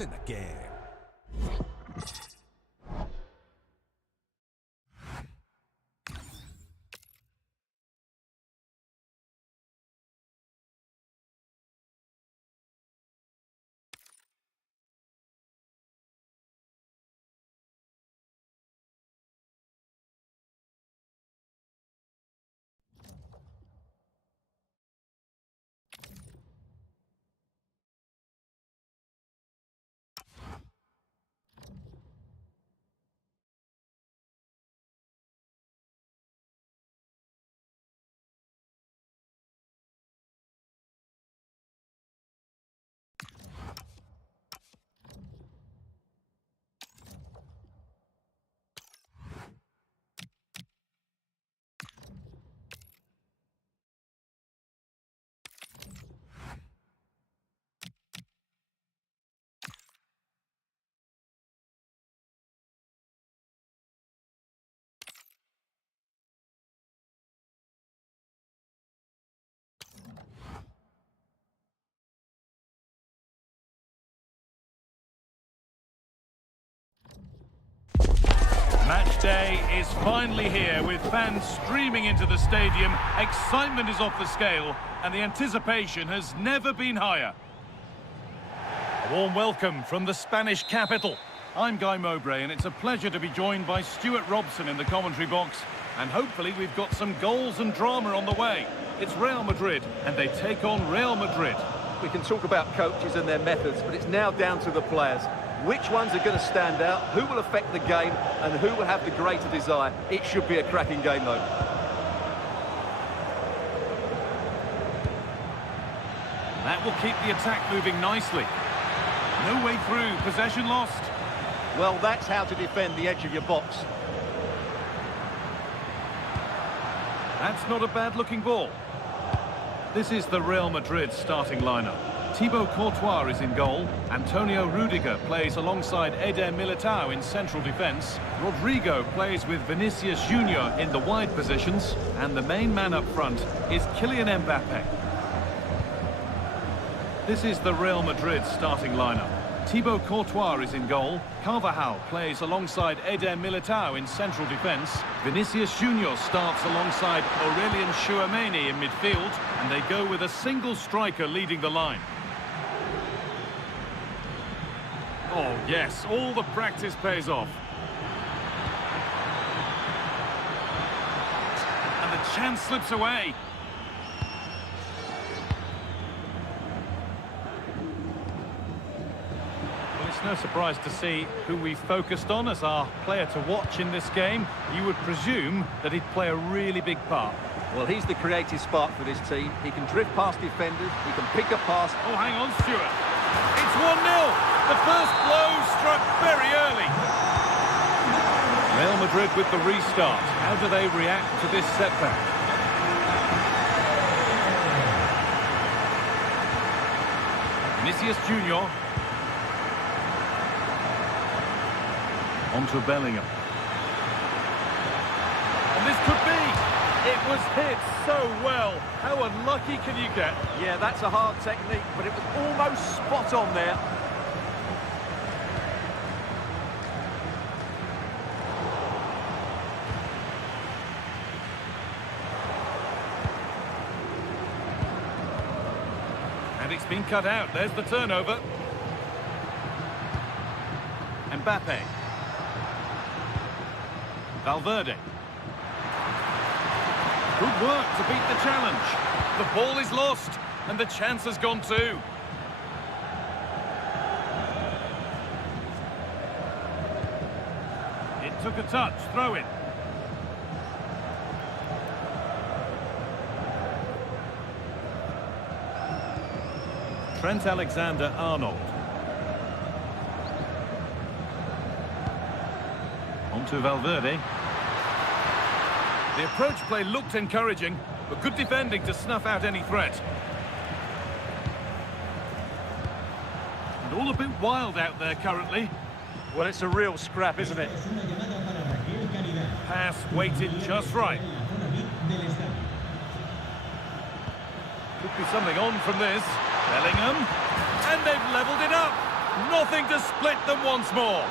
It's in the game. Match day is finally here with fans streaming into the stadium. Excitement is off the scale and the anticipation has never been higher. A warm welcome from the Spanish capital. I'm Guy Mowbray and it's a pleasure to be joined by Stuart Robson in the commentary box. And hopefully we've got some goals and drama on the way. It's Real Madrid and they take on Real Madrid. We can talk about coaches and their methods, but it's now down to the players. Which ones are going to stand out, who will affect the game, and who will have the greater desire? It should be a cracking game, though. That will keep the attack moving nicely. No way through, possession lost. Well, that's how to defend the edge of your box. That's not a bad-looking ball. This is the Real Madrid starting lineup. Thibaut Courtois is in goal. Antonio Rudiger plays alongside Eder Militao in central defence. Rodrigo plays with Vinicius Junior in the wide positions. And the main man up front is Kylian Mbappe. This is the Real Madrid starting lineup. Thibaut Courtois is in goal. Carvajal plays alongside Eder Militao in central defence. Vinicius Junior starts alongside Aurelien Tchouameni in midfield. And they go with a single striker leading the line. Oh, yes, all the practice pays off. And the chance slips away. Well, it's no surprise to see who we focused on as our player to watch in this game. You would presume that he'd play a really big part. Well, he's the creative spark for this team. He can drift past defenders, he can pick a pass. Oh, hang on, Stuart. It's 1-0. The first blow struck very early. Real Madrid with the restart. How do they react to this setback? Vinicius Junior. On to Bellingham. And this could be. It was hit so well. How unlucky can you get? Yeah, that's a hard technique, but it was almost spot on there. And it's been cut out. There's the turnover. Mbappe. Valverde. Good work to beat the challenge. The ball is lost, and the chance has gone too. It took a touch, throw in. Trent Alexander-Arnold. On to Valverde. The approach play looked encouraging, but good defending to snuff out any threat. And all a bit wild out there currently. Well, it's a real scrap, isn't it? Pass weighted just right. Could be something on from this. Bellingham. And they've levelled it up. Nothing to split them once more.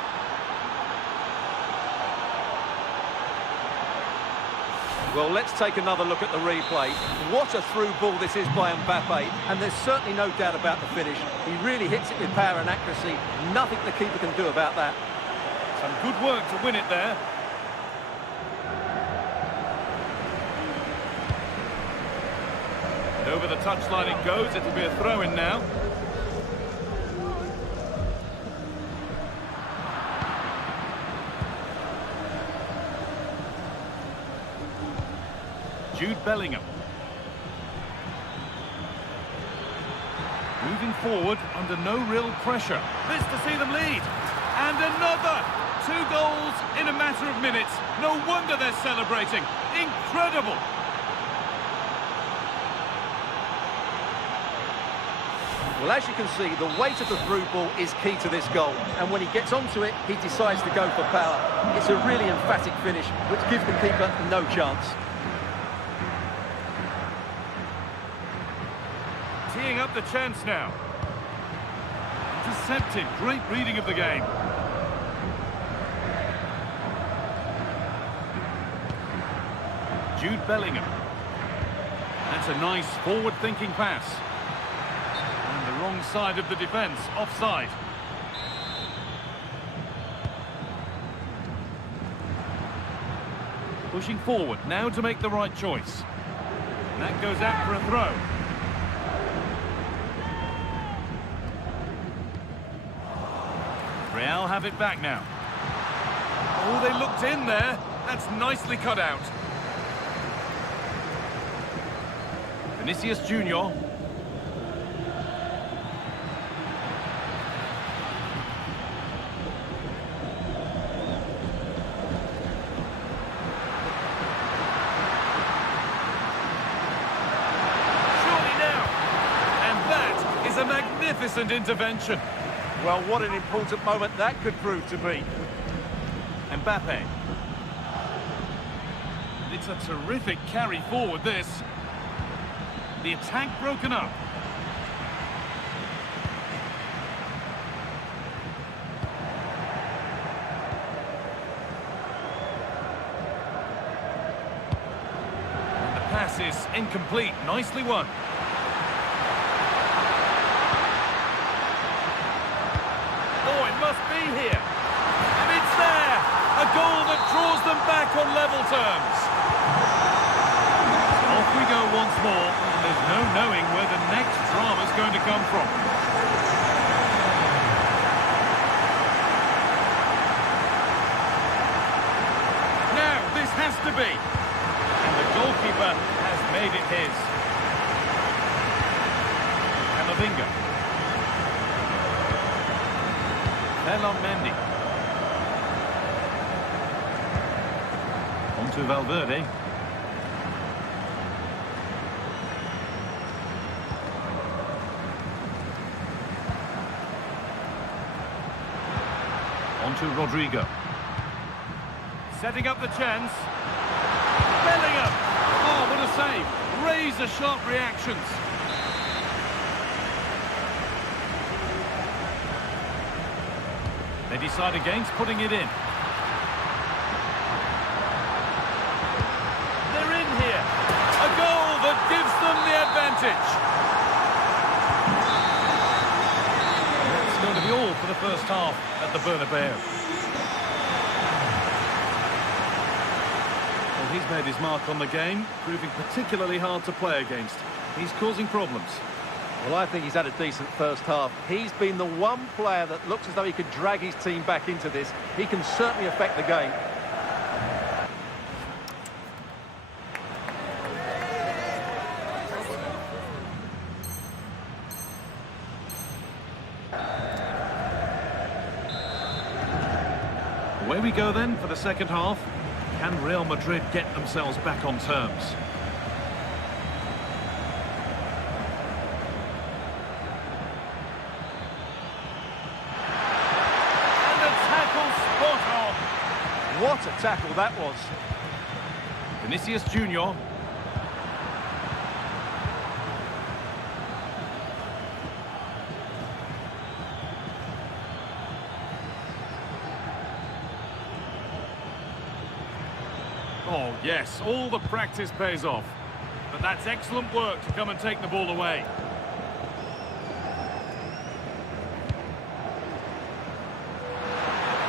Well, let's take another look at the replay. What a through ball this is by Mbappe, and there's certainly no doubt about the finish. He really hits it with power and accuracy. Nothing the keeper can do about that. Some good work to win it there. And over the touchline it goes. It'll be a throw-in now. Jude Bellingham. Moving forward under no real pressure. This to see them lead. And another! 2 goals in a matter of minutes. No wonder they're celebrating. Incredible! Well, as you can see, the weight of the through ball is key to this goal. And when he gets onto it, he decides to go for power. It's a really emphatic finish, which gives the keeper no chance. Teeing up the chance now. Intercepted. Great reading of the game. Jude Bellingham. That's a nice forward-thinking pass. And the wrong side of the defence, offside. Pushing forward, now to make the right choice. And that goes out for a throw. Real have it back now. Oh, they looked in there. That's nicely cut out. Vinicius Junior. Surely now. And that is a magnificent intervention. Well, what an important moment that could prove to be. Mbappe. It's a terrific carry forward, this. The attack broken up. And the pass is incomplete. Nicely won. Oh, it must be here. And it's there. A goal that draws them back on level terms. Off we go once more, and there's no knowing where the next drama's going to come from. Now, this has to be. And the goalkeeper has made it his. Camavinga. Mendy. On to Valverde. On to Rodrigo. Setting up the chance. Bellingham! Oh, what a save. Razor-sharp reactions. They decide against putting it in. They're in here. A goal that gives them the advantage. That's going to be all for the first half at the Bernabeu. Well, he's made his mark on the game, proving particularly hard to play against. He's causing problems. Well, I think he's had a decent first half. He's been the one player that looks as though he could drag his team back into this. He can certainly affect the game. Away we go then for the second half. Can Real Madrid get themselves back on terms? What a tackle that was. Vinicius Junior. Oh, yes, all the practice pays off. But that's excellent work to come and take the ball away.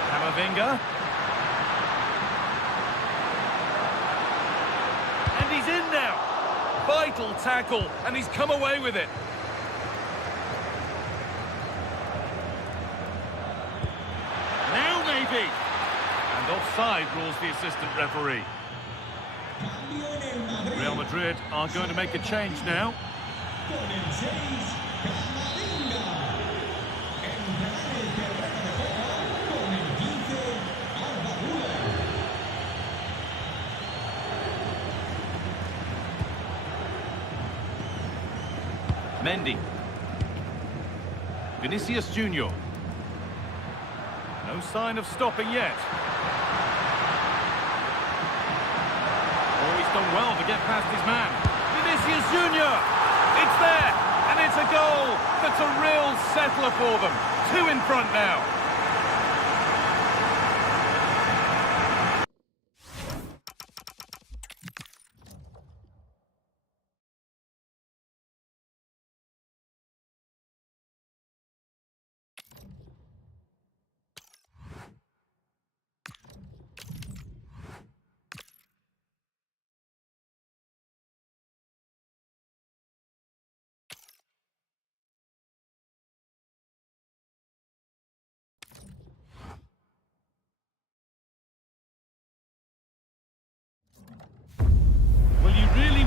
Camavinga. And he's in now. Vital tackle, and he's come away with it. Now maybe. And offside rules the assistant referee. Real Madrid are going to make a change now. Mendy. Vinicius Junior. No sign of stopping yet. Oh, he's done well to get past his man. Vinicius Junior. It's there, and it's a goal. That's a real settler for them. 2 in front now.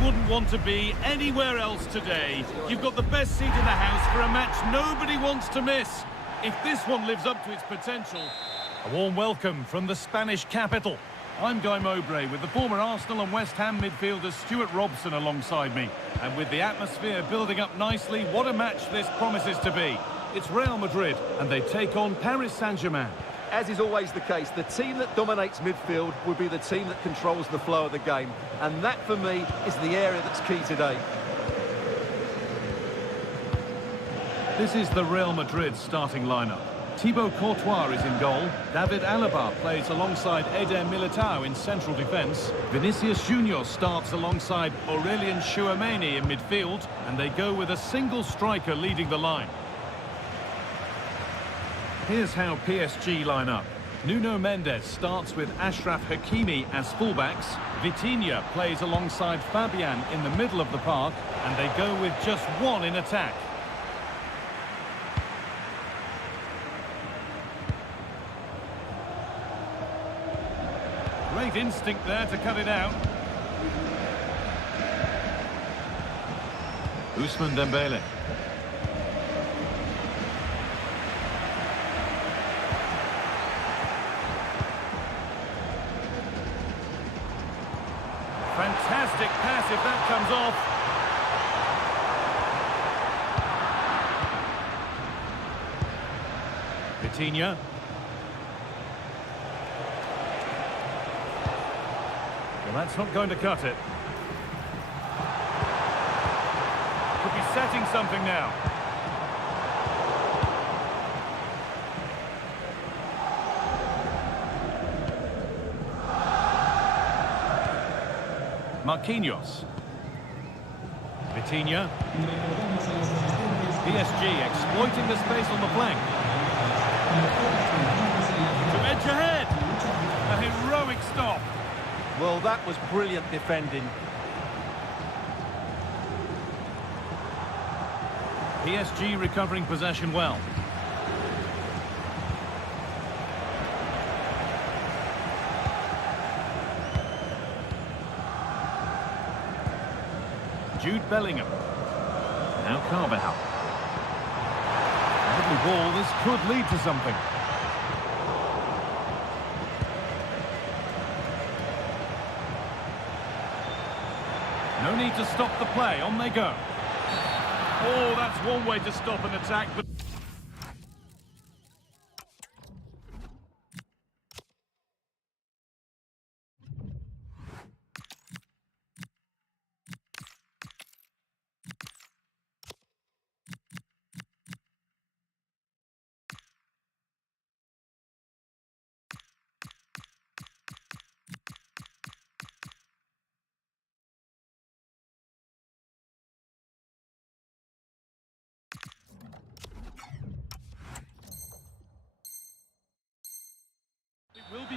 Wouldn't want to be anywhere else today. You've got the best seat in the house for a match nobody wants to miss. If this one lives up to its potential. A warm welcome from the Spanish capital. I'm Guy Mowbray with the former Arsenal and West Ham midfielder Stuart Robson alongside me. And with the atmosphere building up nicely, what a match this promises to be. It's Real Madrid and they take on Paris Saint-Germain. As is always the case, the team that dominates midfield will be the team that controls the flow of the game. And that, for me, is the area that's key today. This is the Real Madrid starting lineup. Thibaut Courtois is in goal. David Alaba plays alongside Eder Militao in central defence. Vinicius Junior starts alongside Aurelien Tchouameni in midfield. And they go with a single striker leading the line. Here's how PSG line up. Nuno Mendes starts with Achraf Hakimi as fullbacks. Vitinha plays alongside Fabian in the middle of the park. And they go with just one in attack. Great instinct there to cut it out. Ousmane Dembele. Fantastic pass if that comes off. Vitinha. Well, that's not going to cut it. Could be setting something now. Marquinhos. Vitinha. PSG exploiting the space on the flank. To edge ahead. A heroic stop. Well, that was brilliant defending. PSG recovering possession well. Jude Bellingham. Now Carvajal. Lovely ball, this could lead to something. No need to stop the play, on they go. Oh, that's one way to stop an attack, but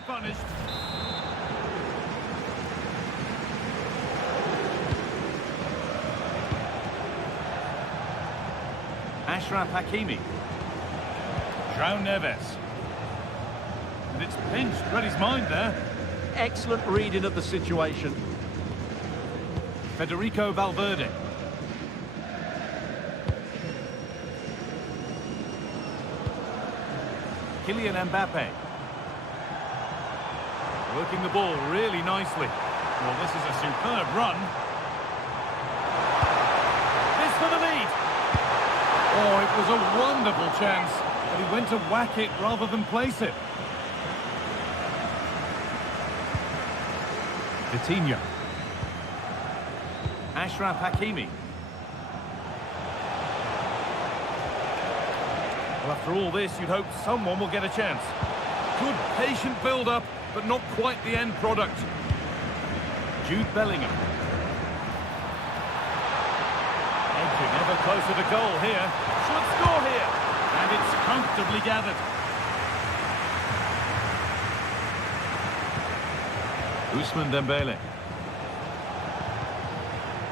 punished. Ashraf Hakimi. João Neves. And it's pinched, read his mind there. Excellent reading of the situation. Federico Valverde. Kylian Mbappe. Working the ball really nicely. Well, this is a superb run. This for the lead. Oh, it was a wonderful chance, but he went to whack it rather than place it. Vitinha. Ashraf Hakimi. Well, after all this, you'd hope someone will get a chance. Good, patient build-up, but not quite the end product. Jude Bellingham. Edging ever closer to goal here. Should score here. And it's comfortably gathered. Ousmane Dembele.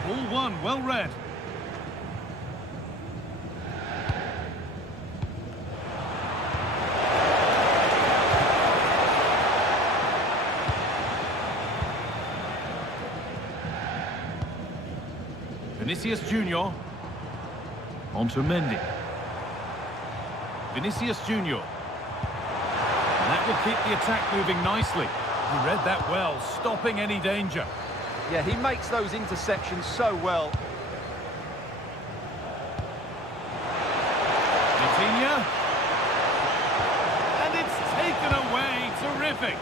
All one, well read. Vinicius Junior. On to Mendy. Vinicius Junior. And that will keep the attack moving nicely. He read that well, stopping any danger. Yeah, he makes those intersections so well. Vitinha. And it's taken away. Terrific.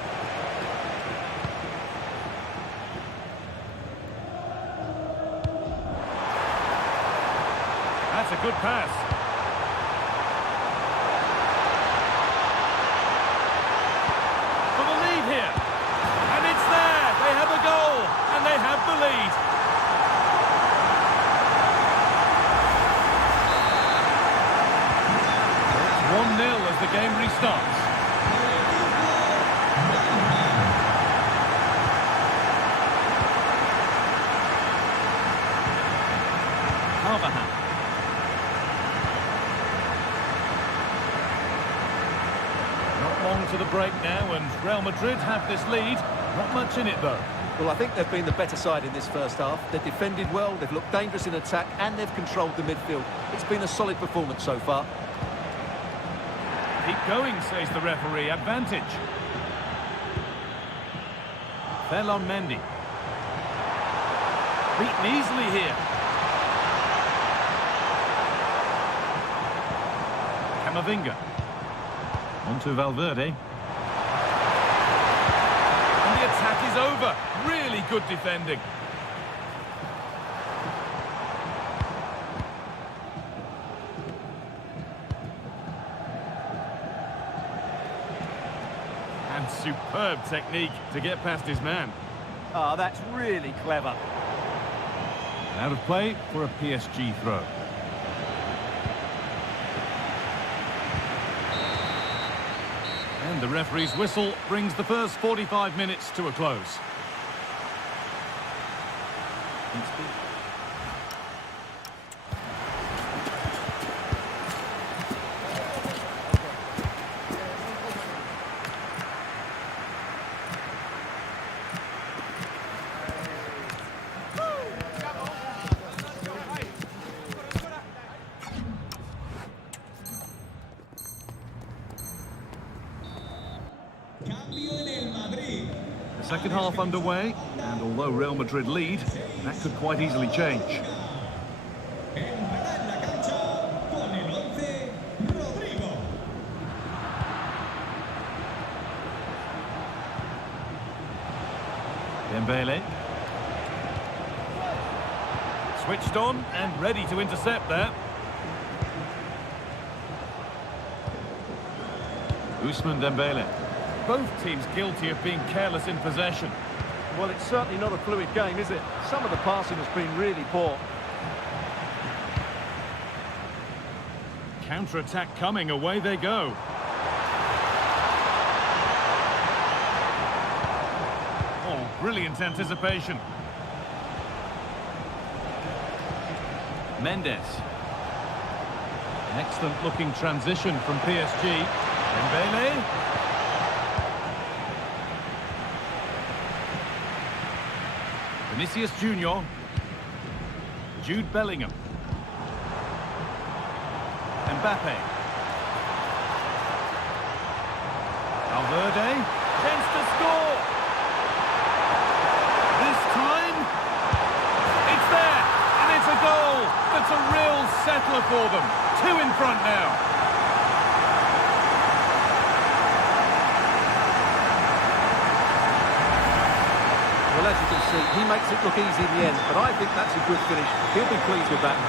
That's a good pass. For the lead here. And it's there. They have a goal. And they have the lead. It's 1-0 as the game restarts. Carvajal. Not long to the break now, and Real Madrid have this lead. Not much in it, though. Well, I think they've been the better side in this first half. They've defended well, they've looked dangerous in attack, and they've controlled the midfield. It's been a solid performance so far. Keep going, says the referee. Advantage. Ferland Mendy. Beaten easily here. Camavinga. On to Valverde. And the attack is over. Really good defending. And superb technique to get past his man. Ah, that's really clever. And out of play for a PSG throw. And the referee's whistle brings the first 45 minutes to a close. The second half underway, and although Real Madrid lead, that could quite easily change. Dembele. Switched on and ready to intercept there. Ousmane Dembele. Both teams guilty of being careless in possession. Well, it's certainly not a fluid game, is it? Some of the passing has been really poor. Counter-attack coming, away they go. Brilliant anticipation. Mendes. An excellent looking transition from PSG. Dembele. Vinicius Junior. Jude Bellingham. Mbappe. Valverde. Chance to score. This time, it's there, and it's a goal. That's a real settler for them. 2 in front now. Well, as you can see, he makes it look easy in the end, but I think that's a good finish. He'll be pleased with that.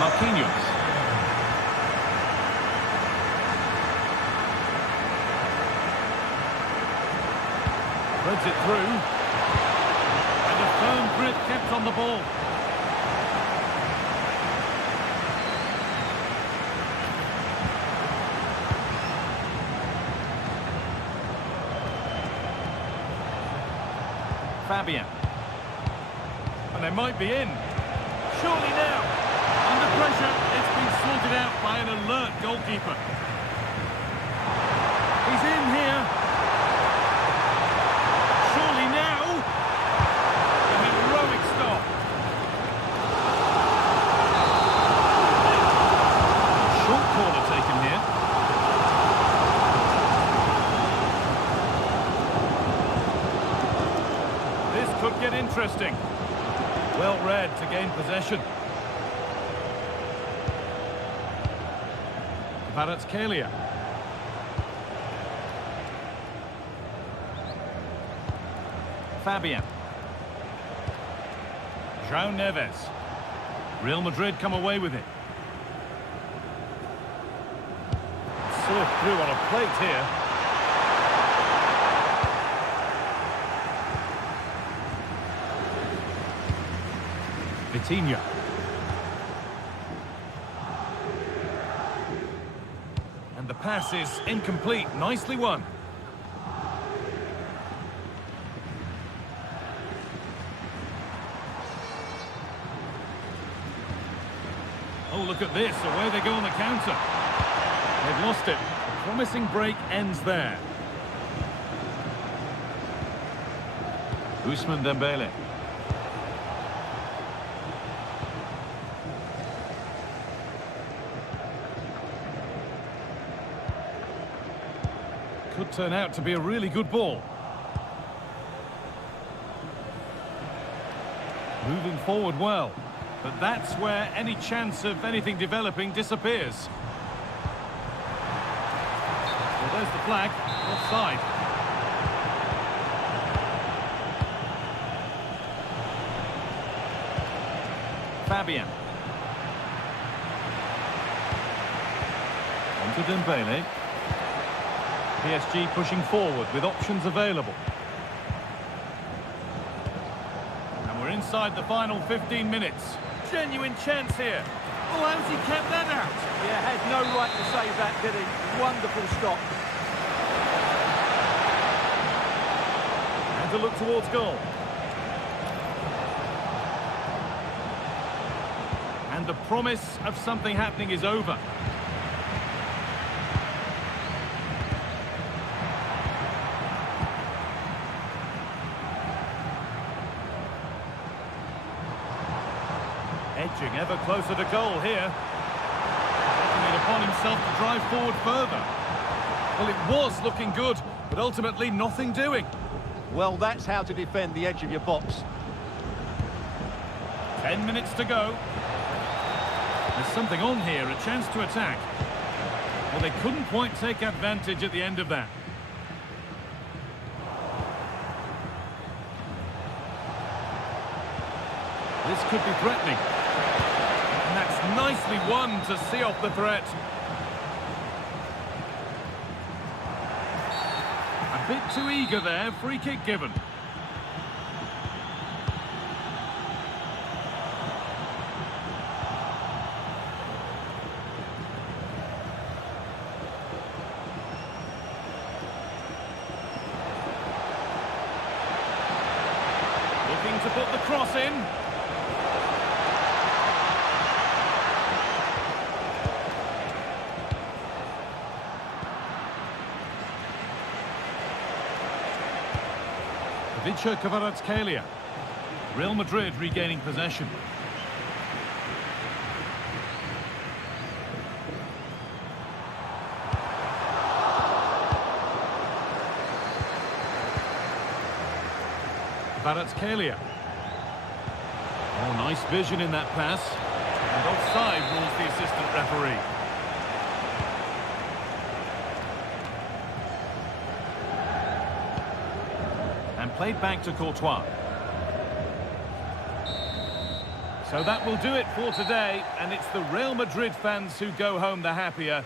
Marquinhos. Threads it through. And a firm grip kept on the ball. Fabian. And they might be in. Surely now. Under pressure, it's been sorted out by an alert goalkeeper. He's in here. Surely now. A heroic stop. Short corner taken here. This could get interesting. Well read to gain possession. Kvaratskhelia. Fabian. João Neves. Real Madrid come away with it. Served through on a plate here. Vitinha. And the pass is incomplete. Nicely won. Oh, look at this. Away they go on the counter. They've lost it. A promising break ends there. Ousmane Dembele. Could turn out to be a really good ball. Moving forward well. But that's where any chance of anything developing disappears. Well, there's the flag. Offside. Fabian. On to Dembele. PSG pushing forward with options available. And we're inside the final 15 minutes. Genuine chance here. Oh, how's he kept that out? Yeah, had no right to save that, did he? Wonderful stop. And to look towards goal. And the promise of something happening is over. Edging ever closer to goal here. Taking it upon himself to drive forward further. Well, it was looking good, but ultimately nothing doing. Well, that's how to defend the edge of your box. 10 minutes to go. There's something on here, a chance to attack. Well, they couldn't quite take advantage at the end of that. This could be threatening. And that's nicely won to see off the threat. A bit too eager there, free kick given. cross in. Vicha Kvaratskhelia. Real Madrid regaining possession. Kvaratskhelia. Oh, nice vision in that pass. And offside rules the assistant referee. And played back to Courtois. So that will do it for today, and it's the Real Madrid fans who go home the happier.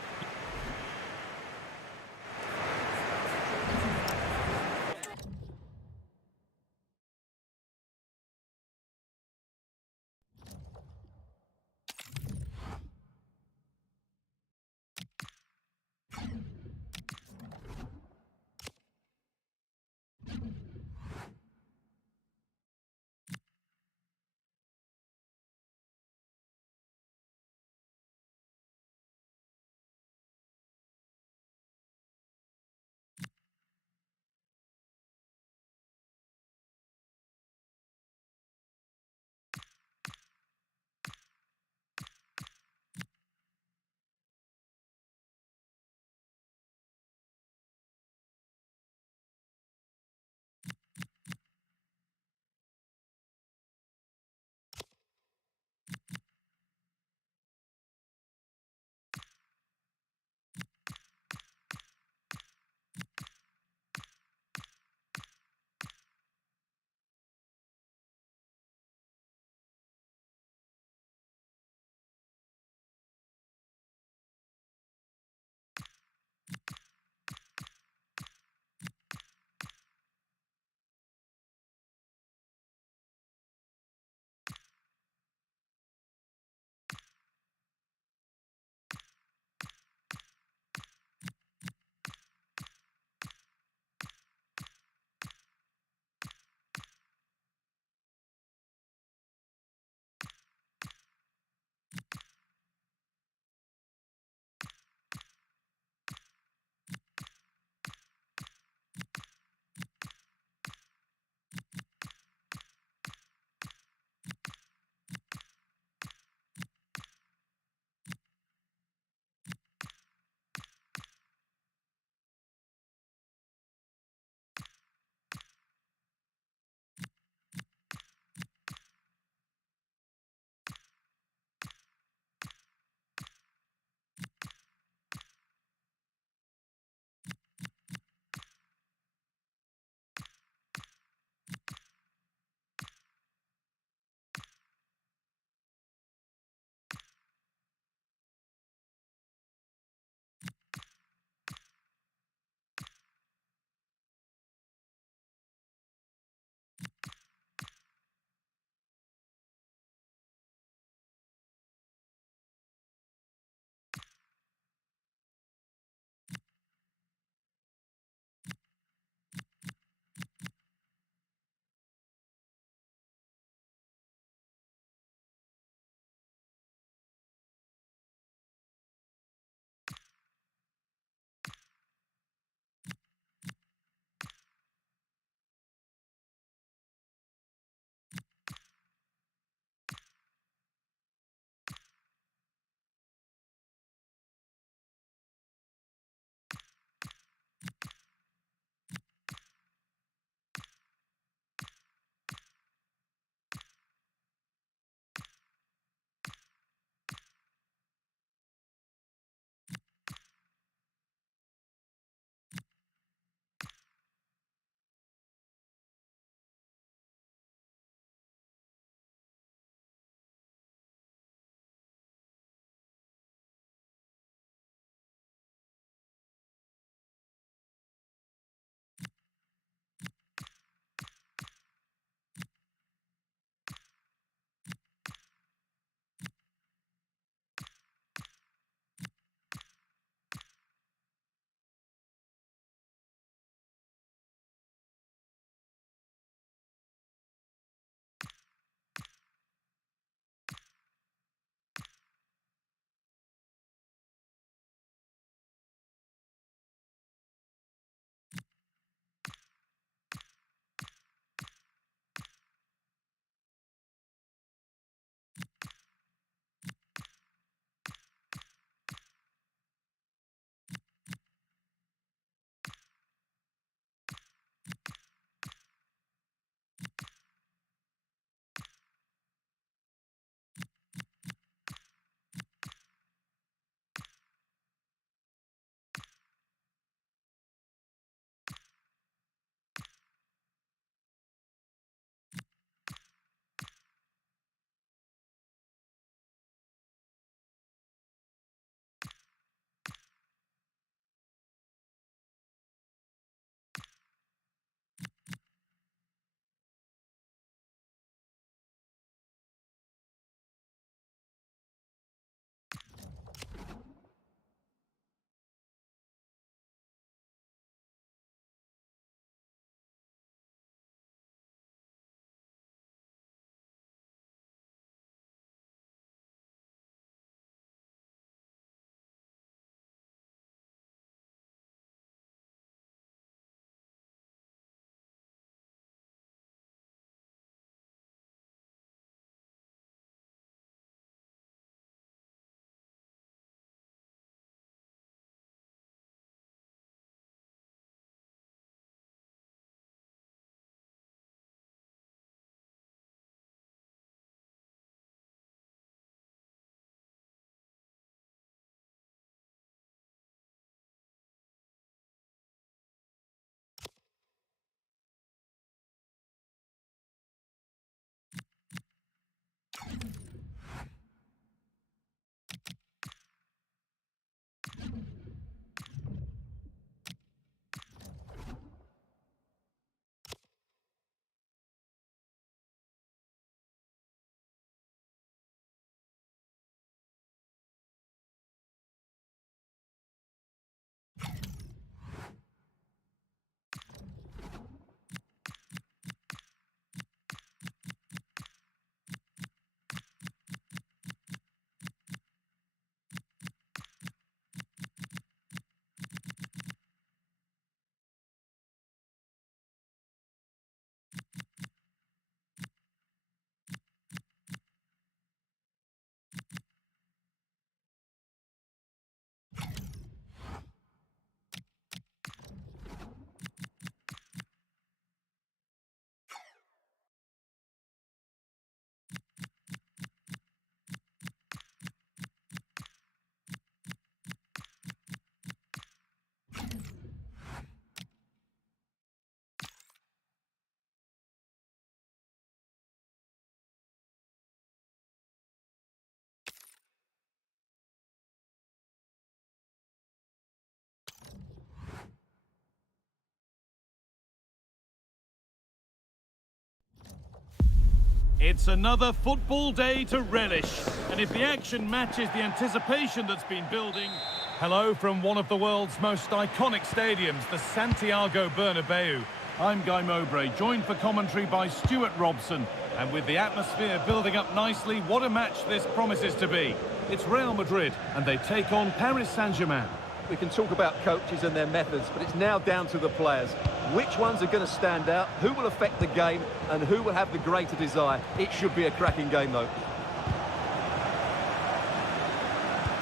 It's another football day to relish. And if the action matches the anticipation that's been building... Hello from one of the world's most iconic stadiums, the Santiago Bernabeu. I'm Guy Mowbray, joined for commentary by Stuart Robson. And with the atmosphere building up nicely, what a match this promises to be. It's Real Madrid, and they take on Paris Saint-Germain. We can talk about coaches and their methods, but it's now down to the players. Which ones are going to stand out, who will affect the game, and who will have the greater desire? It should be a cracking game, though.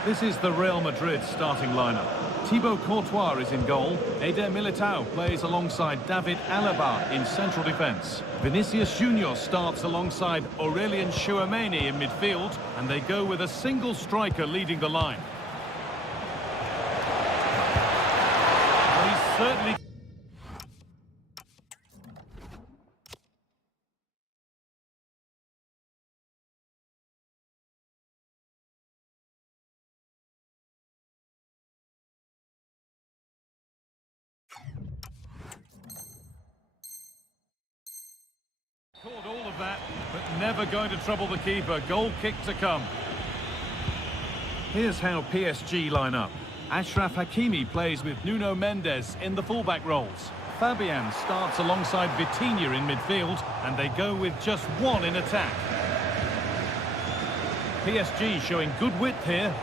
This is the Real Madrid starting lineup. Thibaut Courtois is in goal. Eder Militao plays alongside David Alaba in central defence. Vinicius Junior starts alongside Aurelien Tchouameni in midfield, and they go with a single striker leading the line. He's certainly... Caught all of that, but never going to trouble the keeper. Goal kick to come. Here's how PSG line up. Achraf Hakimi plays with Nuno Mendes in the fullback roles. Fabian starts alongside Vitinha in midfield, and they go with just one in attack. PSG showing good width here.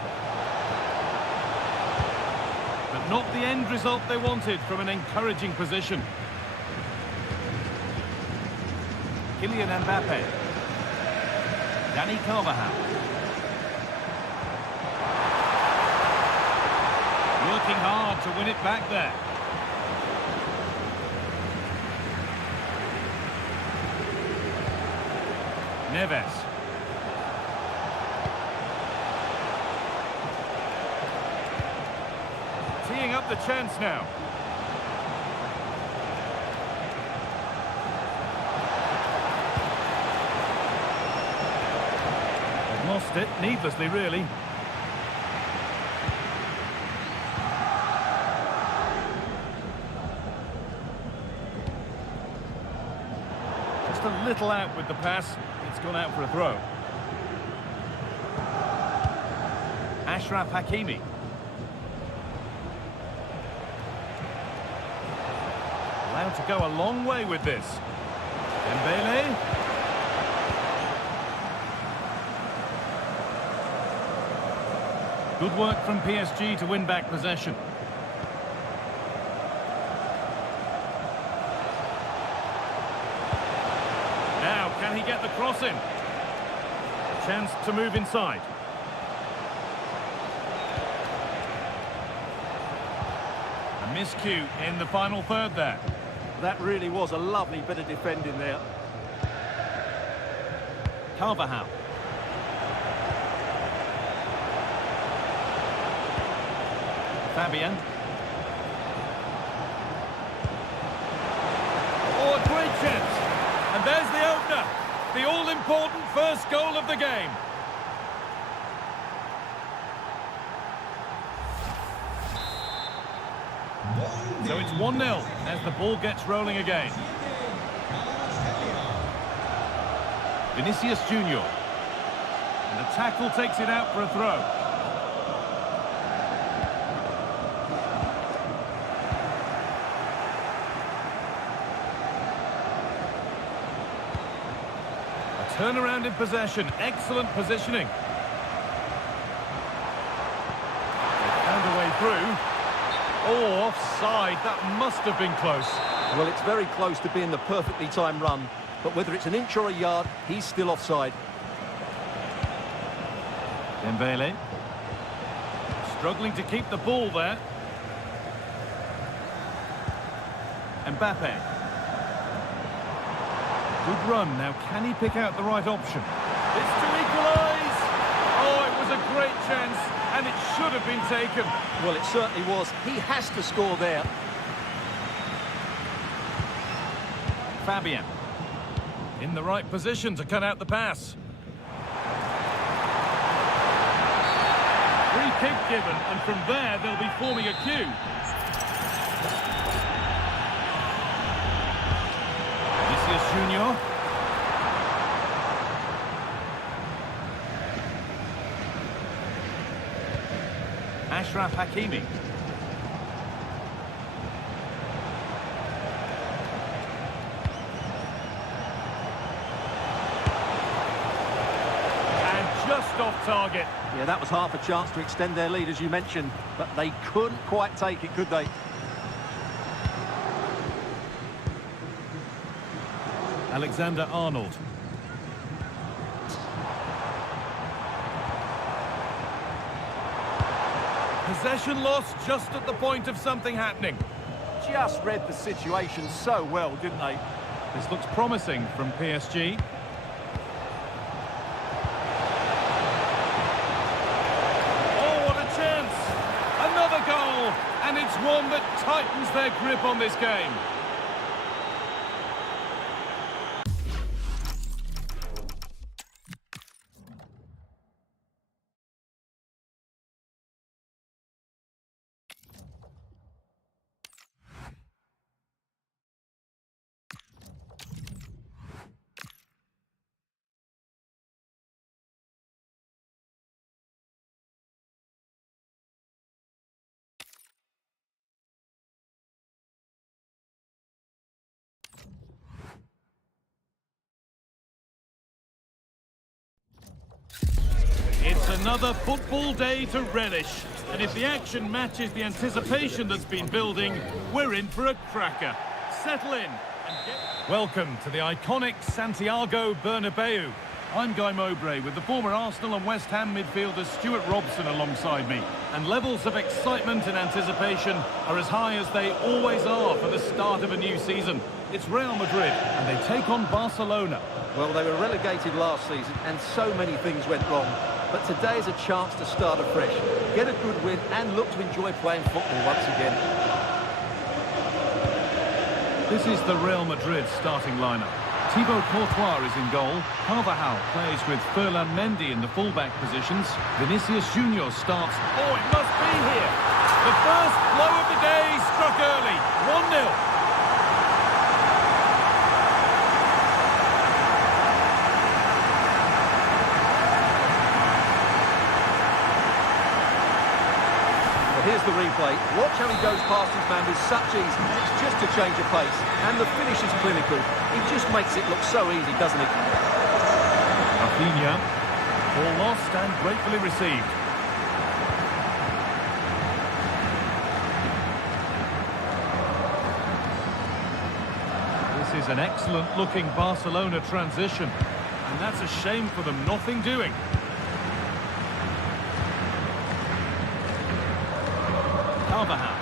But not the end result they wanted from an encouraging position. Kylian Mbappe. Dani Carvajal. Working hard to win it back there. Neves. Teeing up the chance now. Lost it, needlessly really. Just a little out with the pass. It's gone out for a throw. Achraf Hakimi. Allowed to go a long way with this. Dembele. Good work from PSG to win back possession. Now, can he get the cross in? A chance to move inside. A miscue in the final third there. That really was a lovely bit of defending there. Carvajal. Fabian. Oh, a great chance. And there's the opener. The all-important first goal of the game. So it's 1-0 as the ball gets rolling again. Vinicius Junior. And the tackle takes it out for a throw. Turnaround in possession, excellent positioning. They found a way through. Oh, offside, that must have been close. Well, it's very close to being the perfectly timed run, but whether it's an inch or a yard, he's still offside. Dembele. Struggling to keep the ball there. Mbappe. Good run. Now, can he pick out the right option? It's to equalise! Oh, it was a great chance, and it should have been taken. Well, it certainly was. He has to score there. Fabian. In the right position to cut out the pass. Free kick given, and from there, they'll be forming a queue. Vinicius Junior. Achraf Hakimi. And just off target. Yeah, that was half a chance to extend their lead, as you mentioned, but they couldn't quite take it, could they? Alexander-Arnold. Possession lost just at the point of something happening. Just read the situation so well, didn't they? This looks promising from PSG. Oh, what a chance! Another goal! And it's one that tightens their grip on this game. It's another football day to relish, and if the action matches the anticipation that's been building, we're in for a cracker. Settle in and get... Welcome to the iconic Santiago Bernabeu. I'm Guy Mowbray with the former Arsenal and West Ham midfielder Stuart Robson alongside me, and levels of excitement and anticipation are as high as they always are for the start of a new season. It's Real Madrid, and they take on Barcelona. Well, they were relegated last season, and so many things went wrong. But today is a chance to start afresh, get a good win, and look to enjoy playing football once again. This is the Real Madrid starting lineup. Thibaut Courtois is in goal. Carvajal plays with Ferland Mendy in the fullback positions. Vinicius Junior starts. Oh, it must be here. The first blow of the day struck early. 1-0. Here's the replay. Watch how he goes past his man with such ease. It's just a change of pace. And the finish is clinical. He just makes it look so easy, doesn't he? Minha. Ball lost and gratefully received. This is an excellent-looking Barcelona transition. And that's a shame for them. Nothing doing. Carvajal.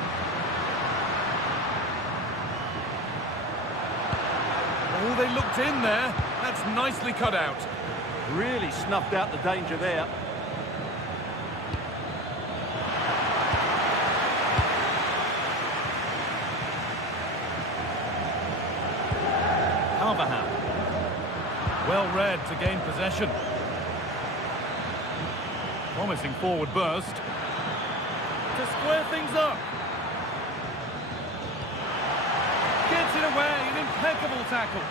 Oh, they looked in there. That's nicely cut out. Really snuffed out the danger there. Carvajal. Well read to gain possession. Promising forward burst. To square things up. Gets it away, an impeccable tackle.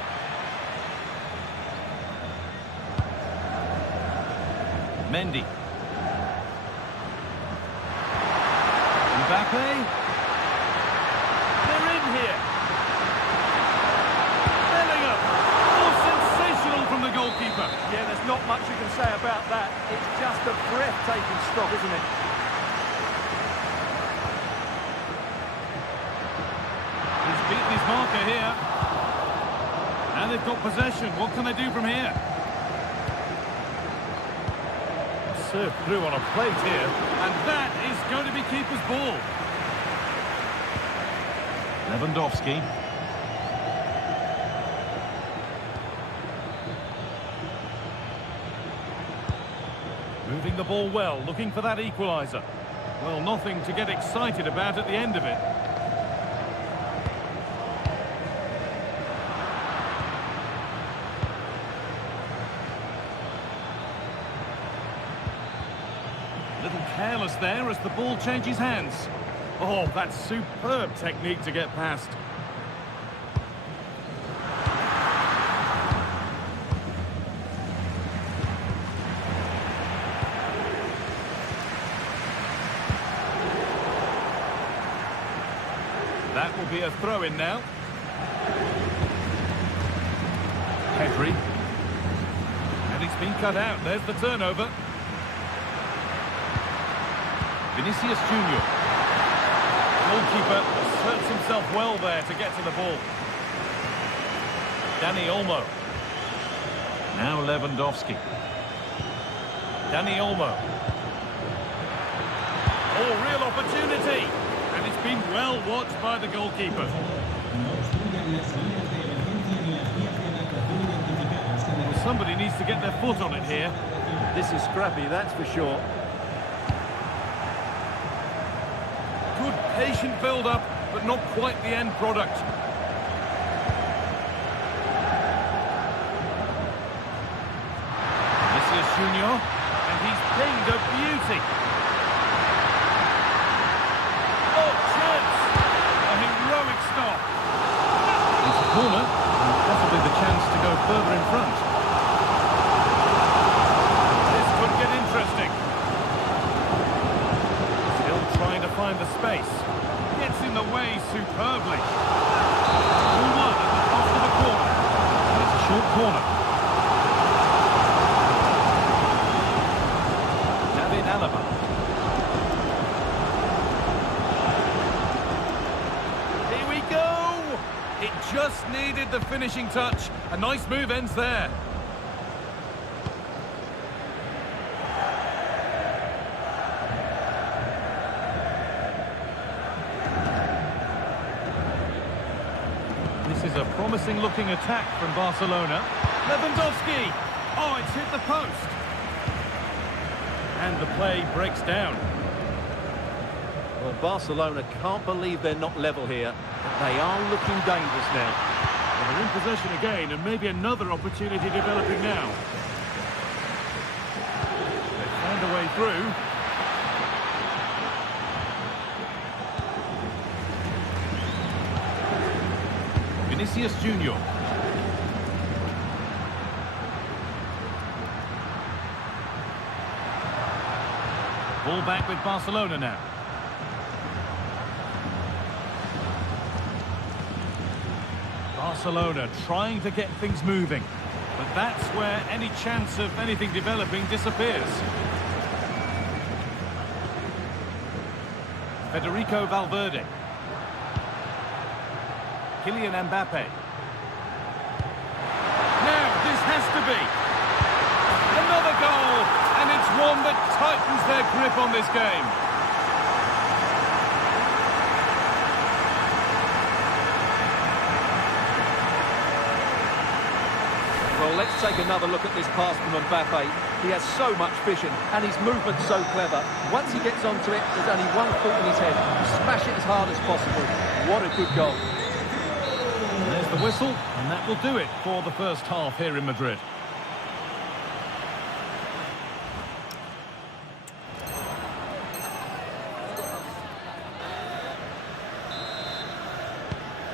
Mendy. Mbappe. They're in here. Bellingham. Oh, sensational from the goalkeeper. Yeah, there's not much you can say about that. It's just a breathtaking stop, isn't it? Beaten his marker here. And they've got possession. What can they do from here? Served through on a plate here. And that is going to be keeper's ball. Lewandowski. Moving the ball well, looking for that equaliser. Well, nothing to get excited about at the end of it. Little careless there as the ball changes hands. Oh, that's superb technique to get past. That will be a throw-in now. Pedri. And it's been cut out. There's the turnover. Vinicius Junior. Goalkeeper asserts himself well there to get to the ball. Dani Olmo. Now Lewandowski. Dani Olmo. Oh, real opportunity. And it's been well watched by the goalkeeper. Well, somebody needs to get their foot on it here. This is scrappy, that's for sure. Good patient build-up, but not quite the end product. Vinicius Junior, and he's pinged a beauty. Oh, chance! A heroic stop. It's a corner, and possibly the chance to go further in front. This could get interesting. Still trying to find the space. Gets in the way superbly. 2-1 at the top of the corner. And it's a short corner. David Alaba. Here we go! It just needed the finishing touch. A nice move ends there. This is a promising-looking attack from Barcelona. Lewandowski! Oh, it's hit the post. And the play breaks down. Well, Barcelona can't believe they're not level here. But they are looking dangerous now. Well, they're in possession again, and maybe another opportunity developing now. They found a way through. Vinicius Junior. Ball back with Barcelona now. Barcelona trying to get things moving, but that's where any chance of anything developing disappears. Federico Valverde. Kylian Mbappe. Now, this has to be. Another goal, and it's one that tightens their grip on this game. Well, let's take another look at this pass from Mbappe. He has so much vision, and his movement's so clever. Once he gets onto it, there's only one thought in his head. Smash it as hard as possible. What a good goal. And there's the whistle, and that will do it for the first half here in Madrid.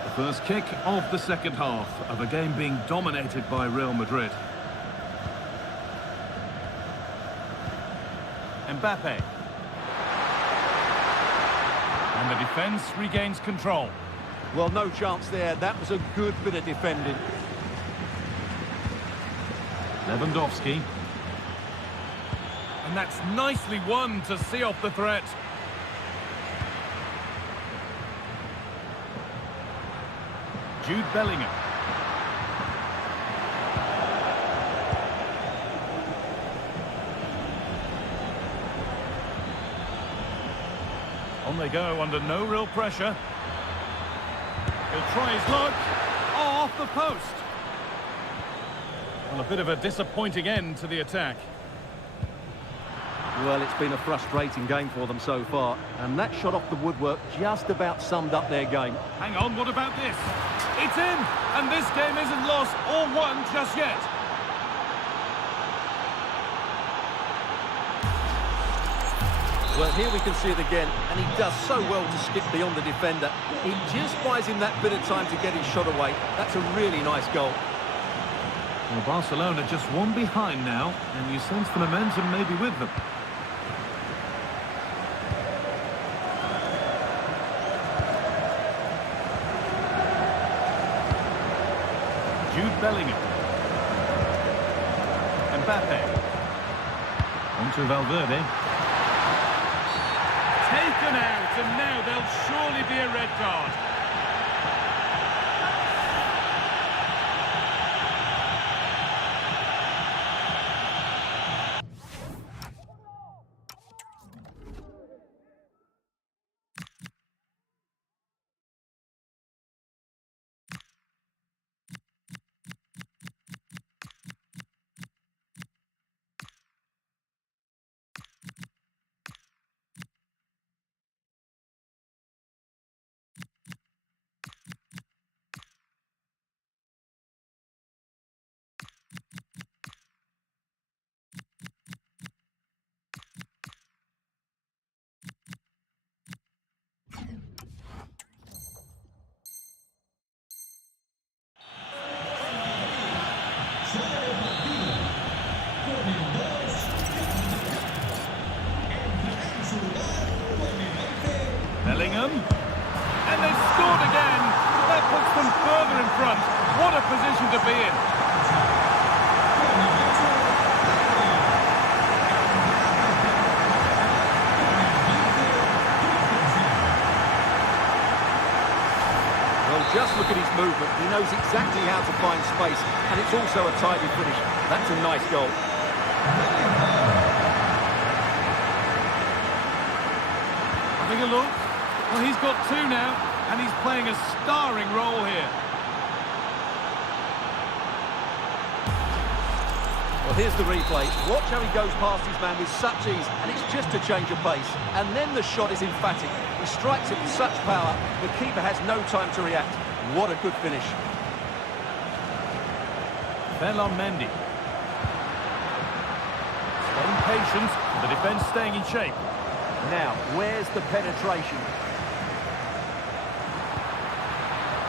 The first kick of the second half of a game being dominated by Real Madrid. Mbappe. And the defence regains control. Well, no chance there. That was a good bit of defending. Lewandowski. And that's nicely won to see off the threat. Jude Bellingham. On they go under no real pressure. He'll try his luck. Oh, off the post. Well, a bit of a disappointing end to the attack. Well, it's been a frustrating game for them so far, and that shot off the woodwork just about summed up their game. Hang on, what about this? It's in, and this game isn't lost or won just yet. Well, here we can see it again, and he does so well to skip beyond the defender. He just buys him that bit of time to get his shot away. That's a really nice goal. Well, Barcelona just one behind now, and you sense the momentum maybe with them. Jude Bellingham. Mbappe. Onto Valverde. Taken out, and now there'll surely be a red card. Bellingham, and they've scored again. That puts them further in front. What a position to be in. Well, just look at his movement. He knows exactly how to find space, and it's also a tidy finish. That's a nice goal. Having a look. Well, he's got two now, and he's playing a starring role here. Well, here's the replay. Watch how he goes past his man with such ease, and it's just a change of pace. And then the shot is emphatic. He strikes it with such power, the keeper has no time to react. What a good finish. Mendy. Staying patient, the defence staying in shape. Now, where's the penetration?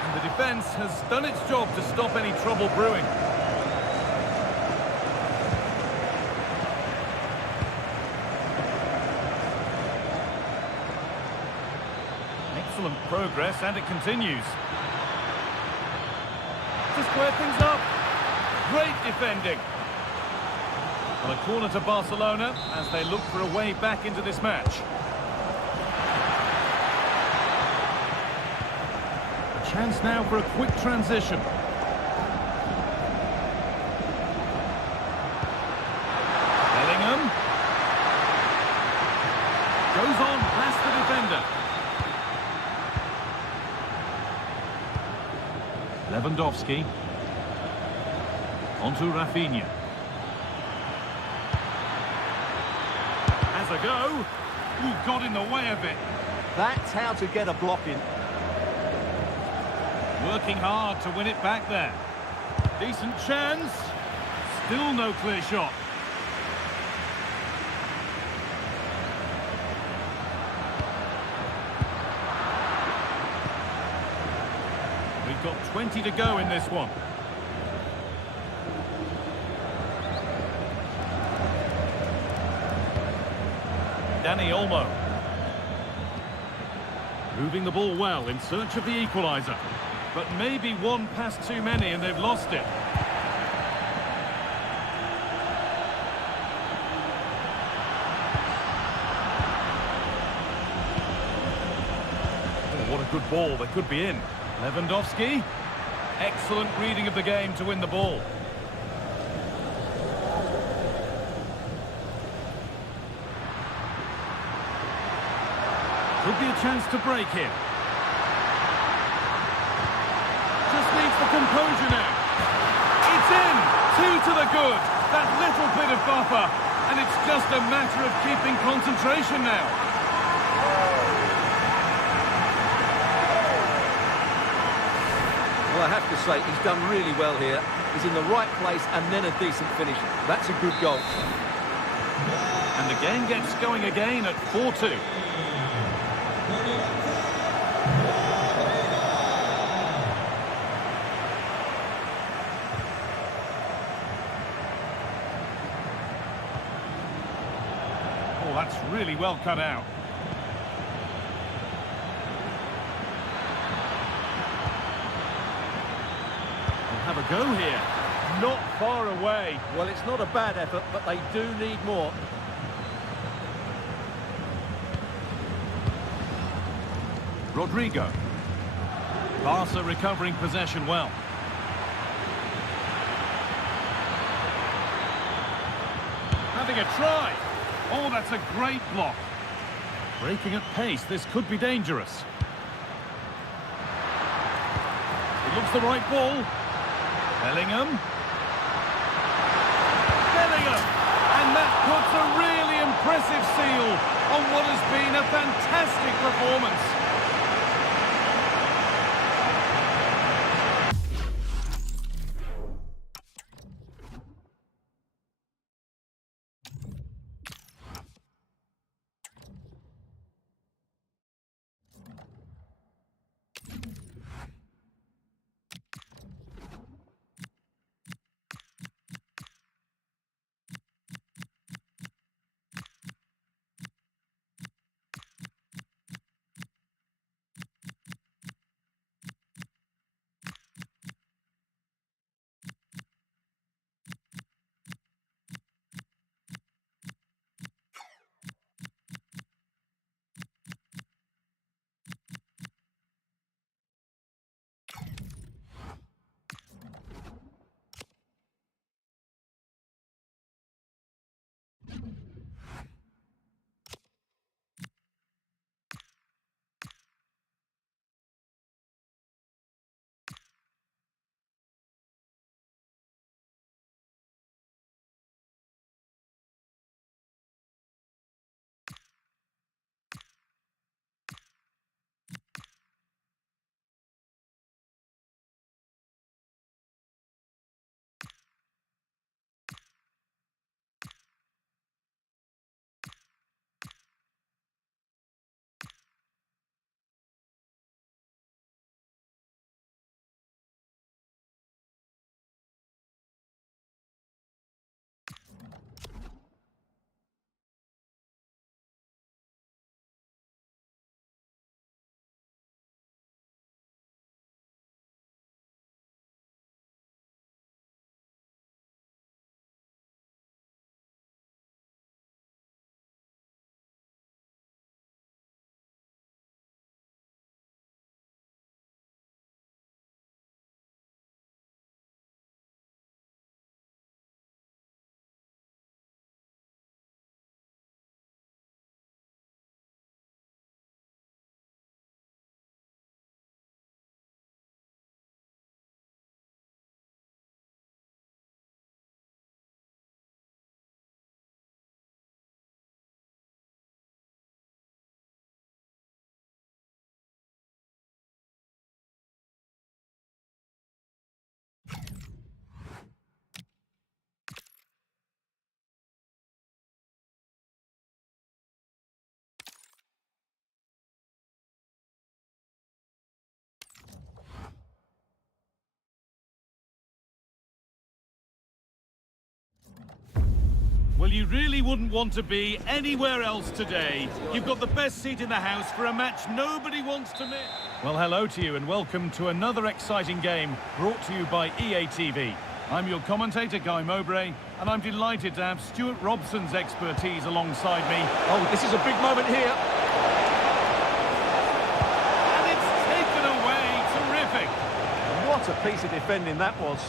And the defence has done its job to stop any trouble brewing. Excellent progress, and it continues. To square things up. Great defending. Well, a corner to Barcelona as they look for a way back into this match. A chance now for a quick transition. Bellingham. Goes on past the defender. Lewandowski. Onto Rafinha. Has a go. Ooh, got in the way of it. That's how to get a block in. Working hard to win it back there. Decent chance. Still no clear shot. We've got 20 to go in this one. Dani Olmo. Moving the ball well in search of the equaliser. But maybe one pass too many and they've lost it. Oh, what a good ball. They could be in. Lewandowski. Excellent reading of the game to win the ball. Could be a chance to break here. Just needs the composure now. It's in! Two to the good. That little bit of buffer. And it's just a matter of keeping concentration now. Well, I have to say, he's done really well here. He's in the right place and then a decent finish. That's a good goal. And the game gets going again at 4-2. Oh, that's really well cut out. We'll have a go here. Not far away. Well, it's not a bad effort, but they do need more. Rodrigo. Barca recovering possession well. Having a try. Oh, that's a great block. Breaking at pace, this could be dangerous. It looks the right ball. Bellingham. And that puts a really impressive seal on what has been a fantastic performance. Well, you really wouldn't want to be anywhere else today. You've got the best seat in the house for a match nobody wants to miss. Well, hello to you and welcome to another exciting game brought to you by EA TV. I'm your commentator, Guy Mowbray, and I'm delighted to have Stuart Robson's expertise alongside me. Oh, this is a big moment here. And it's taken away. Terrific. What a piece of defending that was.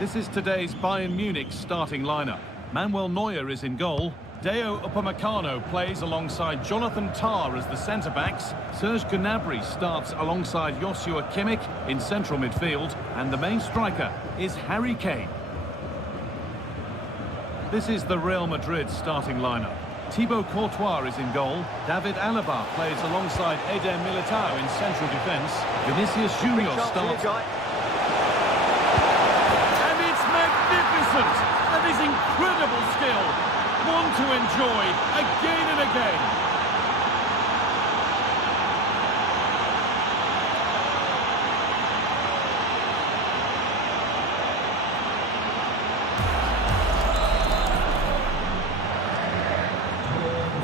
This is today's Bayern Munich starting lineup. Manuel Neuer is in goal. Deo Upamecano plays alongside Jonathan Tah as the centre-backs. Serge Gnabry starts alongside Joshua Kimmich in central midfield. And the main striker is Harry Kane. This is the Real Madrid starting lineup. Thibaut Courtois is in goal. David Alaba plays alongside Eder Militao in central defence. Vinicius Junior starts. And it's magnificent! That is incredible skill. One to enjoy again and again.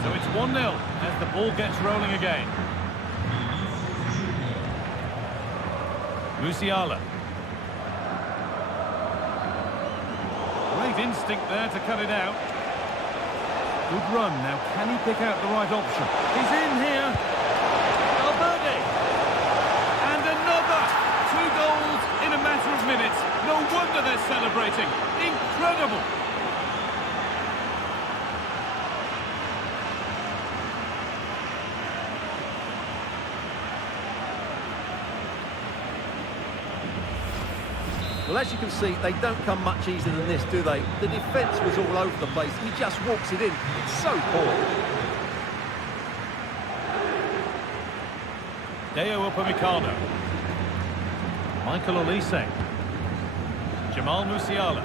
So it's 1-0 as the ball gets rolling again. Musiala. Great instinct there to cut it out. Good run. Now, can he pick out the right option? He's in here. Valverde. And another. 2 goals in a matter of minutes. No wonder they're celebrating. Incredible. Well, as you can see, they don't come much easier than this, do they? The defence was all over the place. He just walks it in. It's so poor. Deo Upamecano. Michael Olise. Jamal Musiala.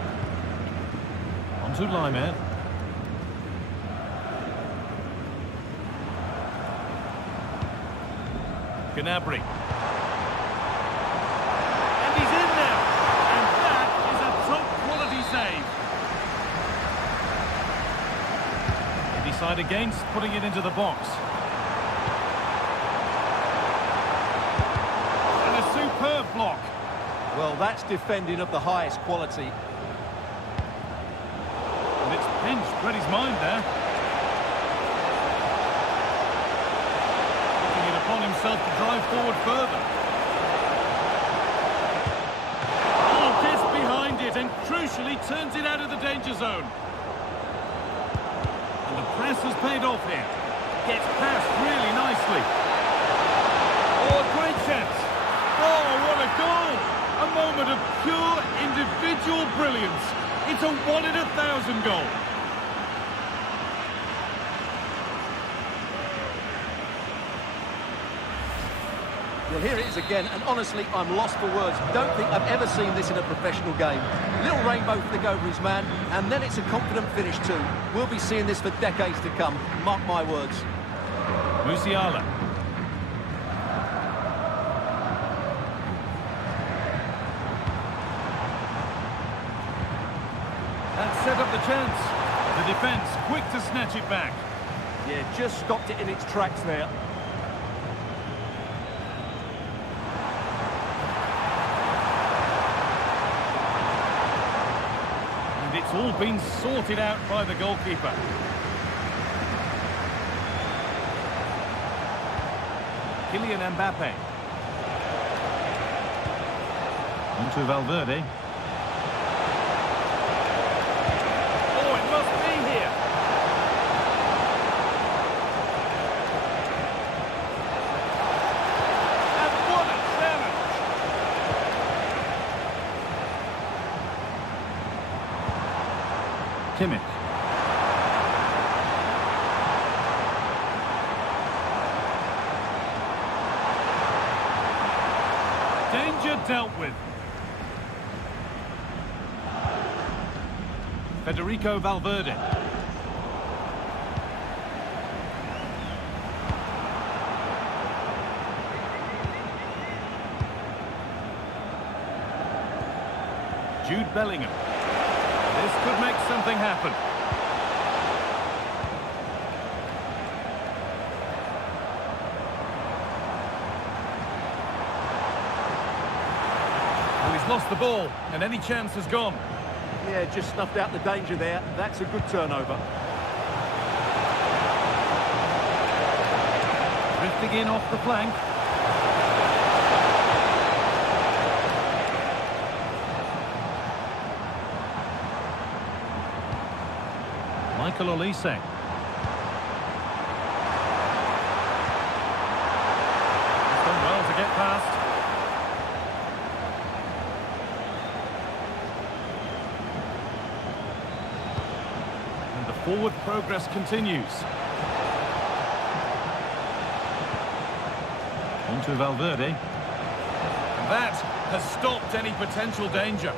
Onto Lyman. Gnabry. And he's in now. And that is a top-quality save. They decide against putting it into the box. And a superb block. Well, that's defending of the highest quality. And it's pinched Reddy's mind there. Taking it upon himself to drive forward further. Oh, gets behind it and crucially turns it out of the danger zone. And the press has paid off here. Gets past really nicely. Oh, a great chance. Oh, what a goal! A moment of pure individual brilliance. It's a 1 in 1,000 goal. Well, here it is again, and honestly, I'm lost for words. Don't think I've ever seen this in a professional game. Little rainbow flick over his man, and then it's a confident finish too. We'll be seeing this for decades to come. Mark my words. Musiala. That set up the chance. The defence quick to snatch it back. Yeah, just stopped it in its tracks there. And it's all been sorted out by the goalkeeper. Kylian Mbappe. Onto Valverde. Kimmich. Danger dealt with. Federico Valverde. Jude Bellingham. This could make something happen. Well, he's lost the ball, and any chance has gone. Yeah, just snuffed out the danger there. That's a good turnover. Drifting in off the flank. Michael Olise. Done well to get past. And the forward progress continues. Onto Valverde. That has stopped any potential danger.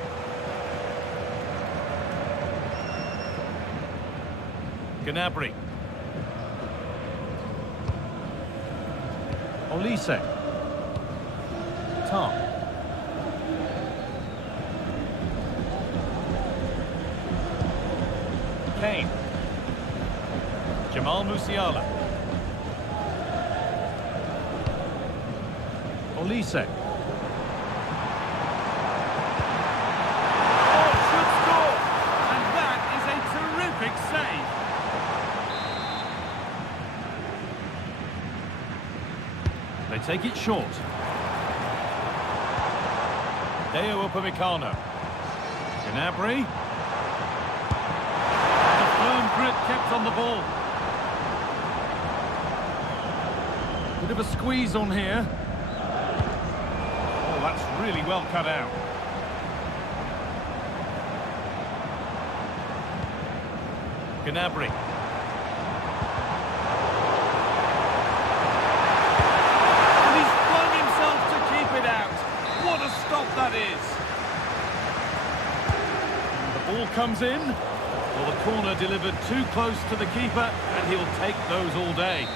Gnabry. Olise. Tom. Kane. Jamal Musiala. Olise. Oh, should score! And take it short. Deo Upamecano. Gnabry. The firm grip kept on the ball. Bit of a squeeze on here. Oh, that's really well cut out. Gnabry. And he's flung himself to keep it out. What a stop that is. And the ball comes in. Well, the corner delivered too close to the keeper, and he'll take those all day.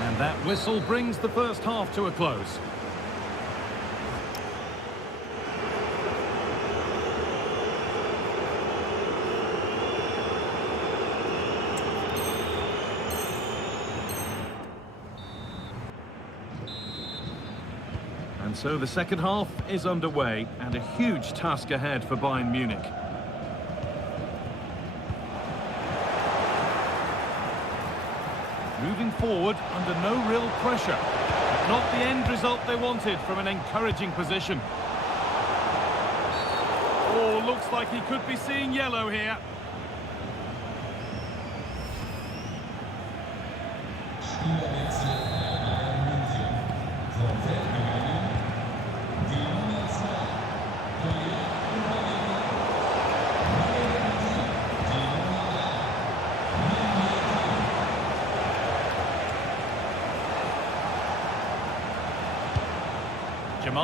And that whistle brings the first half to a close. And so the second half is underway, and a huge task ahead for Bayern Munich. Moving forward under no real pressure. Not the end result they wanted from an encouraging position. Oh, looks like he could be seeing yellow here.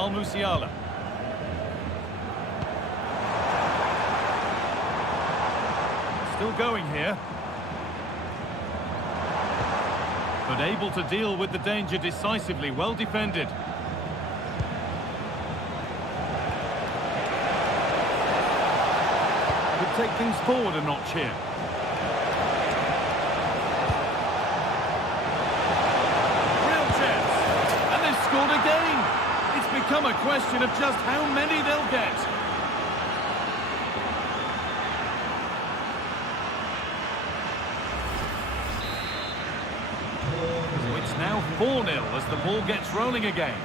Musiala. Still going here. But able to deal with the danger decisively, well defended. Could take things forward a notch here. Real chance. And they've scored again. It's become a question of just how many they'll get. So it's now 4-0 as the ball gets rolling again.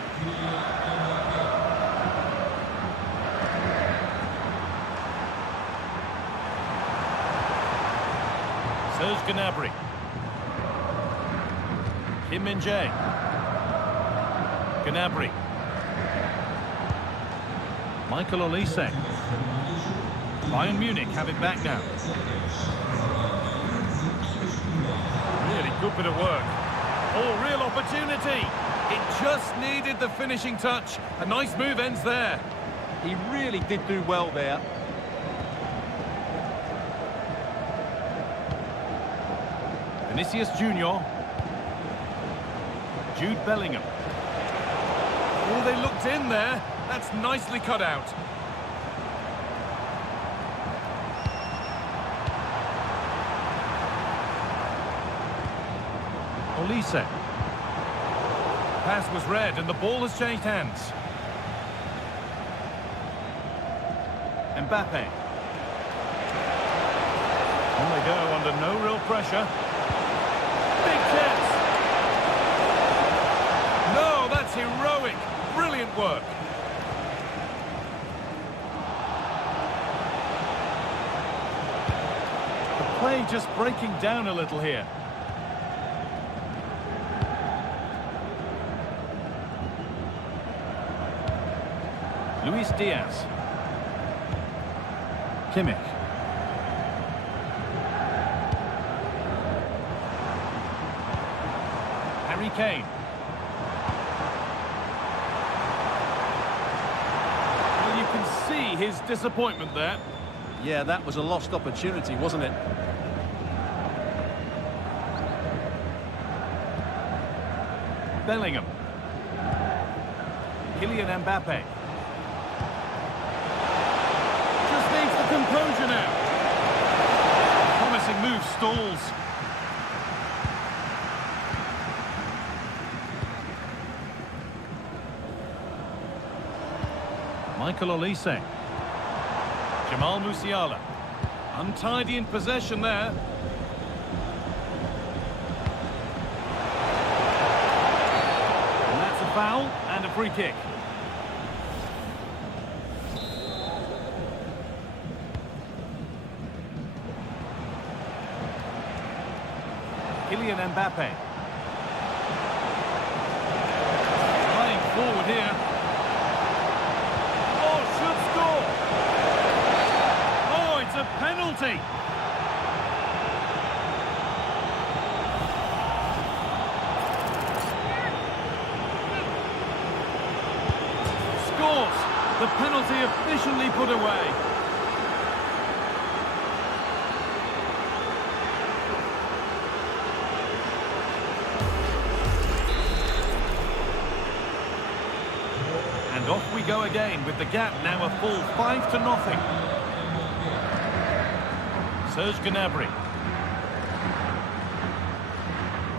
Serge Gnabry. Kim Min-jae. Gnabry. Michael Olise. Bayern Munich have it back now. Really good bit of work. Oh, real opportunity. It just needed the finishing touch. A nice move ends there. He really did do well there. Vinicius Junior. Jude Bellingham. Oh, they looked in there. That's nicely cut out. Olise. Pass was read and the ball has changed hands. Mbappe. On they go under no real pressure. Big chance. No, that's heroic. Brilliant work. The play just breaking down a little here. Luis Diaz. Kimmich. Harry Kane. Well, you can see his disappointment there. Yeah, that was a lost opportunity, wasn't it? Bellingham. Kylian Mbappe. Just needs the composure now. Promising move stalls. Michael Olise. Jamal Musiala. Untidy in possession there. foul and a free kick. Kylian Mbappe. Playing forward here. Oh, should score! Oh, it's a penalty! Scores! The penalty efficiently put away. And off we go again with the gap now a full 5-0. Serge Gnabry.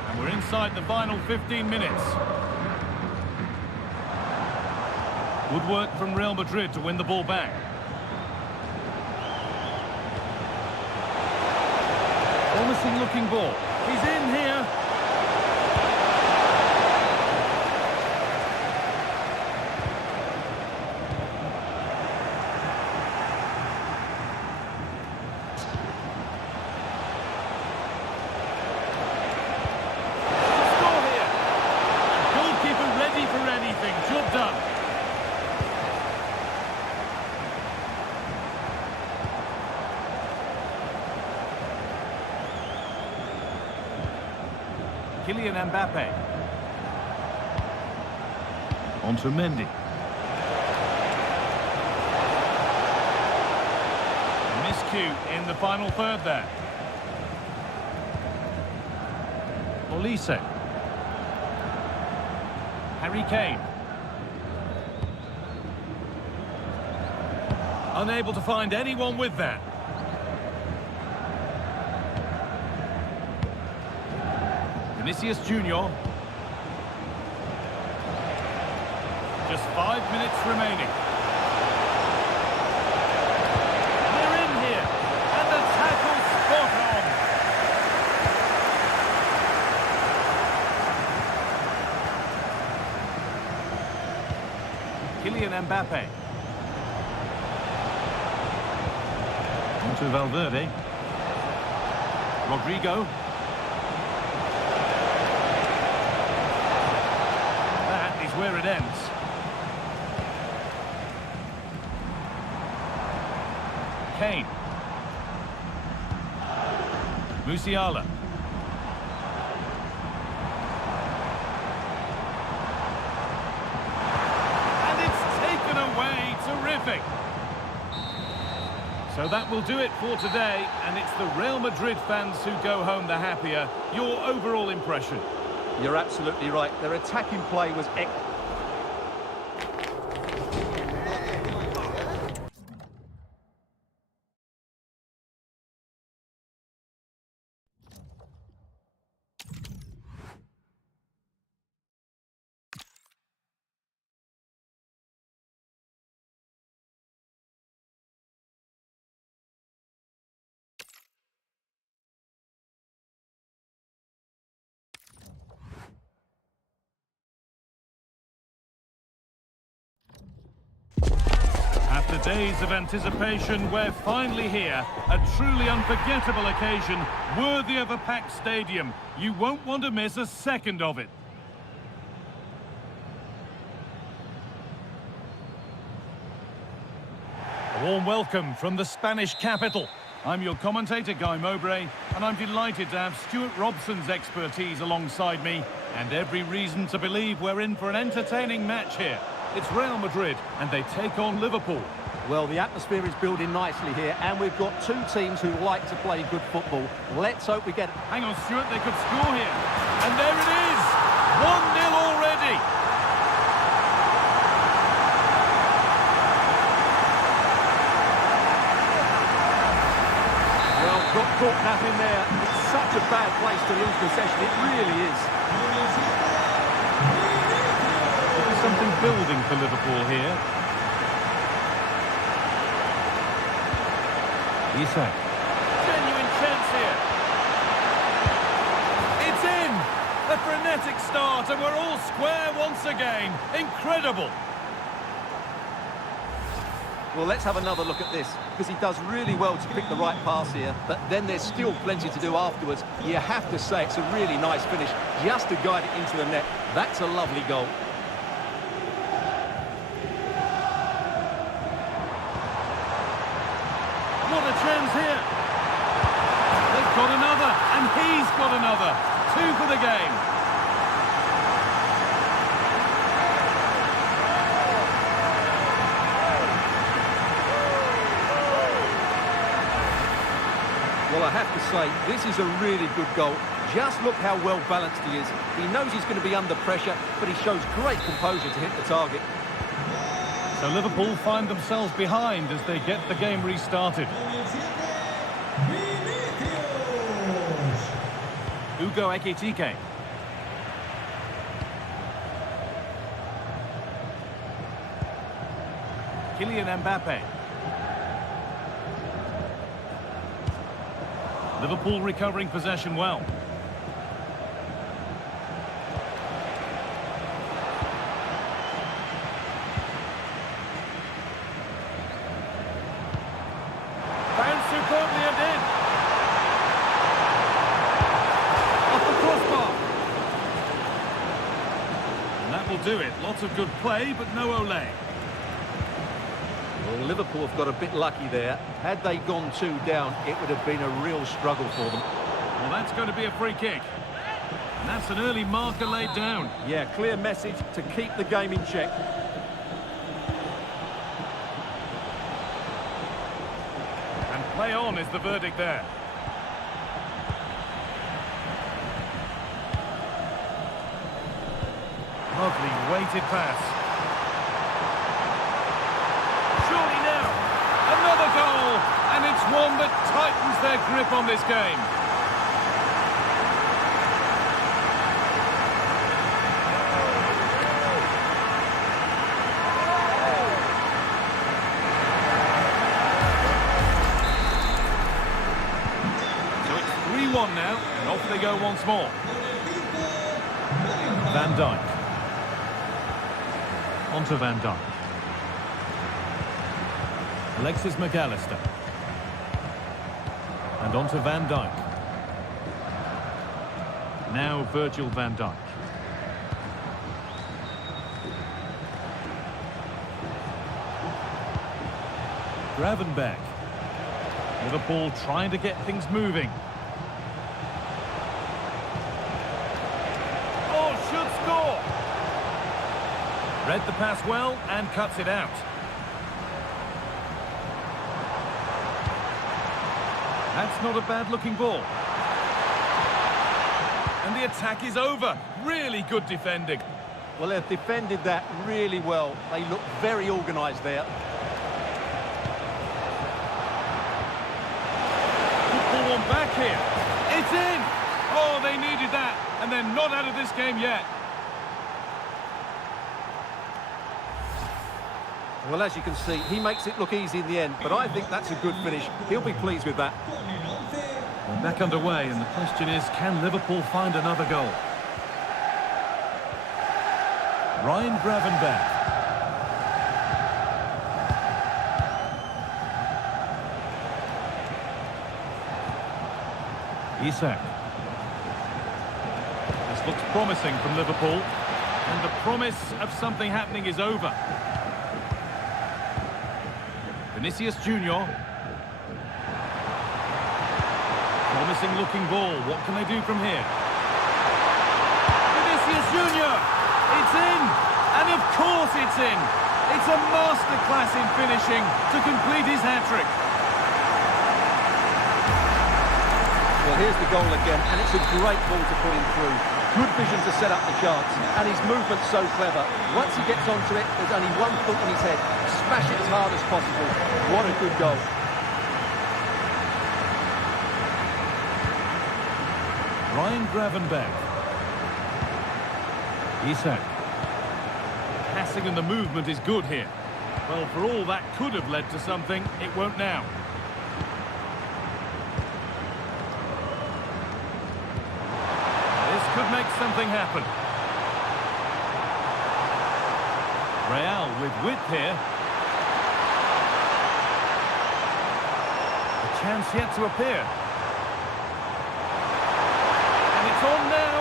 And we're inside the final 15 minutes. Good work from Real Madrid to win the ball back. Promising looking ball. He's in here. Score here. Goalkeeper ready for anything. Job done. Kylian Mbappe. On to Mendy. Miscue in the final third there. Olise. Harry Kane. Unable to find anyone with that. Vinicius Junior. Just 5 minutes remaining. They're in here, and the tackle spot on. Kylian Mbappe. On to Valverde. Rodrigo. Where it ends. Kane. Musiala. And it's taken away. Terrific. So that will do it for today, and it's the Real Madrid fans who go home the happier. Your overall impression? You're absolutely right. Their attacking play was excellent. After days of anticipation, we're finally here. A truly unforgettable occasion, worthy of a packed stadium. You won't want to miss a second of it. A warm welcome from the Spanish capital. I'm your commentator, Guy Mowbray, and I'm delighted to have Stuart Robson's expertise alongside me, and every reason to believe we're in for an entertaining match here. It's Real Madrid, and they take on Liverpool. Well, the atmosphere is building nicely here, and we've got two teams who like to play good football. Let's hope we get it. Hang on, Stuart, they could score here. And there it is! 1-0 already! Well, got caught napping there. It's such a bad place to lose possession. It really is. Something building for Liverpool here. Isak. Genuine chance here. It's in! A frenetic start, and we're all square once again. Incredible. Well, let's have another look at this, because he does really well to pick the right pass here, but then there's still plenty to do afterwards. You have to say it's a really nice finish, just to guide it into the net. That's a lovely goal. What a chance here. They've got another, and he's got another. 2 for the game. Well, I have to say, this is a really good goal. Just look how well balanced he is. He knows he's going to be under pressure, but he shows great composure to hit the target. So Liverpool find themselves behind as they get the game restarted. Ugo Ekitike. Kylian Mbappe. Liverpool recovering possession well. Bounced superbly and in. Off the crossbar. And that will do it. Lots of good play, but no Ole. Well, Liverpool have got a bit lucky there. Had they gone 2 down, it would have been a real struggle for them. Well, that's going to be a free kick. And that's an early marker laid down. Yeah, clear message to keep the game in check. And play on is the verdict there. Lovely weighted pass. Surely now, another goal, and it's one that tightens their grip on this game. So it's 3-1 now, and off they go once more. Van Dijk. Onto Van Dijk. Alexis McAllister. And onto Van Dijk. Now Virgil van Dijk. Gravenberch. Liverpool trying to get things moving. Oh, should score! Read the pass well and cuts it out. That's not a bad-looking ball. And the attack is over. Really good defending. Well, they've defended that really well. They look very organised there. Could pull one back here. It's in! Oh, they needed that. And they're not out of this game yet. Well, as you can see, he makes it look easy in the end, but I think that's a good finish. He'll be pleased with that. We're back underway, and the question is, can Liverpool find another goal? Ryan Gravenberch. Isak. This looks promising from Liverpool, and the promise of something happening is over. Vinicius Junior. Promising looking ball. What can they do from here? Vinicius Junior. It's in. And of course it's in. It's a masterclass in finishing to complete his hat-trick. Well, here's the goal again, and it's a great ball to put him through. Good vision to set up the chance, and his movement's so clever. Once he gets onto it, there's only one thought in his head. Smash it as hard as possible. What a good goal. Ryan Gravenberch. Isak. Passing and the movement is good here. Well, for all that could have led to something, it won't now. This could make something happen. Real with width here. A chance yet to appear. And it's on now.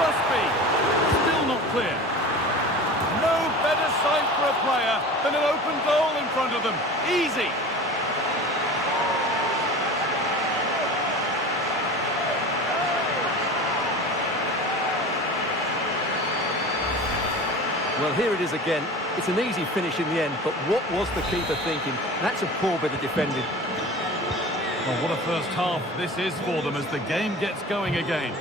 Must be. Still not clear. No better sight for a player than an open goal in front of them. Easy. Well, here it is again. It's an easy finish in the end, but what was the keeper thinking? That's a poor bit of defending. Well, what a first half this is for them as the game gets going again.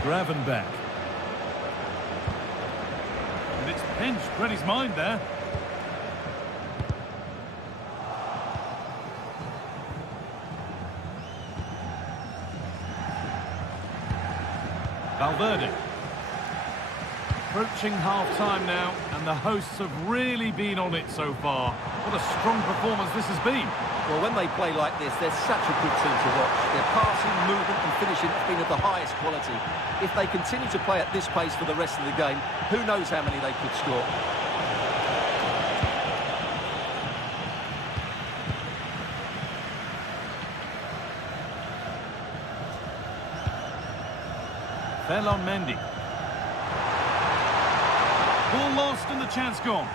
Gravenberch. And it's pinched, read his mind there. Valverde. Approaching half-time now, and the hosts have really been on it so far. What a strong performance this has been. Well, when they play like this, they're such a good team to watch. Their passing, movement and finishing have been of the highest quality. If they continue to play at this pace for the rest of the game, who knows how many they could score. Fell on Mendy. Ball lost and the chance gone.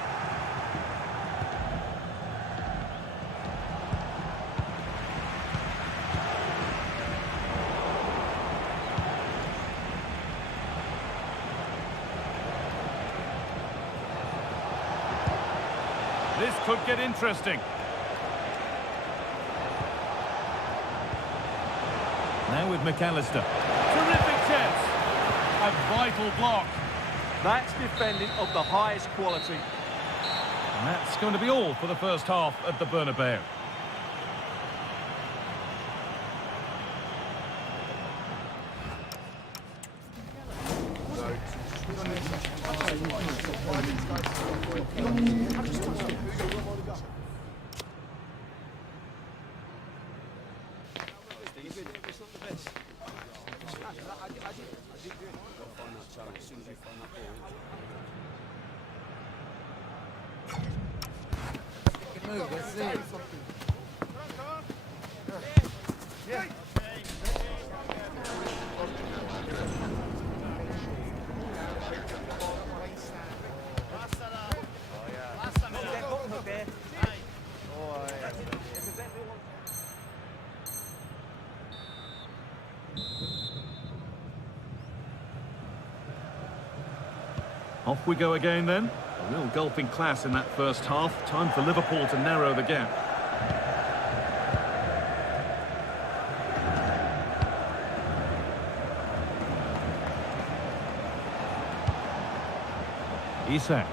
This could get interesting. Now with McAllister. Terrific chance. A vital block. That's defending of the highest quality. And that's going to be all for the first half at the Bernabeu. Off we go again then. A real gulping class in that first half. Time for Liverpool to narrow the gap. Isak.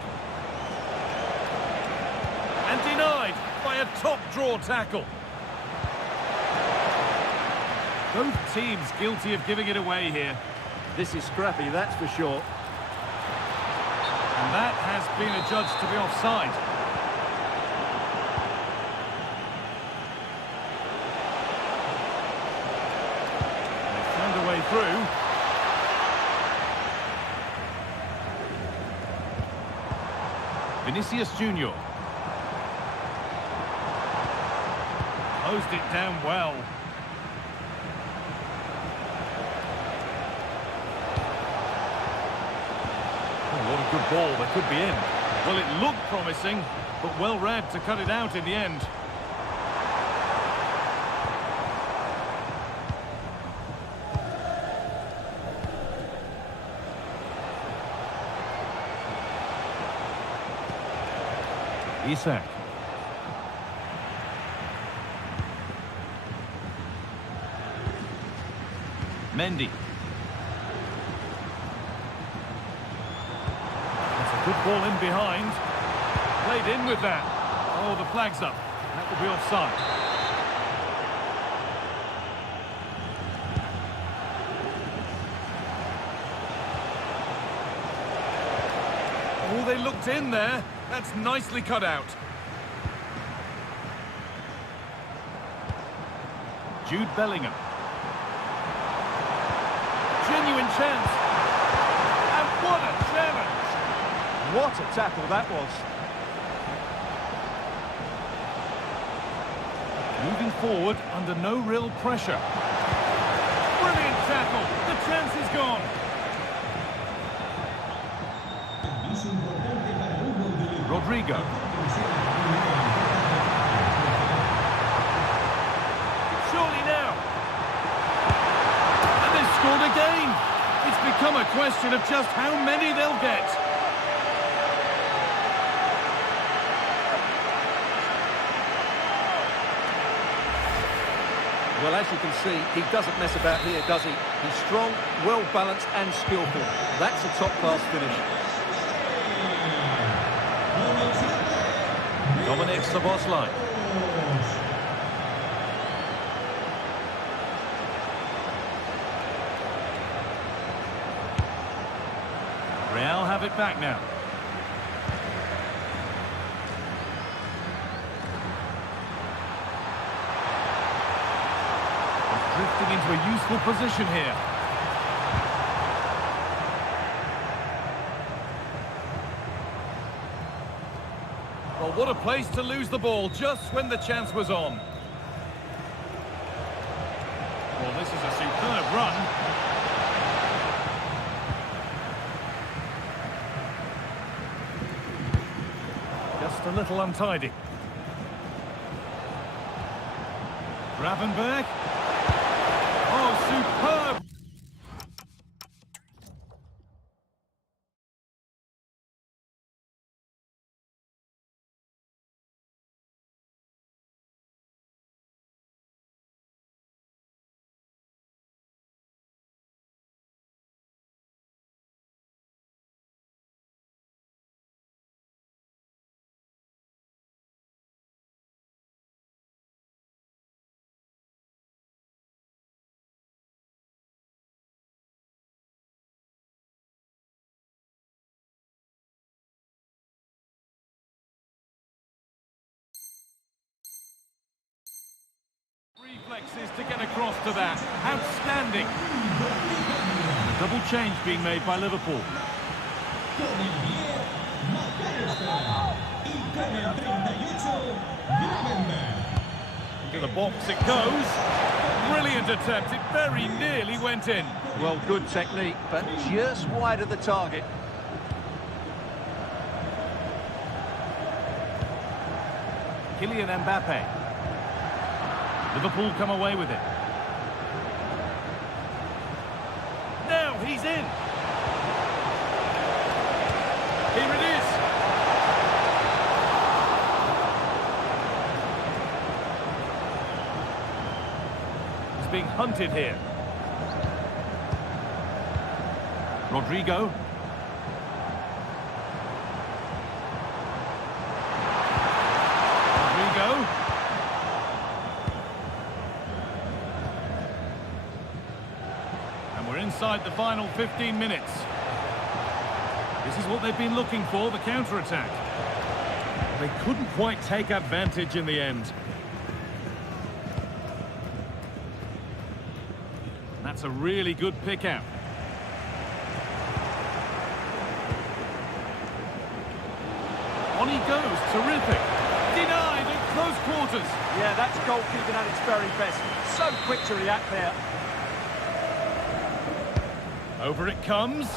And denied by a top draw tackle. Both teams guilty of giving it away here. This is scrappy, that's for sure. And that has been adjudged to be offside. They found a way through. Vinicius Junior. Closed it down well. What a good ball, that could be in. Well, it looked promising, but well read to cut it out in the end. Isak. Mendy. Good ball in behind. Played in with that. Oh, the flag's up. That will be offside. Oh, they looked in there. That's nicely cut out. Jude Bellingham. Genuine chance. And what a challenge! What a tackle that was. Moving forward under no real pressure. Brilliant tackle. The chance is gone. Rodrigo. Surely now. And they've scored again. It's become a question of just how many they'll get. Well, as you can see, he doesn't mess about here, does he? He's strong, well-balanced and skillful. That's a top-class finish. Dominic's the boss line. Real have it back now. Drifting into a useful position here. Well, what a place to lose the ball just when the chance was on. Well, this is a superb run. Just a little untidy. Gravenberg. Oh, superb! Reflexes to get across to that. Outstanding. A double change being made by Liverpool. To the box it goes. Brilliant attempt. It very nearly went in. Well, good technique, but just wide of the target. Kylian Mbappe. Liverpool come away with it. Now he's in. Here it is. He's being hunted here. Rodrigo. Rodrigo. We're inside the final 15 minutes. This is what they've been looking for, the counter-attack. They couldn't quite take advantage in the end. That's a really good pick-out. On he goes, terrific. Denied at close quarters. Yeah, that's goalkeeping at its very best. So quick to react there. Over it comes.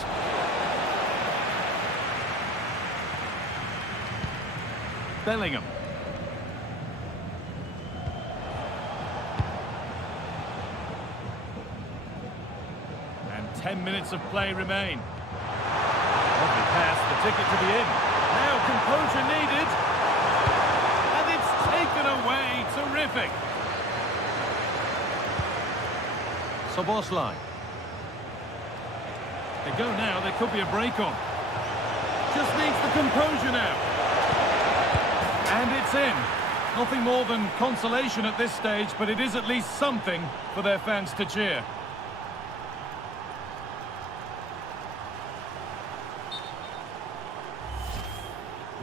Bellingham. And 10 minutes of play remain. Lovely pass, the ticket to be in. Now composure needed. And it's taken away. Terrific. Szoboszlai. They go now, there could be a break on. Just needs the composure now. And it's in. Nothing more than consolation at this stage, but it is at least something for their fans to cheer.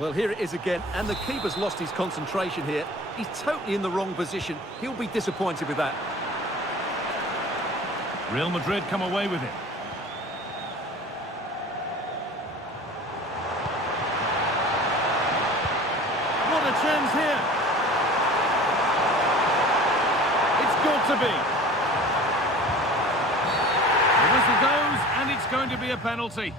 Well, here it is again, and the keeper's lost his concentration here. He's totally in the wrong position. He'll be disappointed with that. Real Madrid come away with it. What a chance here. It's got to be. The whistle goes, and it's going to be a penalty.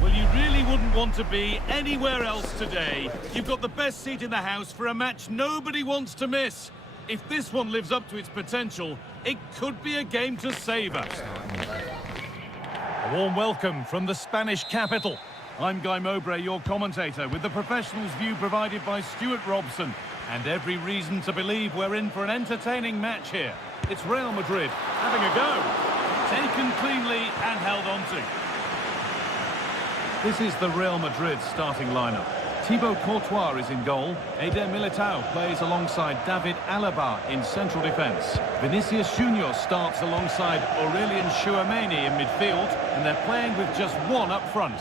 Well, you really wouldn't want to be anywhere else today. You've got the best seat in the house for a match nobody wants to miss. If this one lives up to its potential, it could be a game to savour. A warm welcome from the Spanish capital. I'm Guy Mowbray, your commentator, with the professionals' view provided by Stuart Robson. And every reason to believe we're in for an entertaining match here. It's Real Madrid having a go. Taken cleanly and held onto. This is the Real Madrid starting lineup. Thibaut Courtois is in goal. Eder Militao plays alongside David Alaba in central defence. Vinicius Junior starts alongside Aurelien Tchouameni in midfield, and they're playing with just one up front.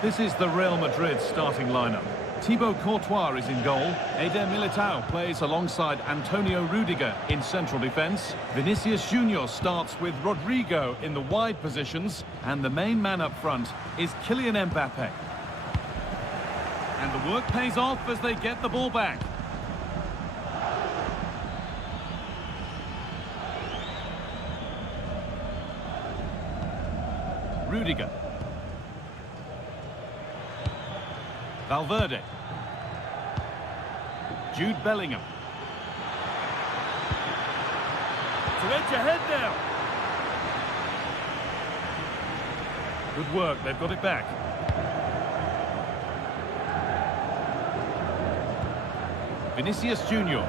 This is the Real Madrid starting lineup. Thibaut Courtois is in goal. Eder Militao plays alongside Antonio Rudiger in central defence. Vinicius Junior starts with Rodrigo in the wide positions. And the main man up front is Kylian Mbappe. And the work pays off as they get the ball back. Rudiger. Valverde. Jude Bellingham. To edge ahead now. Good work, they've got it back. Vinicius Junior.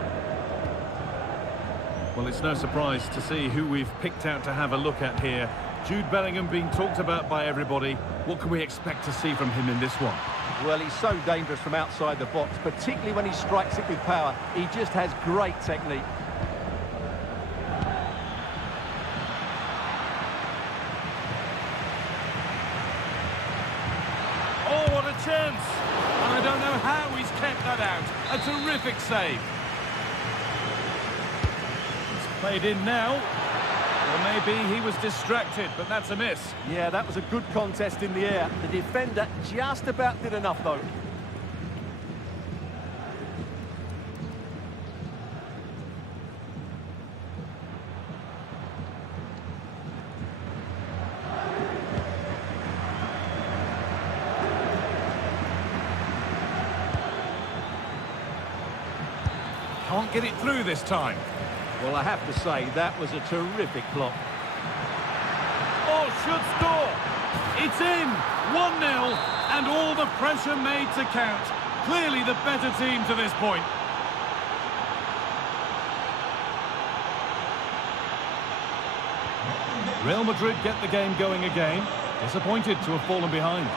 Well, it's no surprise to see who we've picked out to have a look at here. Jude Bellingham being talked about by everybody. What can we expect to see from him in this one? Well, he's so dangerous from outside the box, particularly when he strikes it with power. He just has great technique. Oh, what a chance! And I don't know how he's kept that out. A terrific save. It's played in now. Or maybe he was distracted, but that's a miss. Yeah, that was a good contest in the air. The defender just about did enough, though. Can't get it through this time. Well, I have to say, that was a terrific block. Oh, should score. It's in. 1-0, and all the pressure made to count. Clearly the better team to this point. Real Madrid get the game going again. Disappointed to have fallen behind.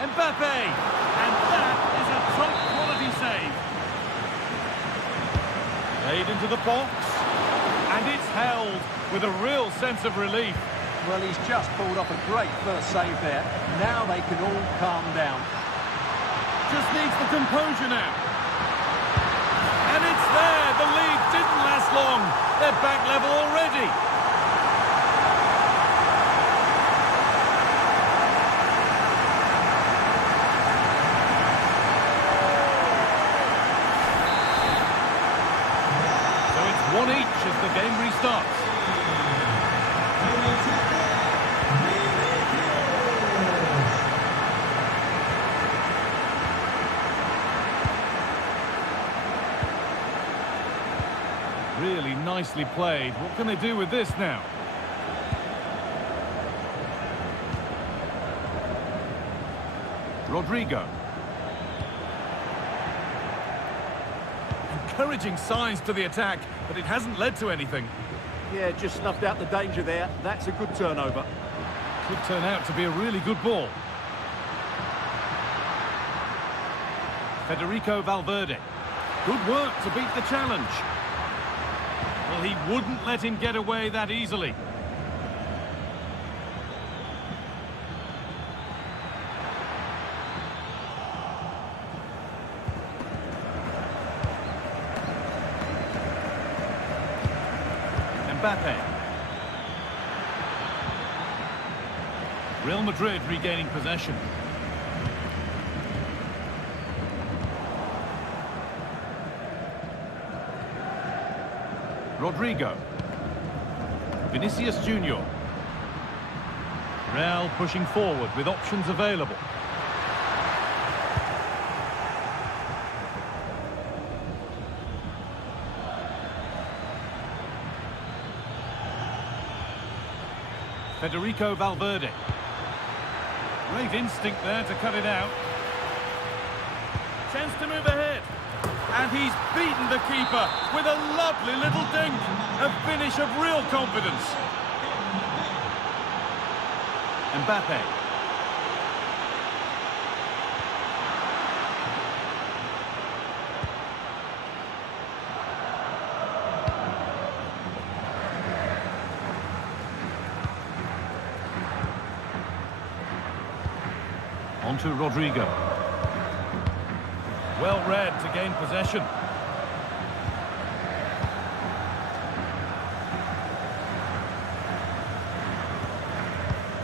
Mbappe! And that is a top-quality save. Played into the box. And it's held with a real sense of relief. Well, he's just pulled off a great first save there. Now they can all calm down. Just needs the composure now. And it's there. The lead didn't last long. They're back level already. So it's 1 each as the game restarts. Really nicely played. What can they do with this now? Rodrigo. Encouraging signs to the attack, but it hasn't led to anything. Yeah, just snuffed out the danger there. That's a good turnover. Could turn out to be a really good ball. Federico Valverde. Good work to beat the challenge. Well, he wouldn't let him get away that easily. Mbappe. Real Madrid regaining possession. Rodrigo. Vinicius Junior. Real pushing forward with options available. Federico Valverde. Great instinct there to cut it out. Chance to move ahead. And he's beaten the keeper with a lovely little dink. A finish of real confidence. Mbappe. On to Rodrigo. Well read to gain possession.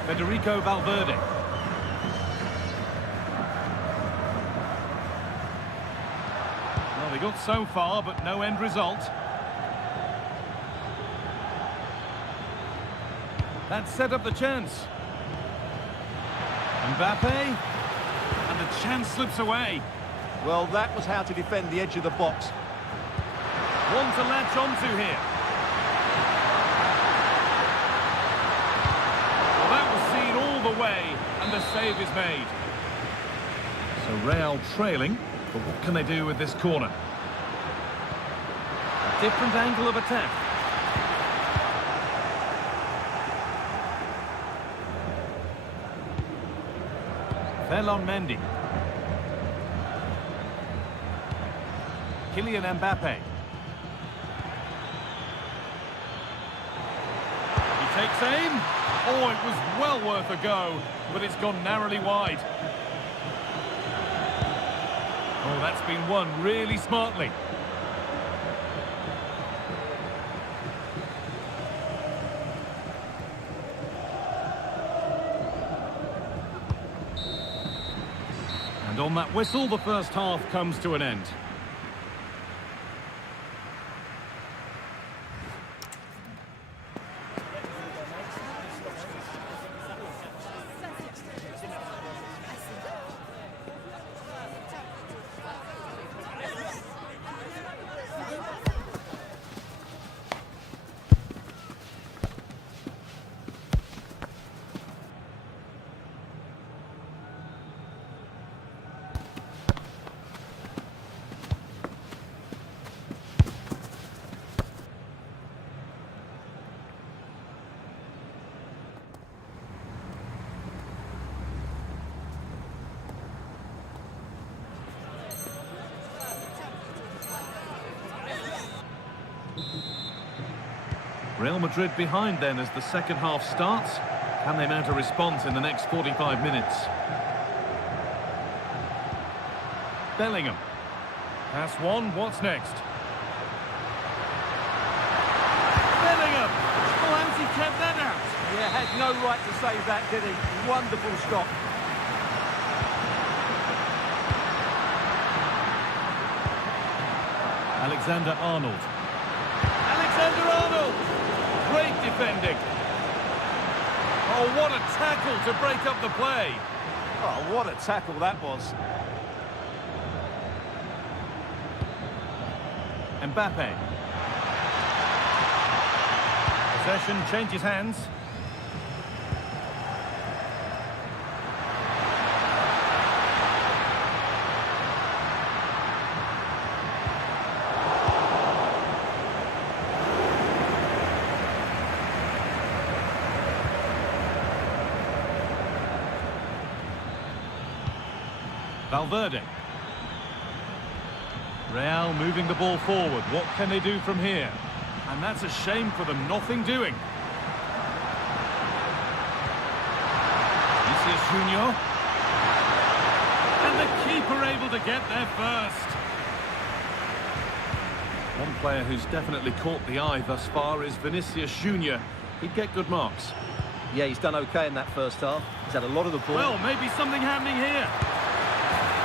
Federico Valverde. Well, they got so far, but no end result. That set up the chance. Mbappe. And the chance slips away. Well, that was how to defend the edge of the box. One to latch onto here. Well, that was seen all the way, and the save is made. So Real trailing, but what can they do with this corner? A different angle of attack. Ferland Mendy. Kylian Mbappe. He takes aim. Oh, it was well worth a go, but it's gone narrowly wide. Oh, that's been won really smartly. And on that whistle, the first half comes to an end. Real Madrid behind then as the second half starts. Can they mount a response in the next 45 minutes? Bellingham. Pass one, what's next? Bellingham! Oh, how's he kept that out? Yeah, had no right to save that, did he? Wonderful stop. Alexander-Arnold. Alexander-Arnold! Great defending. Oh, what a tackle to break up the play. Oh, what a tackle that was. Mbappe. Possession changes hands. Valverde. Real moving the ball forward. What can they do from here? And that's a shame for them, nothing doing. Vinicius Junior. And the keeper able to get there first. One player who's definitely caught the eye thus far is Vinicius Junior. He'd get good marks. Yeah, he's done okay in that first half. He's had a lot of the ball. Well, maybe something happening here.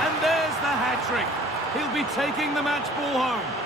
And there's the hat-trick. He'll be taking the match ball home.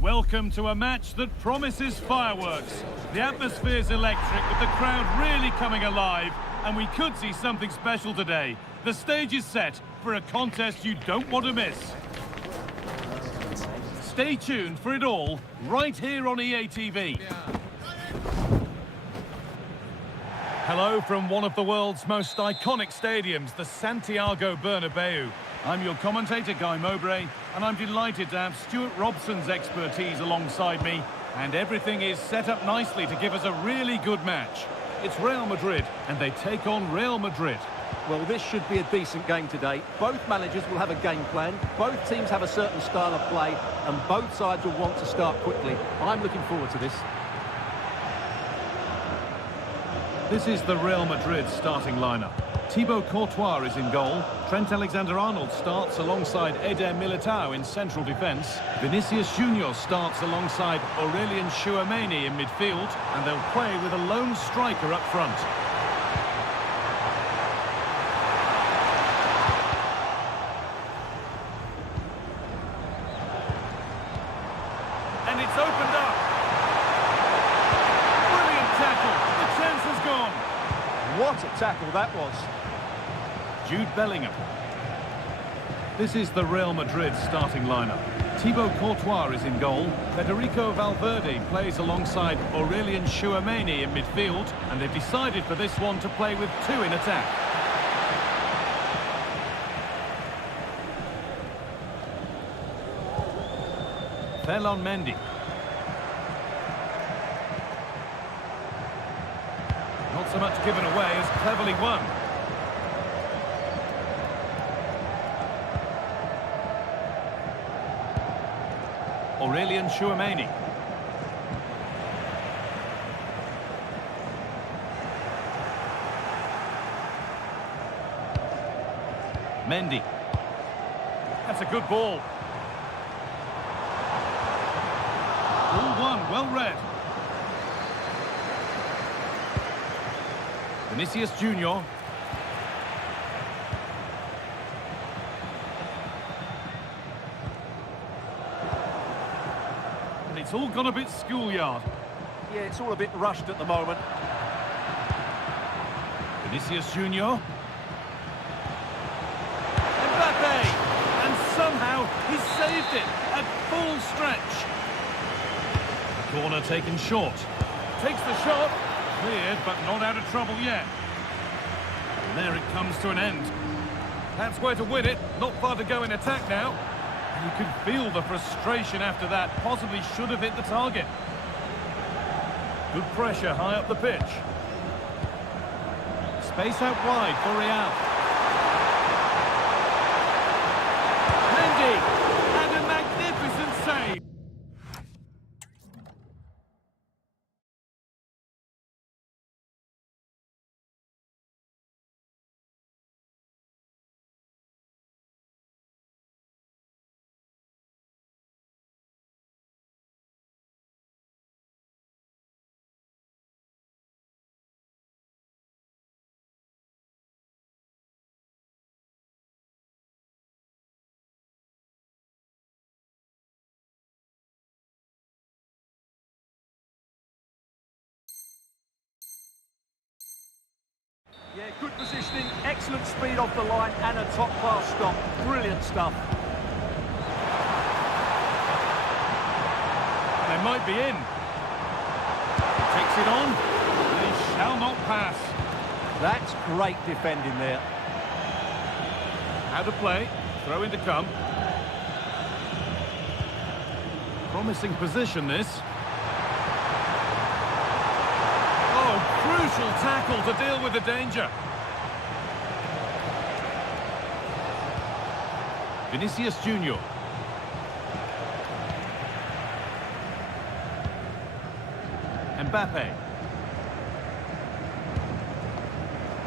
Welcome to a match that promises fireworks. The atmosphere's electric, with the crowd really coming alive, and we could see something special today. The stage is set for a contest you don't want to miss. Stay tuned for it all, right here on EA TV. Hello from one of the world's most iconic stadiums, the Santiago Bernabeu. I'm your commentator, Guy Mowbray, and I'm delighted to have Stuart Robson's expertise alongside me, and everything is set up nicely to give us a really good match. It's Real Madrid, and they take on Real Madrid. Well, this should be a decent game today. Both managers will have a game plan, both teams have a certain style of play, and both sides will want to start quickly. I'm looking forward to this. This is the Real Madrid starting lineup. Thibaut Courtois is in goal. Trent Alexander-Arnold starts alongside Eder Militao in central defence. Vinicius Junior starts alongside Aurelien Tchouameni in midfield, and they'll play with a lone striker up front. And it's opened up. Brilliant tackle. The chance has gone. What a tackle that was. Jude Bellingham. This is the Real Madrid starting lineup. Thibaut Courtois is in goal. Federico Valverde plays alongside Aurelien Tchouameni in midfield. And they've decided for this one to play with two in attack. Ferland Mendy. Not so much given away as cleverly won. Aurelien Tchouameni. Mendy. That's a good ball. All one, well read. Vinicius Junior. And it's all gone a bit schoolyard. Yeah, it's all a bit rushed at the moment. Vinicius Junior. Mbappe! And somehow he saved it at full stretch. Corner taken short. Takes the shot. Cleared, but not out of trouble yet. And there it comes to an end. That's where to win it. Not far to go in attack now. And you can feel the frustration after that. Possibly should have hit the target. Good pressure high up the pitch. Space out wide for Real. Mendy! And a magnificent save. Yeah, good positioning, excellent speed off the line and a top-class stop. Brilliant stuff. They might be in. Takes it on. They shall not pass. That's great defending there. How to play. Throw in to come. Promising position, this. Crucial tackle to deal with the danger. Vinicius Junior. Mbappe.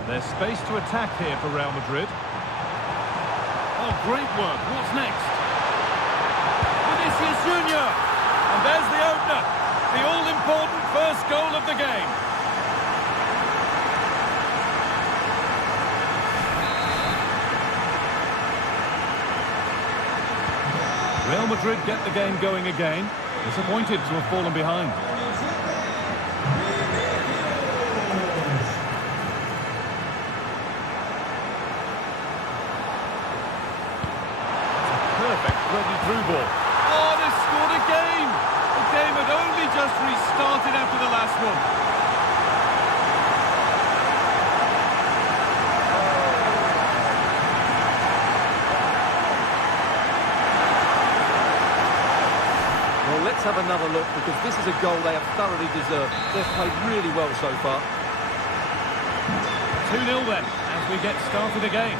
There's space to attack here for Real Madrid. Oh, great work. What's next? Vinicius Junior. And there's the opener. The all-important first goal of the game. Real Madrid get the game going again. Disappointed to have fallen behind. Perfect ready through ball. Oh, they scored again! The game had only just restarted after the last one. Let's have another look, because this is a goal they have thoroughly deserved. They've played really well so far. 2-0 then, as we get started again.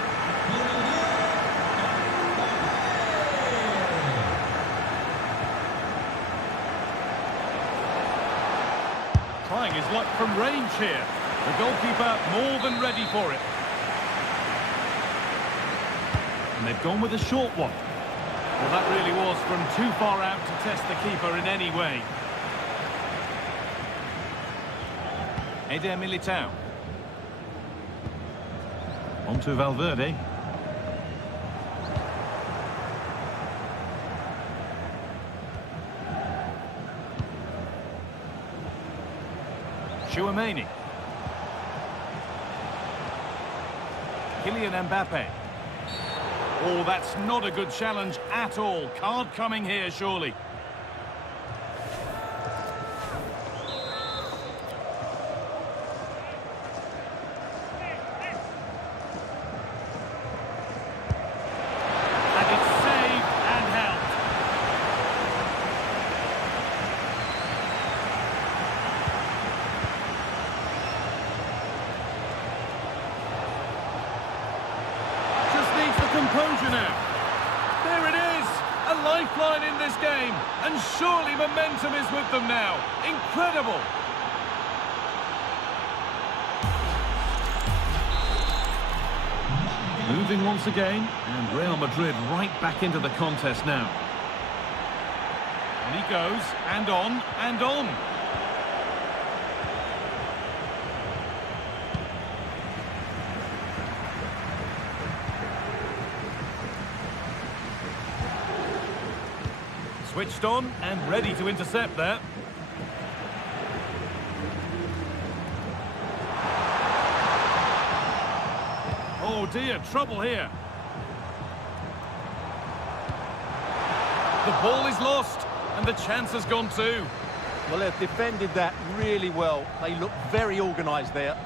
Trying his luck from range here. The goalkeeper more than ready for it. And they've gone with a short one. Well, that really was from too far out to test the keeper in any way. Eder Militao. On to Valverde. Tchouameni. Kylian Mbappe. Oh, that's not a good challenge at all. Card coming here, surely. And it's saved and helped. Just needs the composure now. There it is, a lifeline in this game, and surely momentum is with them now. Incredible. Moving once again, and Real Madrid right back into the contest now. And he goes, and on, and on. Switched on and ready to intercept there. Oh dear, trouble here. The ball is lost and the chance has gone too. Well, they've defended that really well. They look very organised there.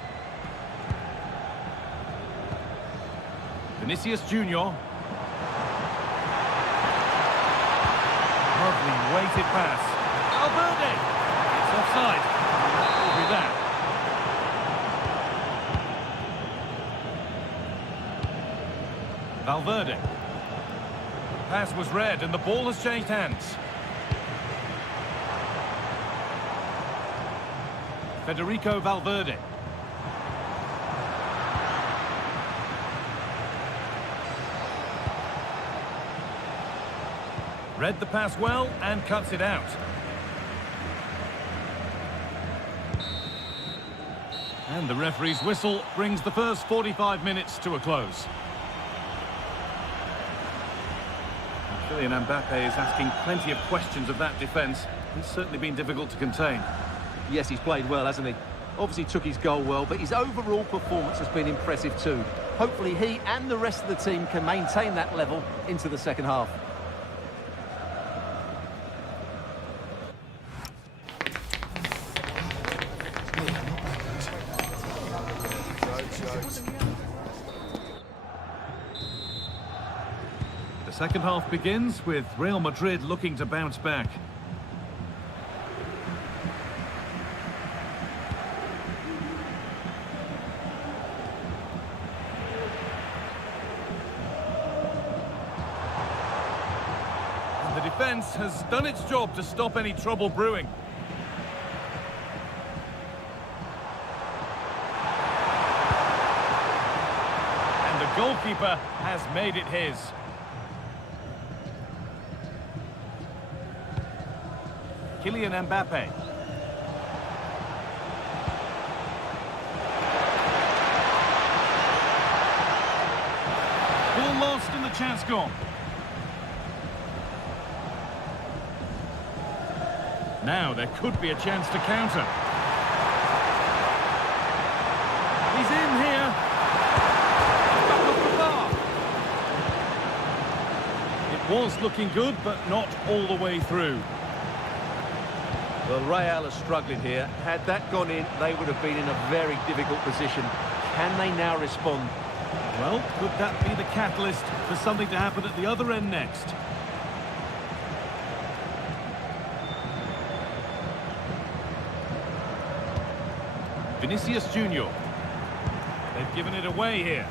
Vinicius Junior. Lovely weighted pass. Valverde. It's offside. That will be that. Valverde. Pass was read and the ball has changed hands. Federico Valverde. Read the pass well and cuts it out. And the referee's whistle brings the first 45 minutes to a close. Kylian Mbappe is asking plenty of questions of that defence. He's certainly been difficult to contain. Yes, he's played well, hasn't he? Obviously took his goal well, but his overall performance has been impressive too. Hopefully he and the rest of the team can maintain that level into the second half. The second half begins with Real Madrid looking to bounce back. And the defence has done its job to stop any trouble brewing. And the goalkeeper has made it his. Kylian Mbappe. Ball lost and the chance gone. Now there could be a chance to counter. He's in here. Back off the bar. It was looking good, but not all the way through. Well, Real are struggling here. Had that gone in, they would have been in a very difficult position. Can they now respond? Well, could that be the catalyst for something to happen at the other end next? Vinicius Junior. They've given it away here.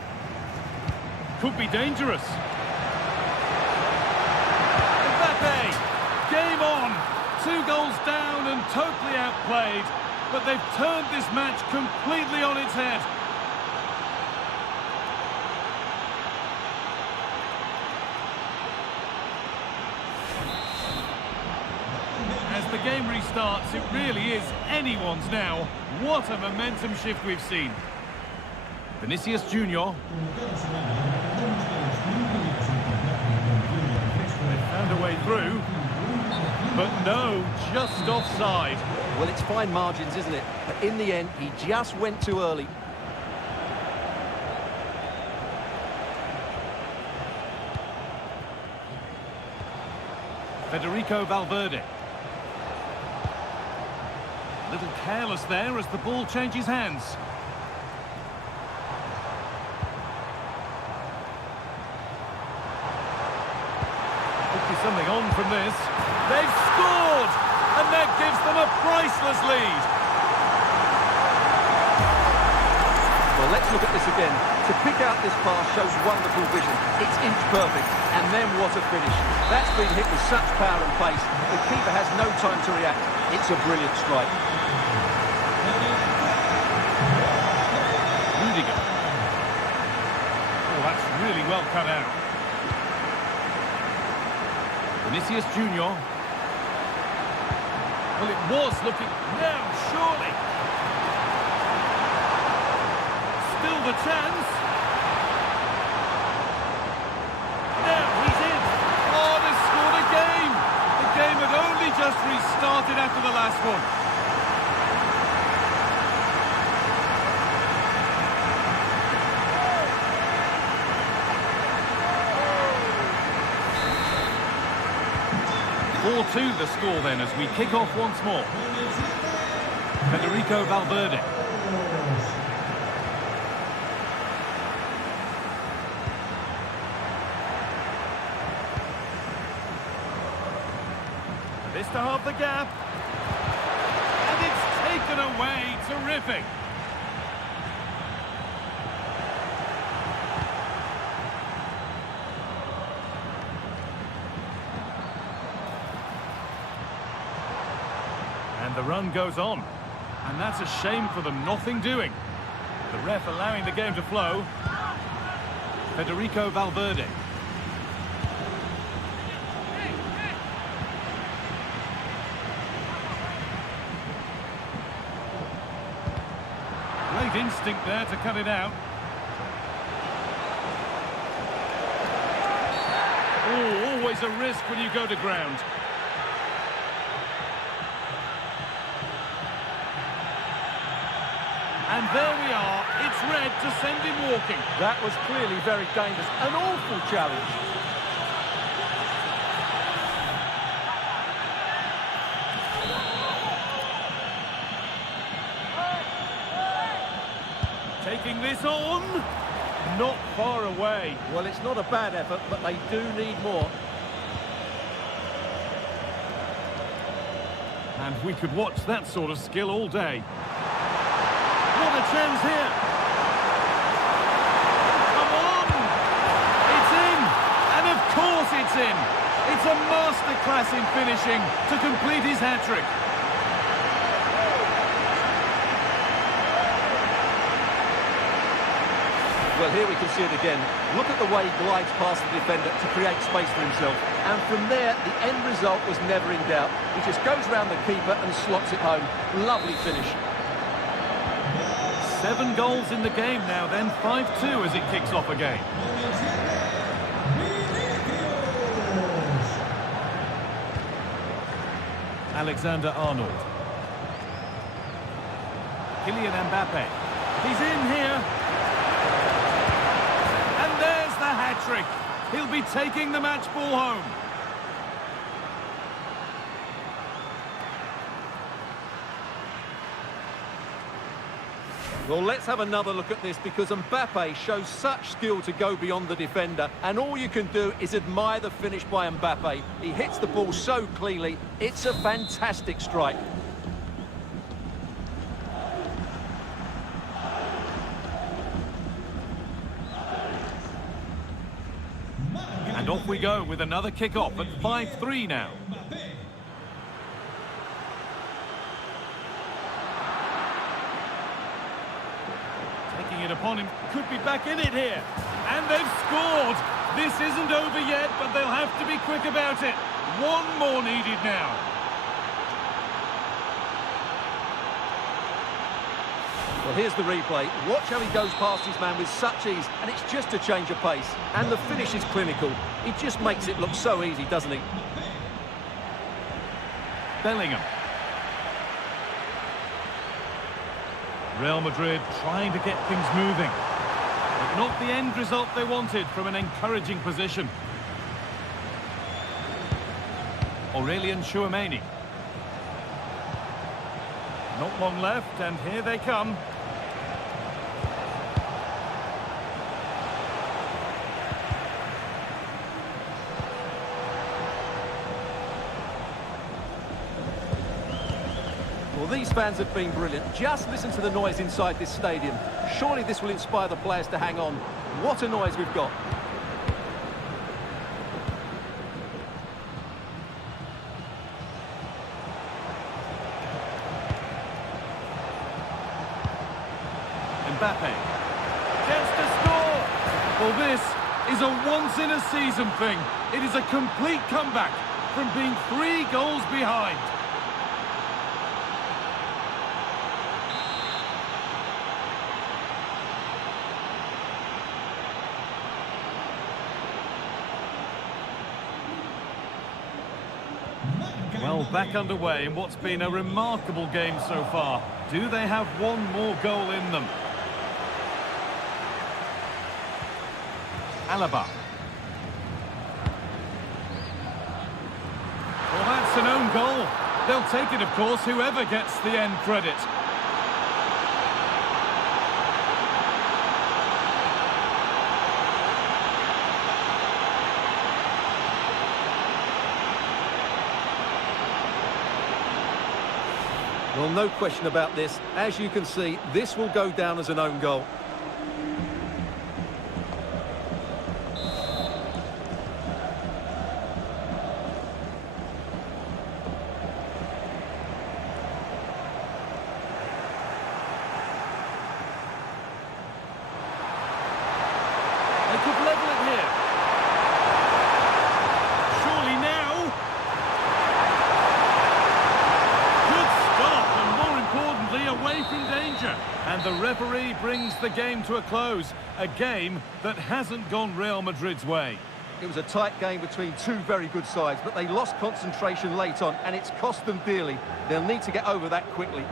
Could be dangerous. Mbappe! Game on! 2 goals down and totally outplayed, but they've turned this match completely on its head. As the game restarts, it really is anyone's now. What a momentum shift we've seen. Vinicius Junior. They've found a way through. But no, just offside. Well, it's fine margins, isn't it? But in the end, he just went too early. Federico Valverde. A little careless there as the ball changes hands. Could be something on from this. They've scored! And that gives them a priceless lead. Well, let's look at this again. To pick out this pass shows wonderful vision. It's inch perfect, and then what a finish. That's been hit with such power and pace. The keeper has no time to react. It's a brilliant strike. Rudiger. Oh, that's really well cut out. Vinicius Junior. Well, it was looking... Now, surely. Still the chance. Now he's in. Oh, they scored again. The game had only just restarted after the last one. The score then as we kick off once more. Federico Valverde. This to half the gap. And it's taken away. Terrific. And the run goes on. And that's a shame for them, nothing doing. The ref allowing the game to flow. Federico Valverde. Great instinct there to cut it out. Oh, always a risk when you go to ground. And there we are, it's red to send him walking. That was clearly very dangerous, an awful challenge. Taking this on, not far away. Well, it's not a bad effort, but they do need more. And we could watch that sort of skill all day. What a chance here. Come on. It's in. And of course it's in. It's a masterclass in finishing to complete his hat-trick. Well, here we can see it again. Look at the way he glides past the defender to create space for himself. And from there, the end result was never in doubt. He just goes round the keeper and slots it home. Lovely finish. 7 goals in the game now then, 5-2 as it kicks off again. Alexander-Arnold. Kylian Mbappe. He's in here. And there's the hat-trick. He'll be taking the match ball home. Well, let's have another look at this because Mbappe shows such skill to go beyond the defender, and all you can do is admire the finish by Mbappe. He hits the ball so cleanly. It's a fantastic strike. And off we go with another kick-off at 5-3 now. Taking it upon him, could be back in it here. And they've scored. This isn't over yet, but they'll have to be quick about it. One more needed now. Well, here's the replay. Watch how he goes past his man with such ease, and it's just a change of pace. And the finish is clinical. He just makes it look so easy, doesn't he? Bellingham. Real Madrid trying to get things moving. But not the end result they wanted from an encouraging position. Aurelian Chouameni. Not long left, and here they come. Well, these fans have been brilliant. Just listen to the noise inside this stadium. Surely this will inspire the players to hang on. What a noise we've got. Mbappe. Gets to score! Well, this is a once-in-a-season thing. It is a complete comeback from being 3 goals behind. Well, back underway in what's been a remarkable game so far. Do they have one more goal in them? Alaba. Well, that's an own goal. They'll take it, of course, whoever gets the end credit. Well, no question about this. As you can see, this will go down as an own goal. They could level it here. Surely now. Good stop, and more importantly, away from danger. And the referee brings the game to a close. A game that hasn't gone Real Madrid's way. It was a tight game between two very good sides, but they lost concentration late on, and it's cost them dearly. They'll need to get over that quickly.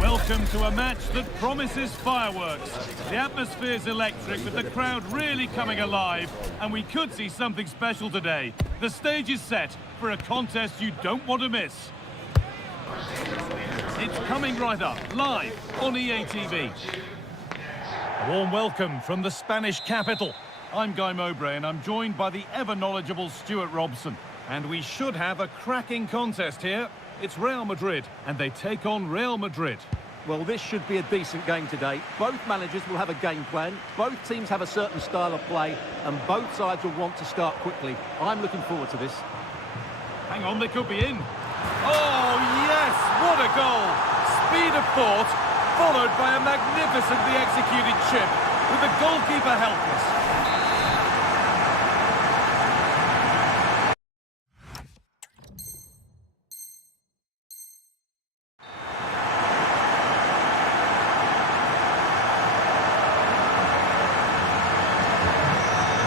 Welcome to a match that promises fireworks. The atmosphere's electric, with the crowd really coming alive, and we could see something special today. The stage is set for a contest you don't want to miss. It's coming right up, live on EA TV. A warm welcome from the Spanish capital. I'm Guy Mowbray, and I'm joined by the ever-knowledgeable Stuart Robson. And we should have a cracking contest here. It's Real Madrid, and they take on Real Madrid. Well, this should be a decent game today. Both managers will have a game plan. Both teams have a certain style of play, and both sides will want to start quickly. I'm looking forward to this. Hang on, they could be in. Oh, yes! What a goal! Speed of thought, followed by a magnificently executed chip, with the goalkeeper helpless.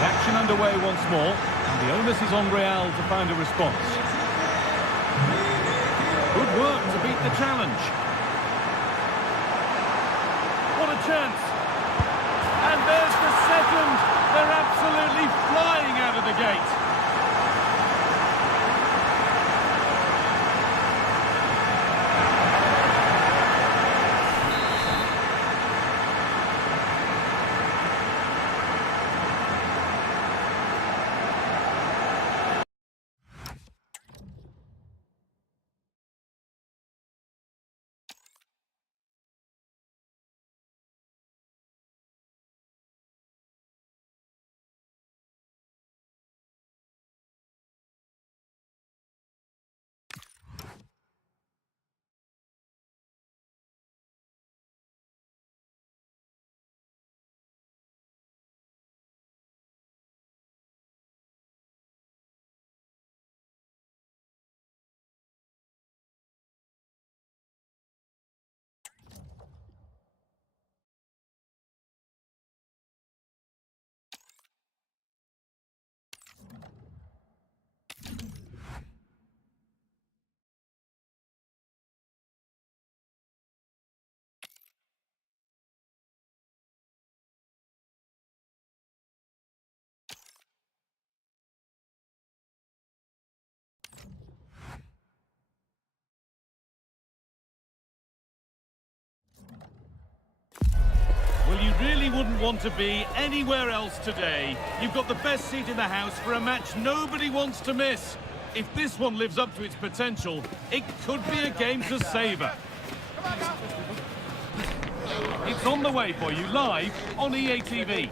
Action underway once more, and the onus is on Real to find a response. Good work to beat the challenge. What a chance! And there's the second! They're absolutely flying out of the gate. really wouldn't want to be anywhere else today. You've got the best seat in the house for a match nobody wants to miss. If this one lives up to its potential, it could be a game to savour. It's on the way for you live on EA TV.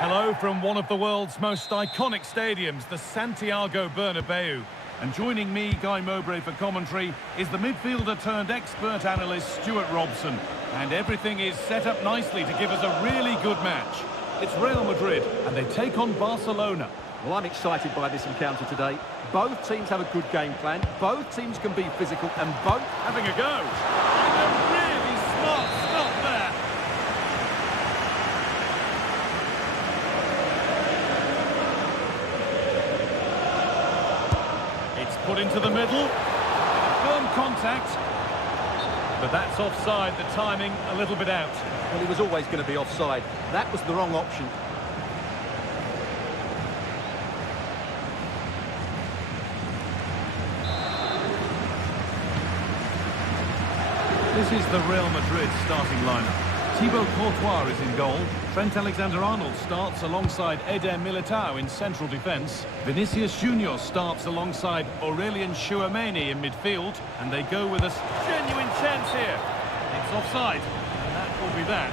Hello from one of the world's most iconic stadiums, the Santiago Bernabeu. And joining me, Guy Mowbray, for commentary is the midfielder turned expert analyst Stuart Robson. And everything is set up nicely to give us a really good match. It's Real Madrid and they take on Barcelona. Well, I'm excited by this encounter today. Both teams have a good game plan, both teams can be physical and both having a go. And a really smart stop there. It's put into the middle. Firm contact. But that's offside, the timing a little bit out. Well, he was always going to be offside. That was the wrong option. This is the Real Madrid starting lineup. Thibaut Courtois is in goal. Trent Alexander-Arnold starts alongside Eder Militao in central defence. Vinicius Junior starts alongside Aurelien Tchouameni in midfield. And they go with a genuine chance here. It's offside, and that will be that.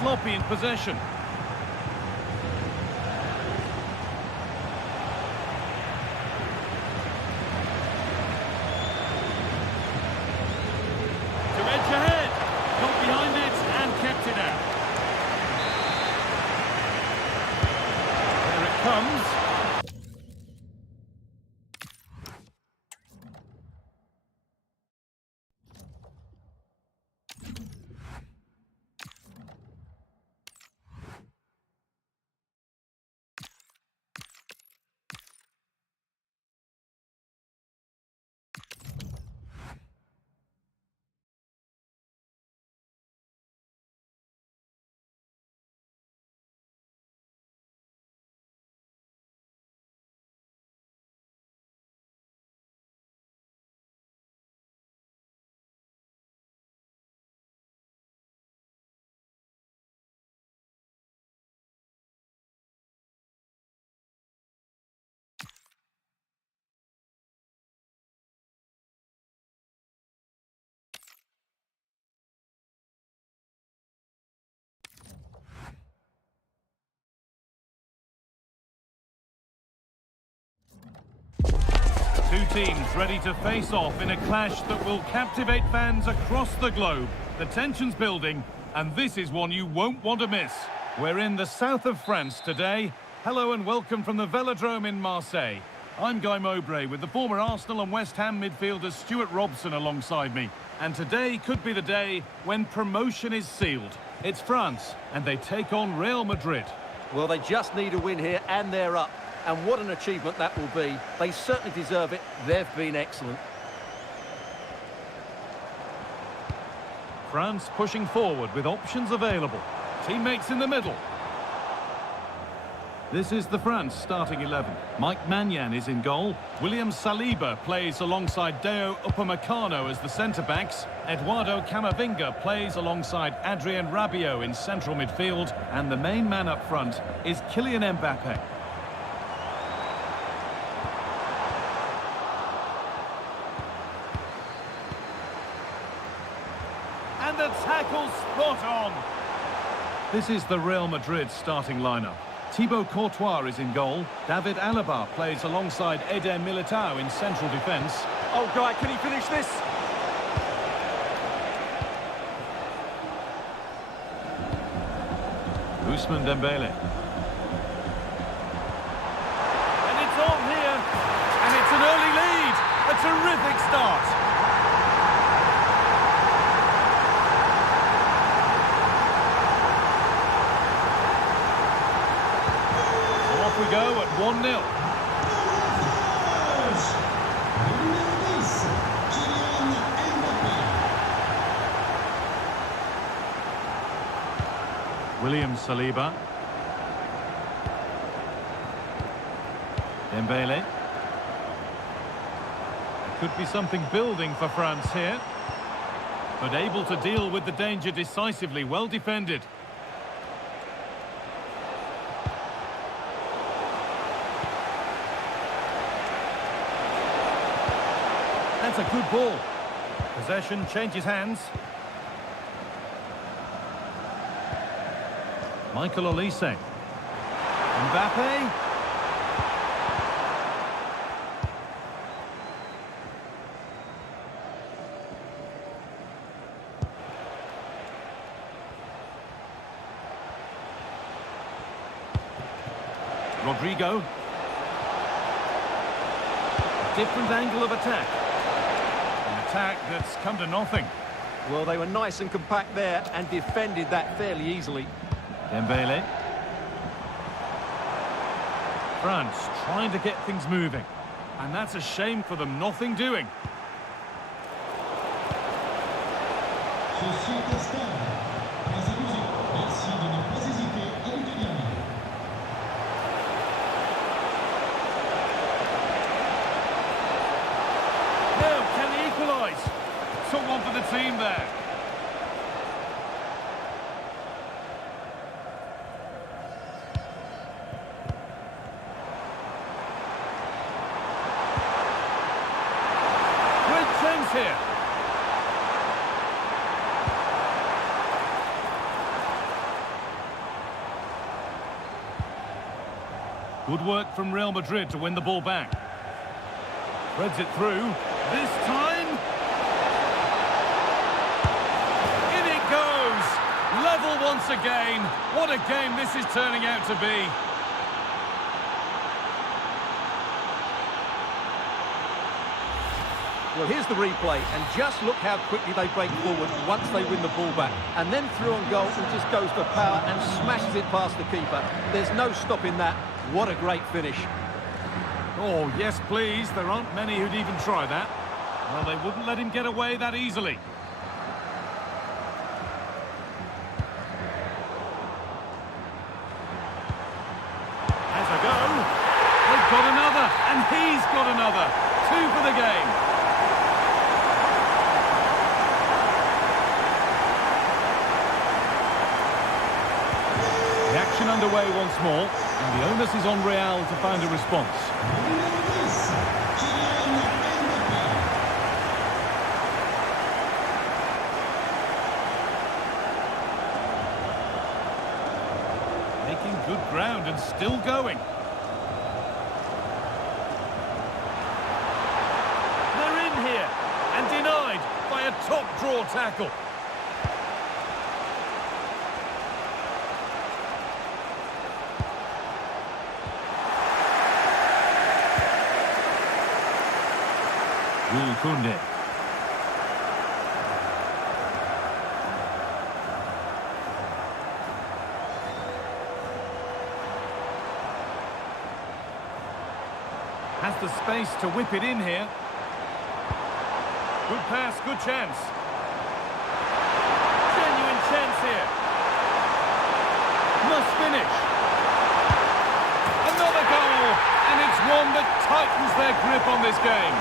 Sloppy in possession. To edge ahead. Got behind it and kept it out. There it comes. Two teams ready to face off in a clash that will captivate fans across the globe. The tension's building, and this is one you won't want to miss. We're in the south of France today. Hello and welcome from the Velodrome in Marseille. I'm Guy Mowbray with the former Arsenal and West Ham midfielder Stuart Robson alongside me. And today could be the day when promotion is sealed. It's France, and they take on Real Madrid. Well, they just need a win here, and they're up. And what an achievement that will be. They certainly deserve it. They've been excellent. France pushing forward with options available. Teammates in the middle. This is the France starting 11. Mike Maignan is in goal. William Saliba plays alongside Deo Upamecano as the centre-backs. Eduardo Camavinga plays alongside Adrien Rabiot in central midfield. And the main man up front is Kylian Mbappe. And the tackle spot on. This is the Real Madrid starting lineup. Thibaut Courtois is in goal. David Alaba plays alongside Eder Militao in central defence. Oh, Guy, can he finish this? Ousmane Dembele. And it's on here. And it's an early lead. A terrific start. 1-0. William Saliba. Dembele. There could be something building for France here. But able to deal with the danger decisively, well defended. That's a good ball. Possession changes hands. Michael Olise. Mbappe. Rodrigo. Different angle of attack. An attack that's come to nothing. Well, they were nice and compact there and defended that fairly easily. Dembele. France trying to get things moving. And that's a shame for them, nothing doing. Took one for the team there. Great chance here. Good work from Real Madrid to win the ball back. Threads it through. This time. Level once again. What a game this is turning out to be. Well, here's the replay, and just look how quickly they break forward once they win the ball back. And then through on goal, he just goes for power and smashes it past the keeper. There's no stopping that. What a great finish. Oh, yes, please. There aren't many who'd even try that. Well, they wouldn't let him get away that easily. Got another, and he's got another. 2 for the game. The action underway once more, and the onus is on Real to find a response. Making good ground and still going. And denied by a top-draw tackle. Jules Koundé. Has the space to whip it in here. Good pass, good chance. Genuine chance here. Must finish. Another goal, and it's one that tightens their grip on this game.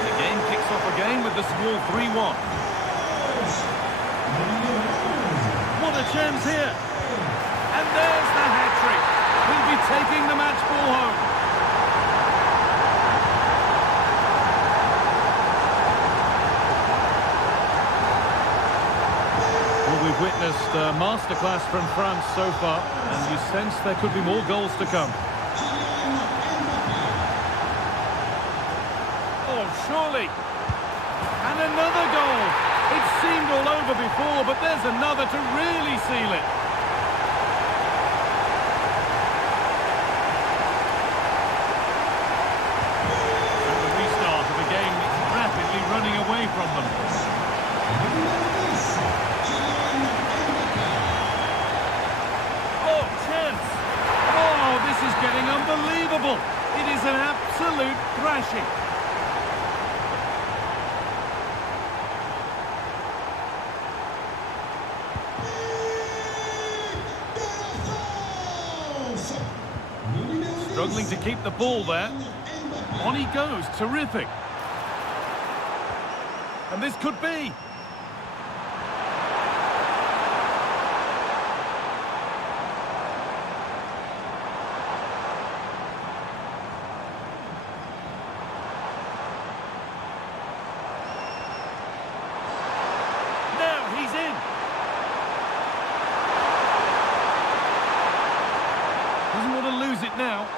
And the game kicks off again with the score 3-1. What a chance here. And there's the hat-trick. He'll be taking the match ball home. Well, we've witnessed a masterclass from France so far, and you sense there could be more goals to come. Oh, surely. And another goal. It seemed all over before, but there's another to really seal it. Running away from them. struggling to keep the ball there. On he goes, terrific. And this could be. Now he's in. Doesn't want to lose it now.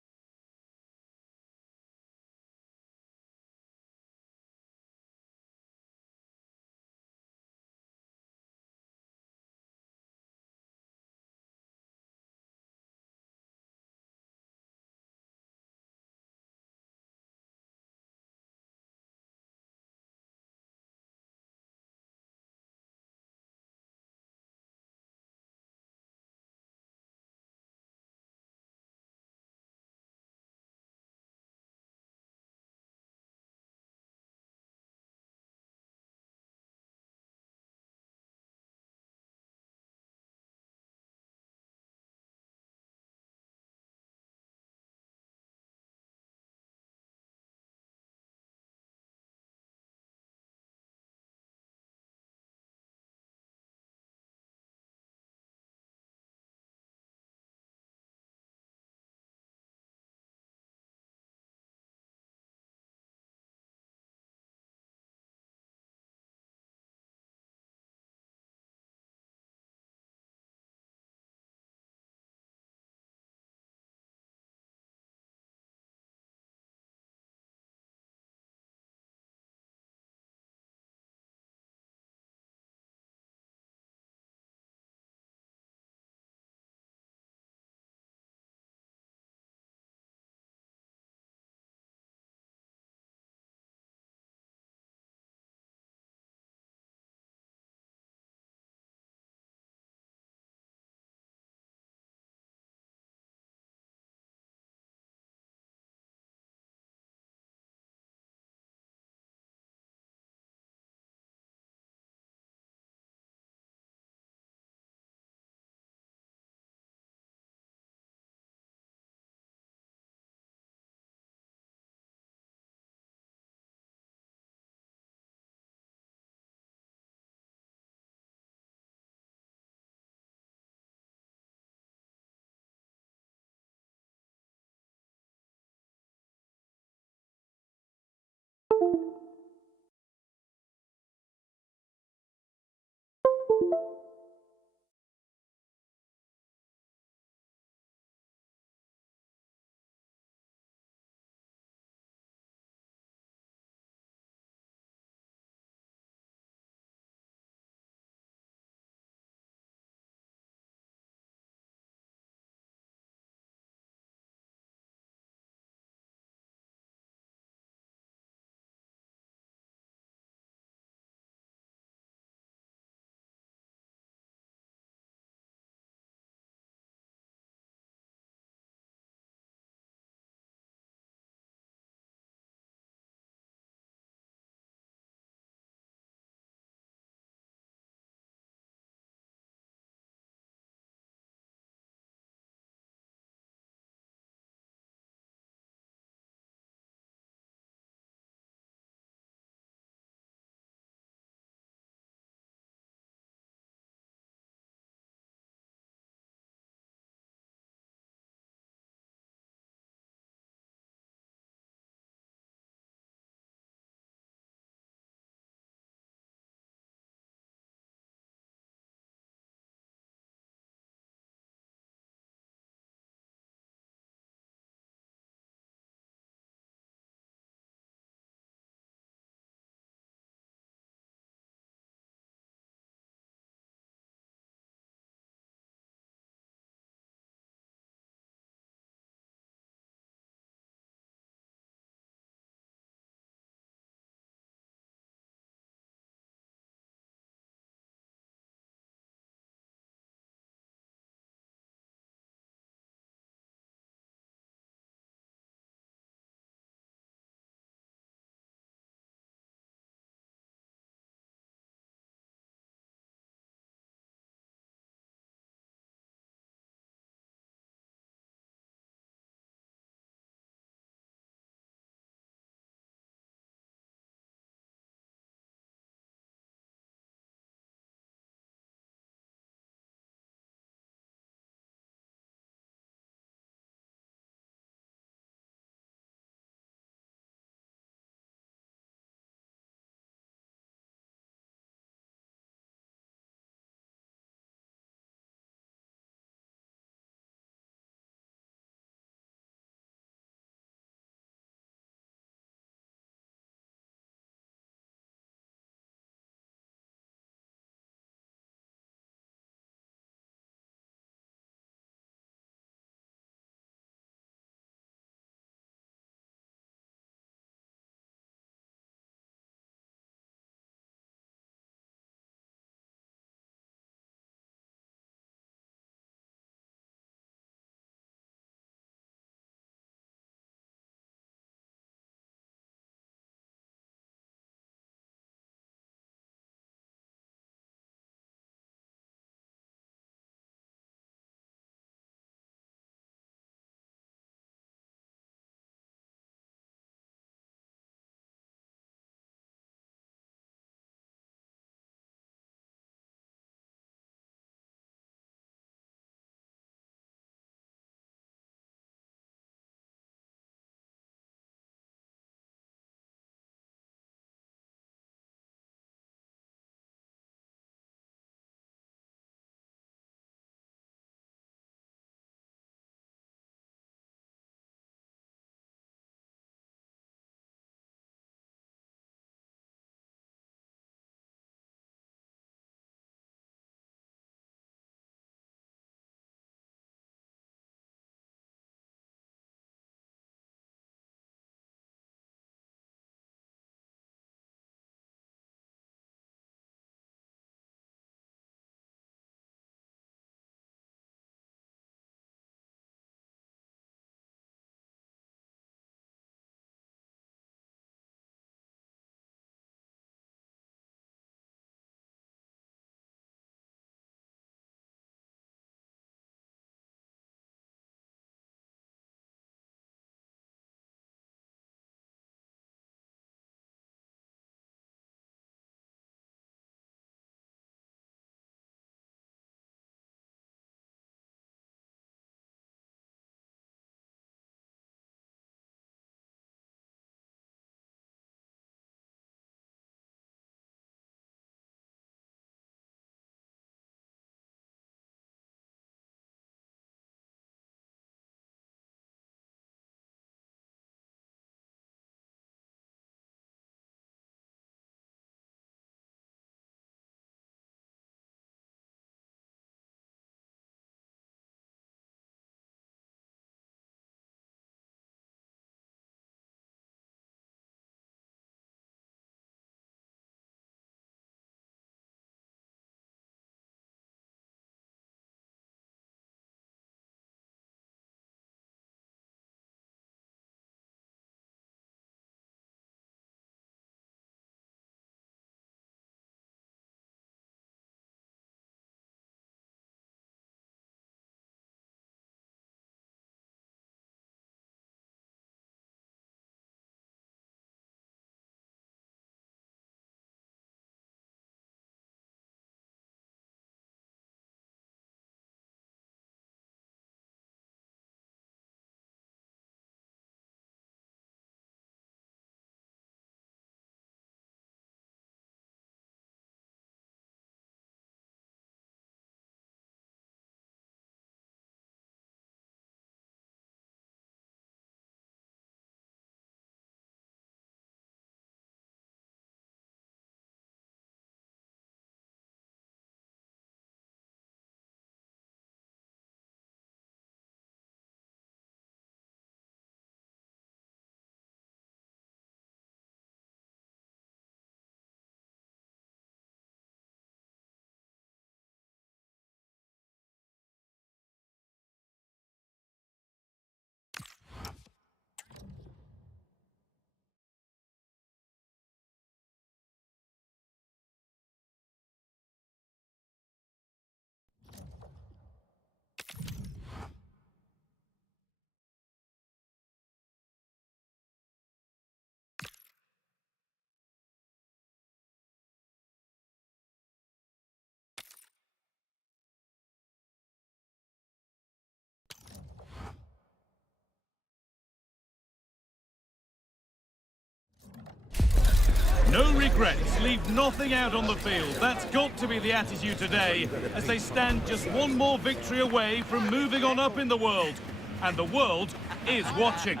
No regrets, leave nothing out on the field. That's got to be the attitude today, as they stand just one more victory away from moving on up in the world. And the world is watching.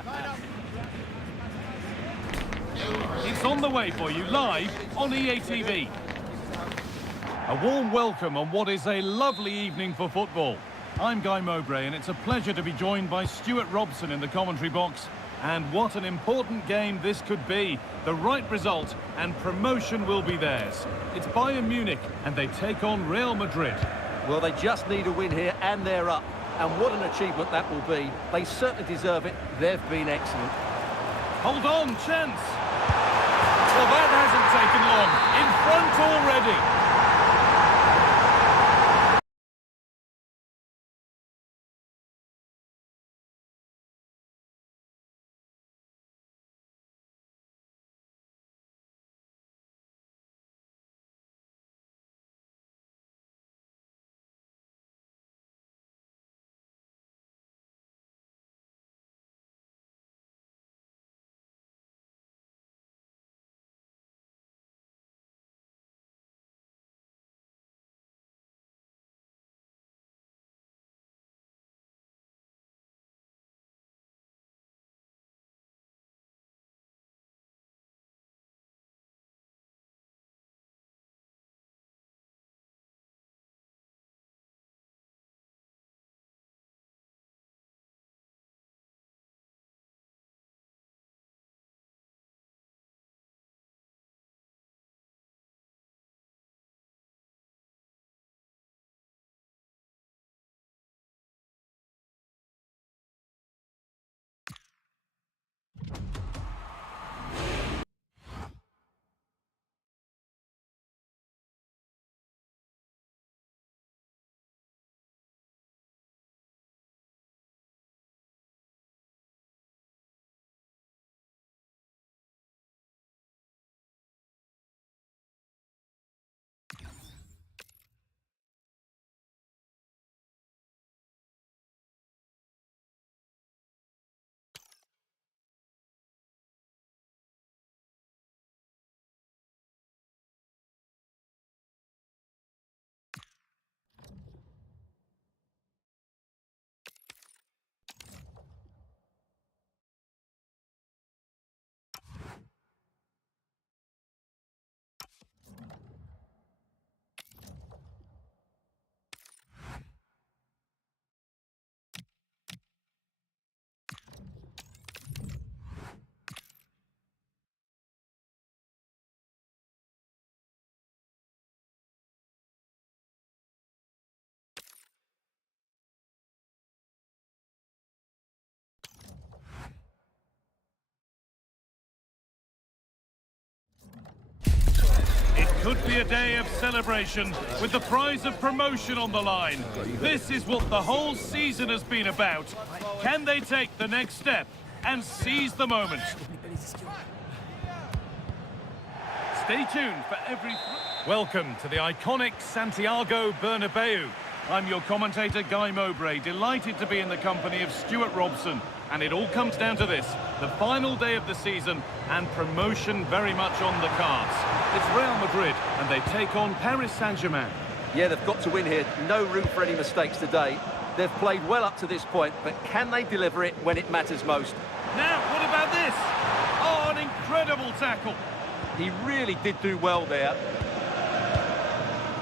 It's on the way for you live on EA TV. A warm welcome on what is a lovely evening for football. I'm Guy Mowbray, and it's a pleasure to be joined by Stuart Robson in the commentary box. And what an important game this could be. The right result and promotion will be theirs. It's Bayern Munich and they take on Real Madrid. Well, they just need a win here and they're up. And what an achievement that will be. They certainly deserve it. They've been excellent. Hold on, chance. Well, that hasn't taken long. In front already. Could be a day of celebration with the prize of promotion on the line. This is what the whole season has been about. Can they take the next step and seize the moment? Stay tuned for every... Welcome to the iconic Santiago Bernabeu. I'm your commentator, Guy Mowbray, delighted to be in the company of Stuart Robson. And it all comes down to this, the final day of the season and promotion very much on the cards. It's Real Madrid and they take on Paris Saint-Germain. Yeah, they've got to win here. No room for any mistakes today. They've played well up to this point, but can they deliver it when it matters most? Now, what about this? Oh, an incredible tackle. He really did do well there.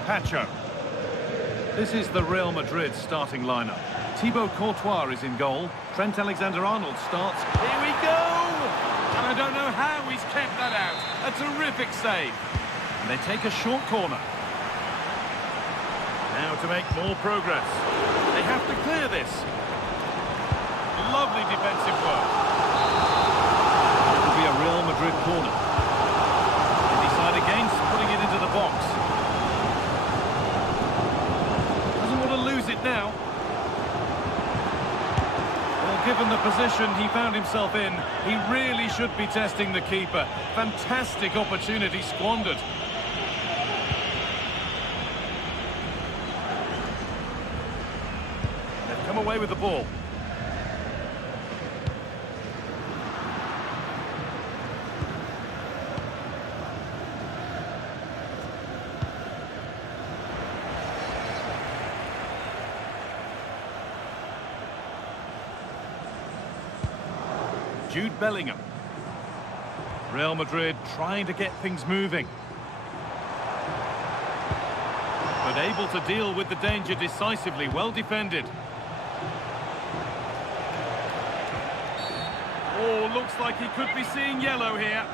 Pacho. This is the Real Madrid starting lineup. Thibaut Courtois is in goal. Trent Alexander-Arnold starts. Here we go! And I don't know how he's kept that out. A terrific save. And they take a short corner. Now to make more progress. They have to clear this. Lovely defensive work. It will be a Real Madrid corner. They decide against putting it into the box. Doesn't want to lose it now. Given the position he found himself in, he really should be testing the keeper. Fantastic opportunity squandered. They've come away with the ball. Jude Bellingham. Real Madrid trying to get things moving, but able to deal with the danger decisively. Well defended. Oh, looks like he could be seeing yellow here.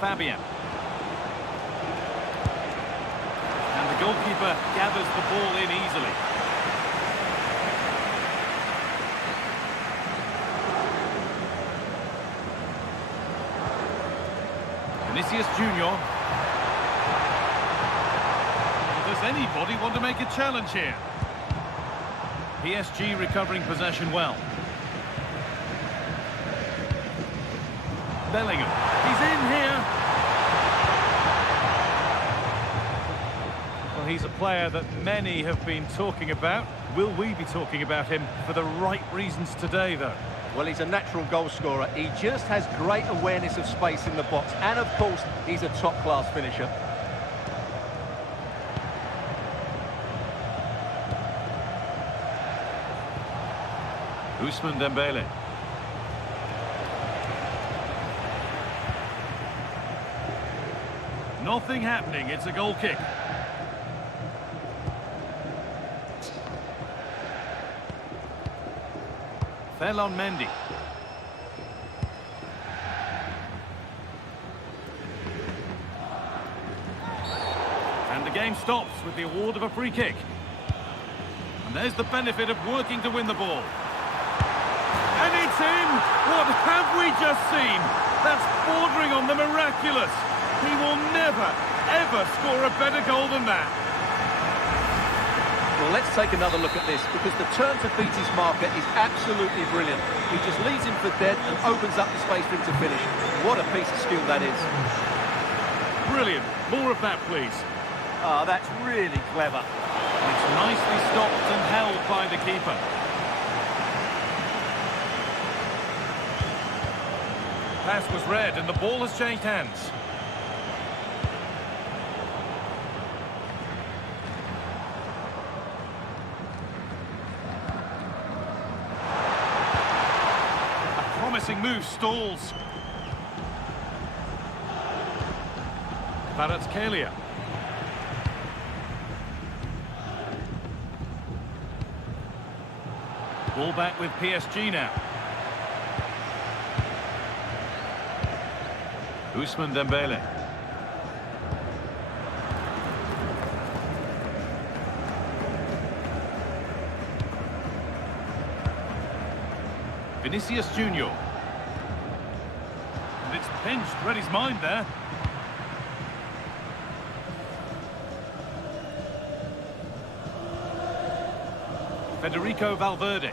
Fabian. And the goalkeeper gathers the ball in easily. Vinicius Junior. Does anybody want to make a challenge here? PSG recovering possession well. Bellingham. He's in here. Well, he's a player that many have been talking about. Will we be talking about him for the right reasons today, though? Well, he's a natural goal scorer. He just has great awareness of space in the box. And, of course, he's a top-class finisher. Ousmane Dembele. Nothing happening, it's a goal kick. Ferland Mendy. And the game stops with the award of a free kick. And there's the benefit of working to win the ball. And it's in! What have we just seen? That's bordering on the miraculous. He will never, ever score a better goal than that. Well, let's take another look at this, because the turn to beat his marker is absolutely brilliant. He just leaves him for dead and opens up the space for him to finish. What a piece of skill that is. Brilliant. More of that, please. Ah, that's really clever. It's nicely stopped and held by the keeper. Pass was read and the ball has changed hands. Promising move stalls. Kvaratskhelia. Ball back with PSG now. Ousmane Dembele. Vinicius Junior. And it's pinched, read his mind there. Federico Valverde.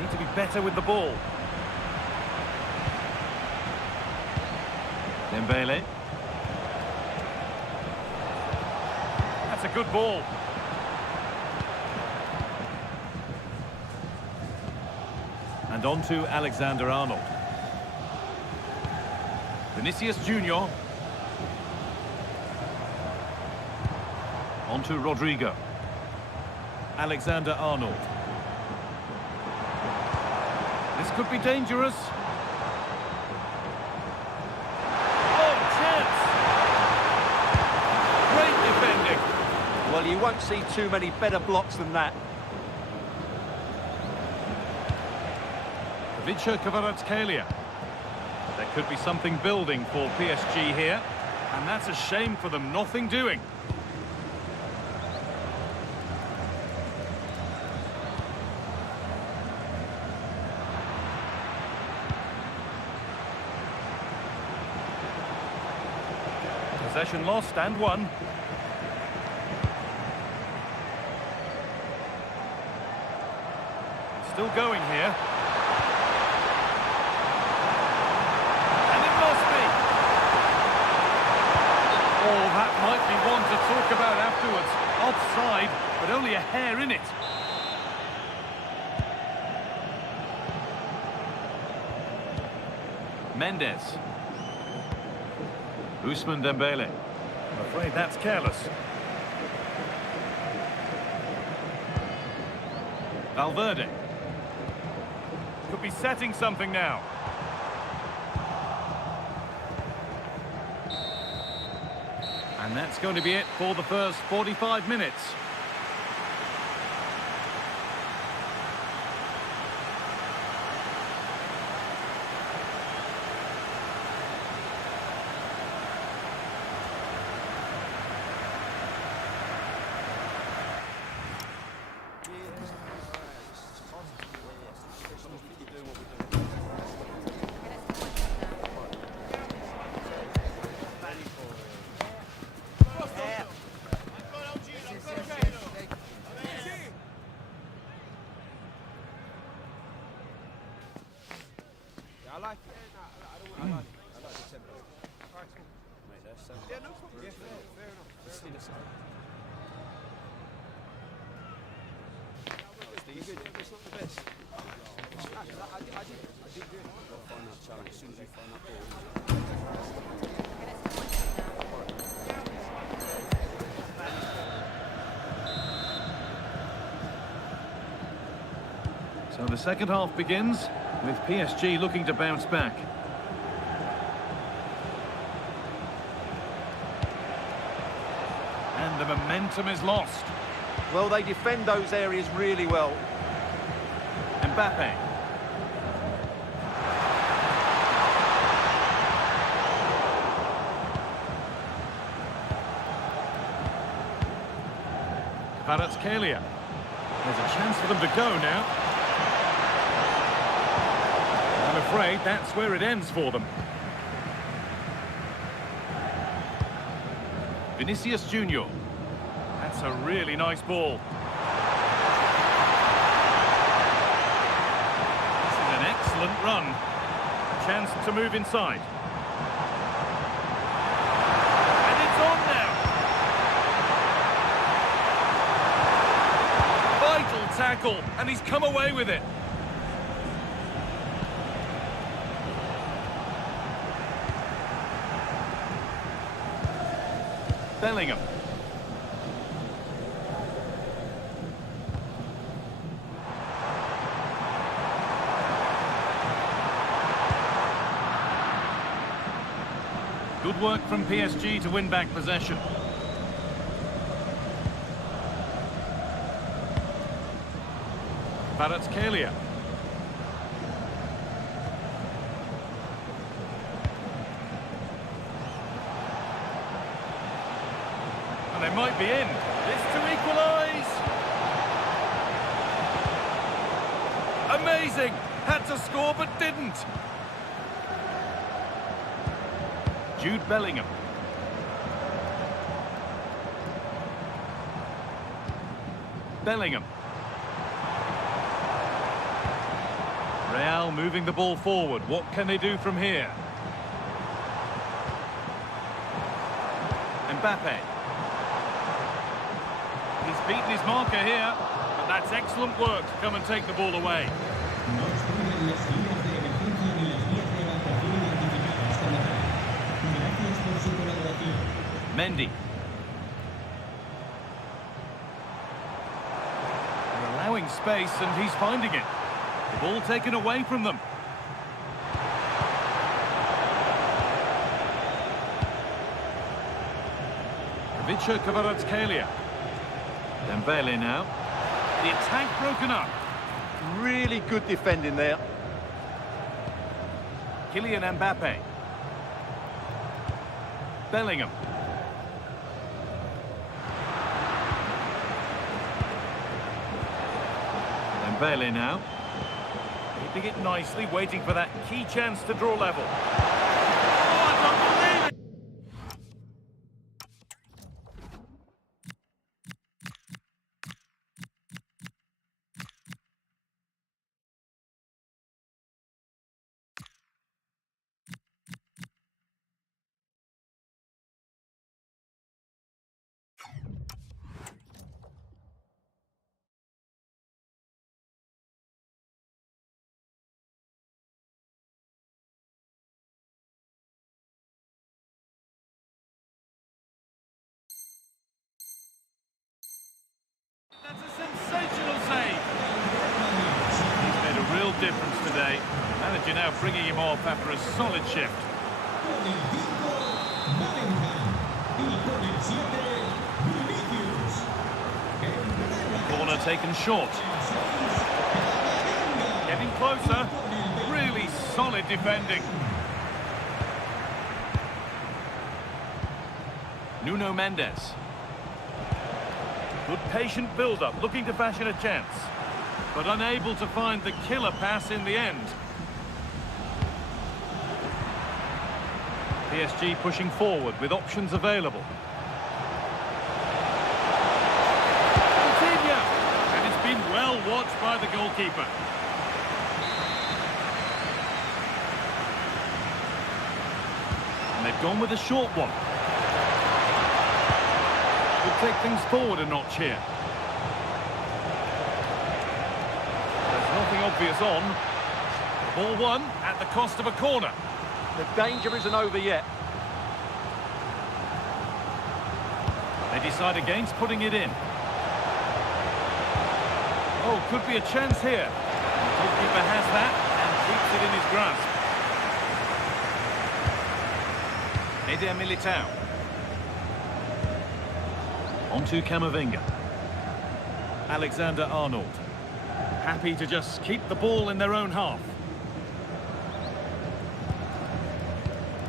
Need to be better with the ball. Dembele. That's a good ball. And on to Alexander-Arnold. Vinicius Junior. On to Rodrigo. Alexander-Arnold. This could be dangerous. Oh, chance! Great defending. Well, you won't see too many better blocks than that. Kvaratskhelia. There could be something building for PSG here, and that's a shame for them. Nothing doing. Possession lost and won. Still going here. That might be one to talk about afterwards. Offside, but only a hair in it. Mendes. Ousmane Dembele. I'm afraid that's careless. Valverde. Could be setting something now. And that's going to be it for the first 45 minutes. I like it. I like the tempo. Mate, that's so yeah, no problem. Yeah, fair enough. Let's see this. It's not the best. I did do it. I'll find that challenge. As soon as you find that ball. So the second half begins with PSG looking to bounce back. And the momentum is lost. Well, they defend those areas really well. Mbappe. Kvaratskhelia. There's a chance for them to go now. I'm afraid that's where it ends for them. Vinicius Junior. That's a really nice ball. This is an excellent run. Chance to move inside. And it's on now. Vital tackle, and he's come away with it. Bellingham. Good work from PSG to win back possession. Kvaratskhelia. And they might be in. This to equalise. Amazing. Had to score but didn't. Jude Bellingham. Bellingham. Real moving the ball forward. What can they do from here? Mbappe. He's beaten his marker here, but that's excellent work to come and take the ball away. Mendy. They're allowing space and he's finding it. The ball taken away from them. Ivica Kvaratskhelia. Dembele now. The attack broken up. Really good defending there. Kylian Mbappe. Bellingham. Dembele now. Keeping it nicely, waiting for that key chance to draw level. difference today. Manager now bringing him off after a solid shift. Corner taken short. Getting closer. Really solid defending. Nuno Mendes. Good patient build-up, looking to fashion a chance, but unable to find the killer pass in the end. PSG pushing forward with options available. Minha, and it's been well watched by the goalkeeper. And they've gone with a short one. Will take things forward a notch here. There's nothing obvious on. The ball won at the cost of a corner. The danger isn't over yet. They decide against putting it in. Oh, could be a chance here. The goalkeeper has that and keeps it in his grasp. Eder Militao. On to Camavinga. Alexander-Arnold. Happy to just keep the ball in their own half.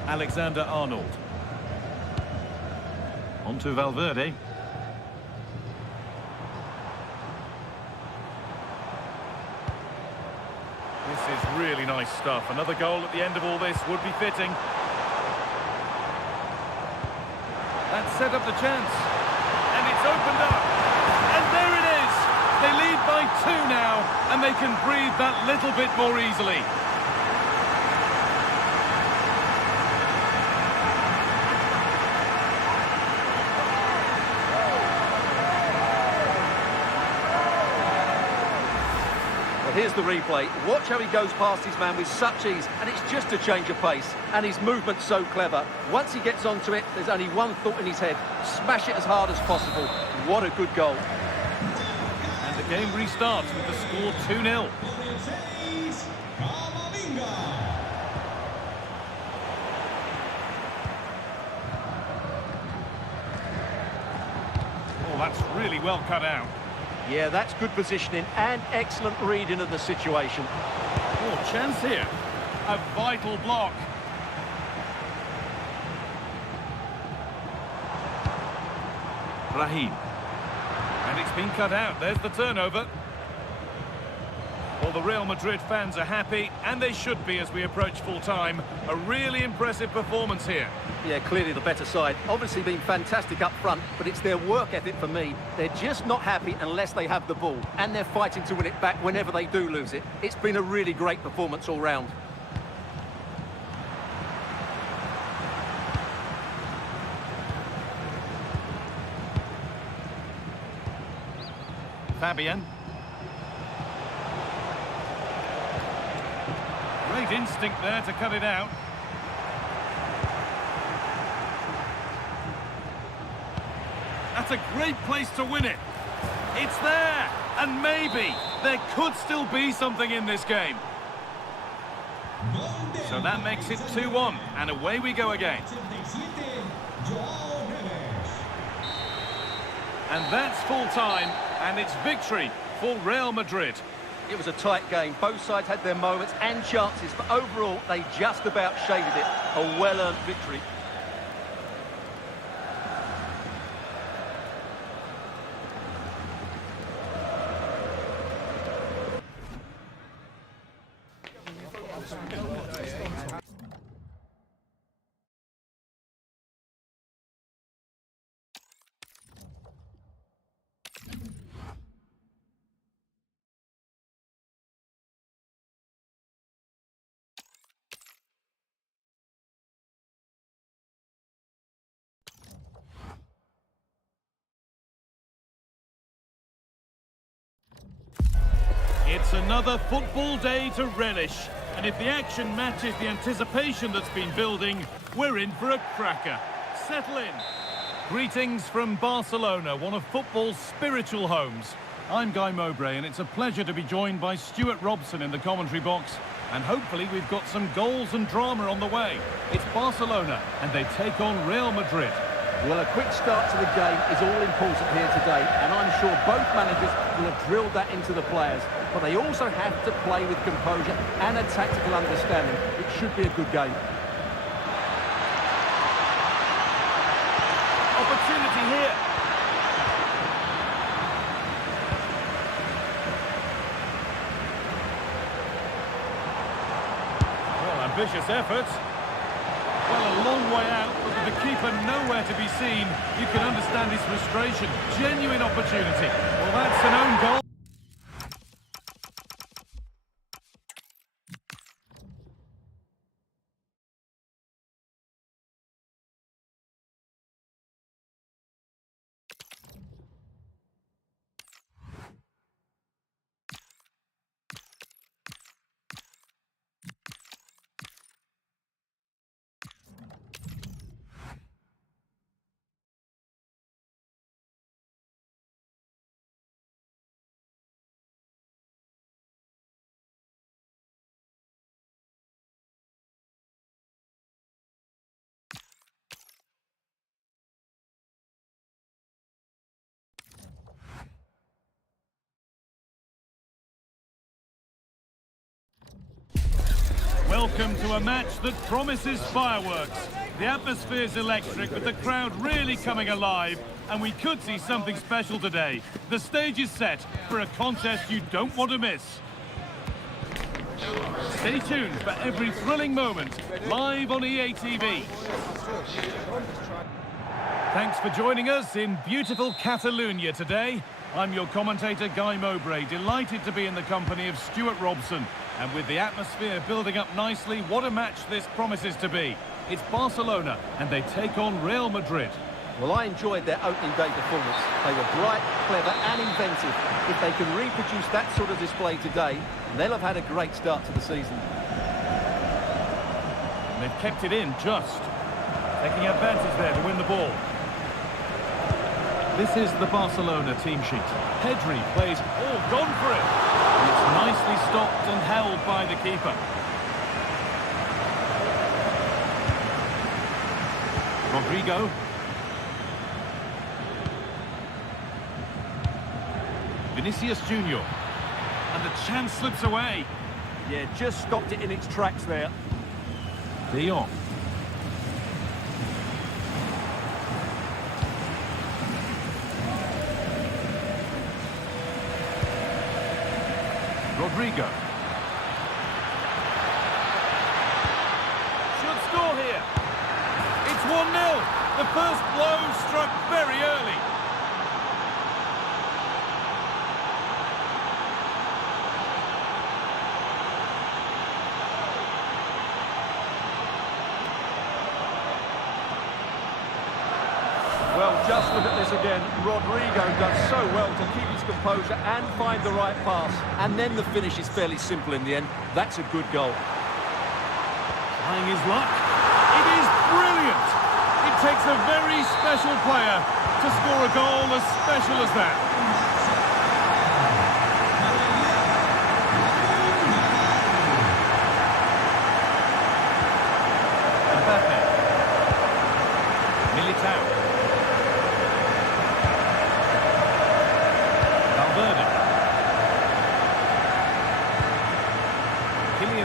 Alexander-Arnold. On to Valverde. This is really nice stuff. Another goal at the end of all this would be fitting. That set up the chance. And it's opened up. And there it is. They lead by 2 now, and they can breathe that little bit more easily. Well, here's the replay. Watch how he goes past his man with such ease, and it's just a change of pace. And his movement's so clever. Once he gets onto it, there's only one thought in his head. Smash it as hard as possible. What a good goal. And the game restarts with the score 2-0. Oh, that's really well cut out. Yeah, that's good positioning and excellent reading of the situation. Oh, chance here. A vital block. Brahim. And it's been cut out. There's the turnover. Well, the Real Madrid fans are happy, and they should be as we approach full time. A really impressive performance here. Yeah, clearly the better side. Obviously been fantastic up front, but it's their work ethic for me. They're just not happy unless they have the ball, and they're fighting to win it back whenever they do lose it. It's been a really great performance all round. Fabian. Great instinct there to cut it out. That's a great place to win it. It's there, and maybe there could still be something in this game. So that makes it 2-1, and away we go again. And that's full time, and it's victory for Real Madrid. It was a tight game. Both sides had their moments and chances, but overall, they just about shaded it. A well-earned victory. It's another football day to relish, and if the action matches the anticipation that's been building, we're in for a cracker. Settle in. Greetings from Barcelona, one of football's spiritual homes. I'm Guy Mowbray, and it's a pleasure to be joined by Stuart Robson in the commentary box. And hopefully we've got some goals and drama on the way. It's Barcelona, and they take on Real Madrid. Well, a quick start to the game is all important here today, and I'm sure both managers will have drilled that into the players. But they also have to play with composure and a tactical understanding. It should be a good game. Opportunity here. Well, ambitious efforts. Well, a long way out, but with the keeper nowhere to be seen, you can understand his frustration. Genuine opportunity. Well, that's an own goal. Welcome to a match that promises fireworks. The atmosphere's electric, with the crowd really coming alive, and we could see something special today. The stage is set for a contest you don't want to miss. Stay tuned for every thrilling moment, live on EA TV. Thanks for joining us in beautiful Catalonia today. I'm your commentator, Guy Mowbray, delighted to be in the company of Stuart Robson. And with the atmosphere building up nicely, what a match this promises to be. It's Barcelona, and they take on Real Madrid. Well, I enjoyed their opening day performance. They were bright, clever and inventive. If they can reproduce that sort of display today, they'll have had a great start to the season. And they've kept it in just. Taking advantage there to win the ball. This is the Barcelona team sheet. Pedri plays, gone for it. And it's nicely stopped and held by the keeper. Rodrigo. Vinicius Junior. And the chance slips away. Yeah, just stopped it in its tracks there. De Jong. Rodrigo. Should score here. It's 1-0. The first blow struck very early. Well, just look at this again. Rodrigo does so well to keep his composure and find the right pass. And then the finish is fairly simple in the end. That's a good goal. Trying his luck. It is brilliant. It takes a very special player to score a goal as special as that. Mbappe. Militao.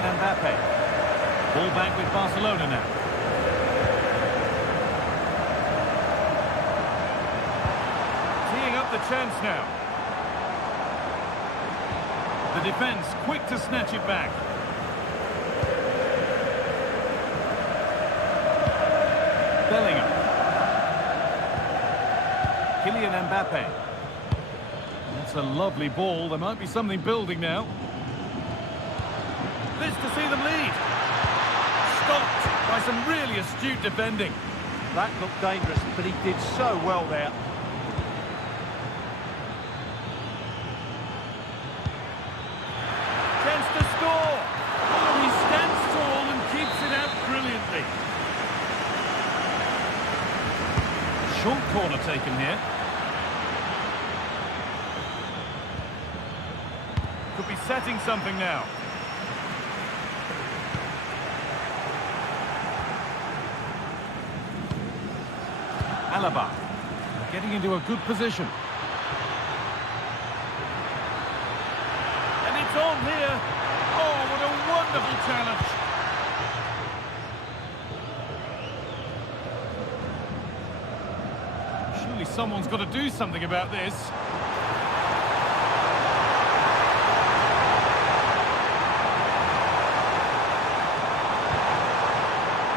Mbappe. Ball back with Barcelona now. Teeing up the chance now. The defence quick to snatch it back. Bellingham. Kylian Mbappe. That's a lovely ball. There might be something building now. This to see them lead. Stopped by some really astute defending. That looked dangerous, but he did so well there. Chance to score. Oh, he stands tall and keeps it out brilliantly. Short corner taken here. setting something now. Alaba, getting into a good position. And it's on here. Oh, what a wonderful challenge. Surely someone's got to do something about this.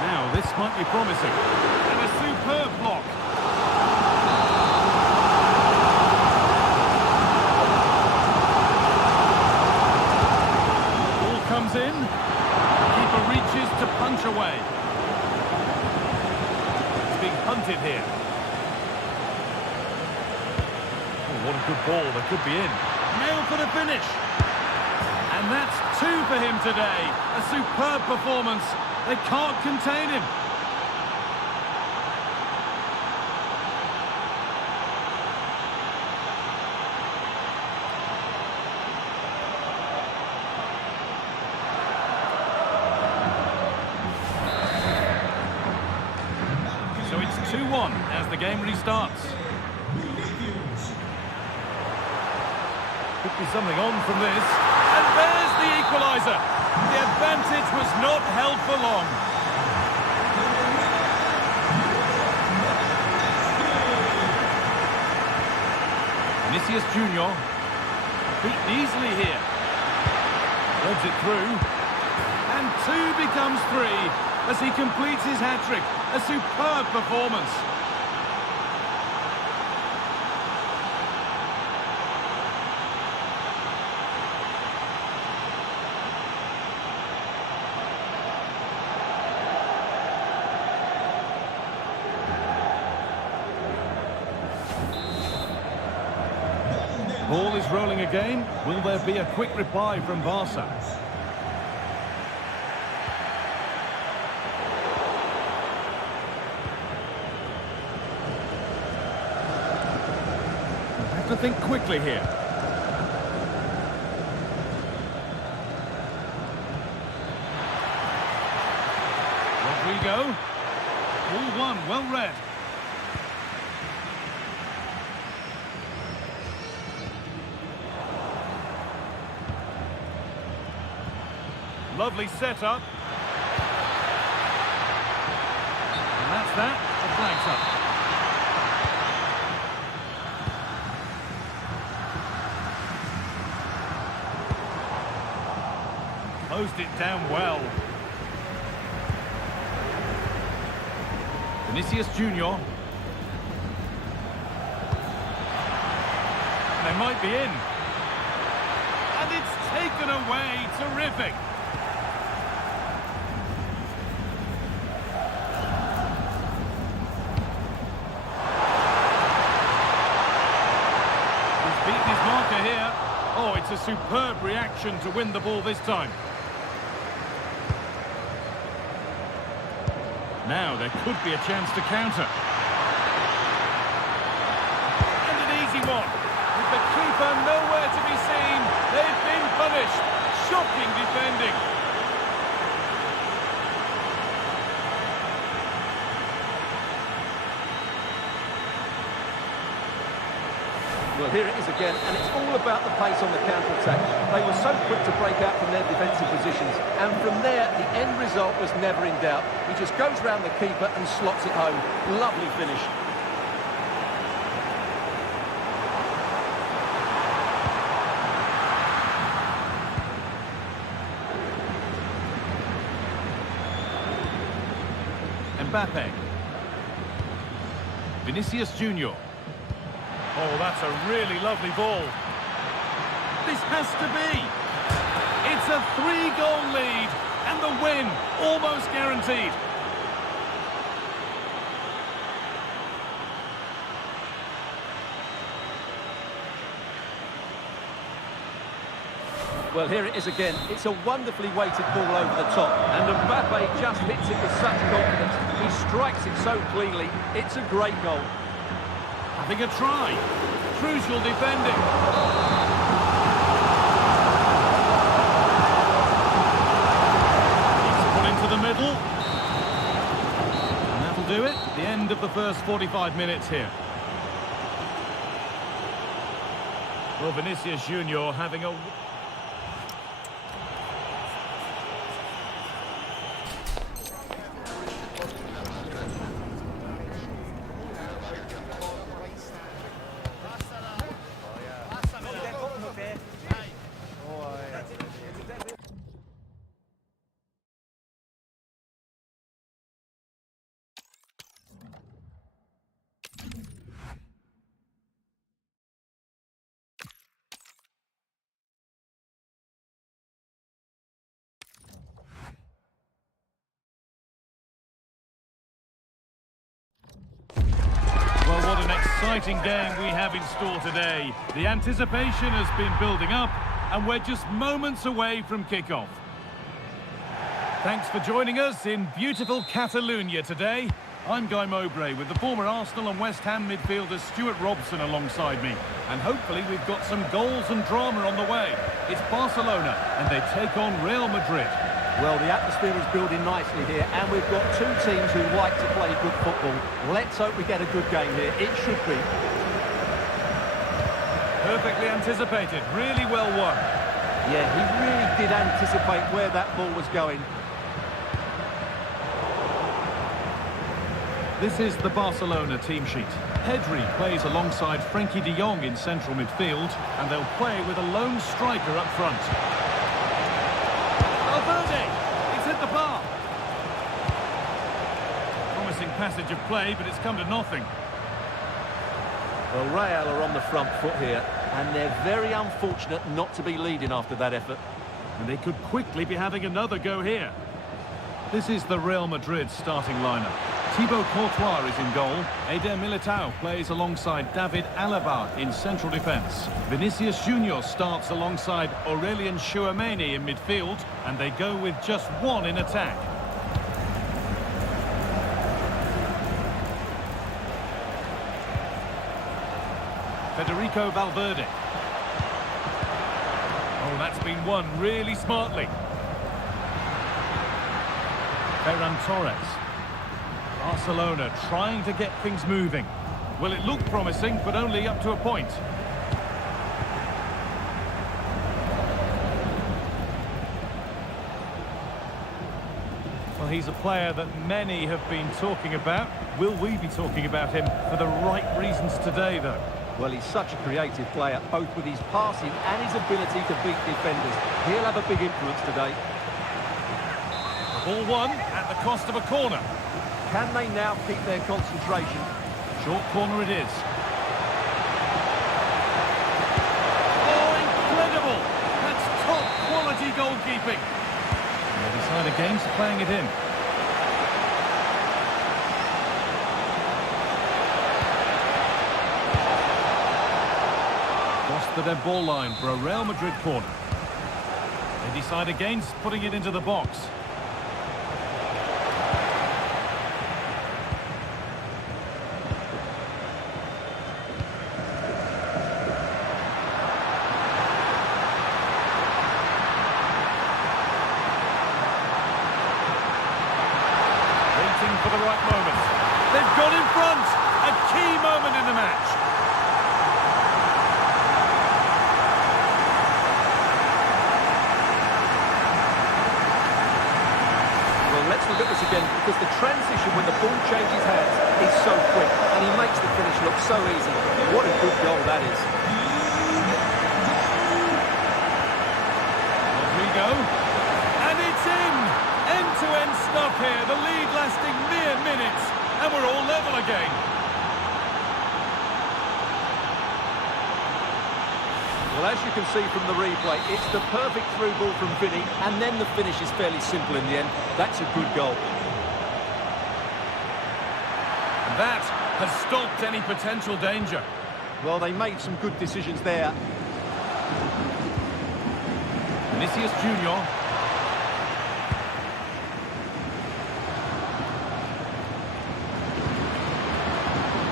Now, this might be promising. And a superb block. Comes in, keeper reaches to punch away. It's being hunted here. Oh, what a good ball, that could be in. Nailed for the finish. And that's 2 for him today. A superb performance. They can't contain him. So it's 2-1 as the game restarts. Could be something on from this. And there's the equaliser. The advantage was not held for long. Vinicius Junior. Beaten easily here. Threads it through. And 2 becomes 3 as he completes his hat-trick. A superb performance. Ball is rolling again. Will there be a quick reply from Barca? To think quickly here. Rodrigo. Ball one, well read. Lovely setup. And that's that. The flag's up. Closed it down well. Vinicius Junior. They might be in. And it's taken away. Terrific. He's beaten his marker here. Oh, it's a superb reaction to win the ball this time. Now there could be a chance to counter. And an easy one. With the keeper nowhere to be seen, they've been punished. Shocking defending. Well, here it is again, and it's all about the pace on the counter-attack. They were so quick to break out from their defensive positions, and from there, the end result was never in doubt. He just goes round the keeper and slots it home. Lovely finish. Mbappe. Vinicius Junior. Oh, that's a really lovely ball. This has to be. It's a 3-goal lead, and the win almost guaranteed. Well, here it is again. It's a wonderfully weighted ball over the top, and Mbappe just hits it with such confidence. He strikes it so cleanly. It's a great goal. Having a try. Crucial defending. of the first 45 minutes here. Well, Vinicius Junior having a... Well, what an exciting game we have in store today. The anticipation has been building up, and we're just moments away from kickoff. Thanks for joining us in beautiful Catalonia today. I'm Guy Mowbray with the former Arsenal and West Ham midfielder Stuart Robson alongside me. And hopefully we've got some goals and drama on the way. It's Barcelona, and they take on Real Madrid. Well, the atmosphere is building nicely here, and we've got two teams who like to play good football. Let's hope we get a good game here. It should be. Perfectly anticipated, really well won. Yeah, he really did anticipate where that ball was going. This is the Barcelona team sheet. Pedri plays alongside Frenkie de Jong in central midfield, and they'll play with a lone striker up front. Valverde! It's hit the bar! Promising passage of play, but it's come to nothing. Well, Real are on the front foot here, and they're very unfortunate not to be leading after that effort. And they could quickly be having another go here. This is the Real Madrid starting lineup. Thibaut Courtois is in goal. Eder Militao plays alongside David Alaba in central defence. Vinicius Junior starts alongside Aurelien Tchouameni in midfield, and they go with just one in attack. Federico Valverde. Oh, that's been won really smartly. Ferran Torres. Barcelona trying to get things moving. Well, it looked promising, but only up to a point. Well, he's a player that many have been talking about. Will we be talking about him for the right reasons today, though? Well, he's such a creative player, both with his passing and his ability to beat defenders. He'll have a big influence today. The ball won at the cost of a corner. Can they now keep their concentration? Short corner it is. Oh, incredible! That's top quality goalkeeping. They decide against playing it in. Crossed the dead ball line for a Real Madrid corner. They decide against putting it into the box. For the right moment. They've got in front. A key moment in the match. Well, let's look at this again, because the transition when the ball changes hands is so quick, and he makes the finish look so easy. What a good goal that is. Rodrigo. And it's in! End-to-end stuff here, the lead lasting mere minutes, and we're all level again. Well, as you can see from the replay, it's the perfect through ball from Vinny, and then the finish is fairly simple in the end. That's a good goal. That has stopped any potential danger. Well, they made some good decisions there. Vinicius Junior.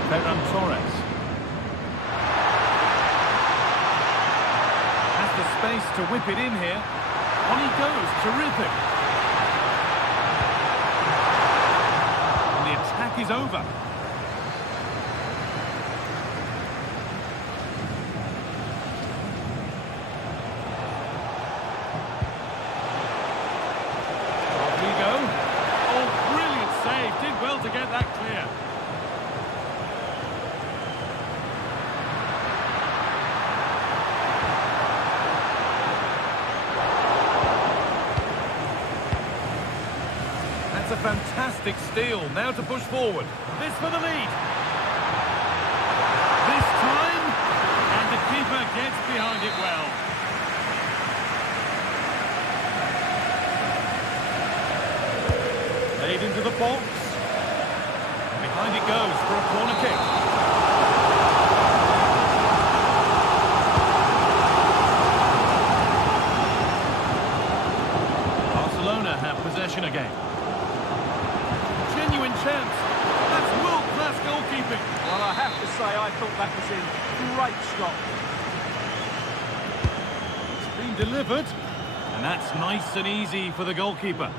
Ferran Torres. Has the space to whip it in here. On he goes, terrific. And the attack is over. a fantastic steal. Now to push forward. This for the lead. This time, and the keeper gets behind it well. Played into the box. Behind it goes for a corner kick. Barcelona have possession again. Genuine chance. That's world-class goalkeeping. Well, I have to say, I thought that was in. Great stop. It's been delivered, and that's nice and easy for the goalkeeper.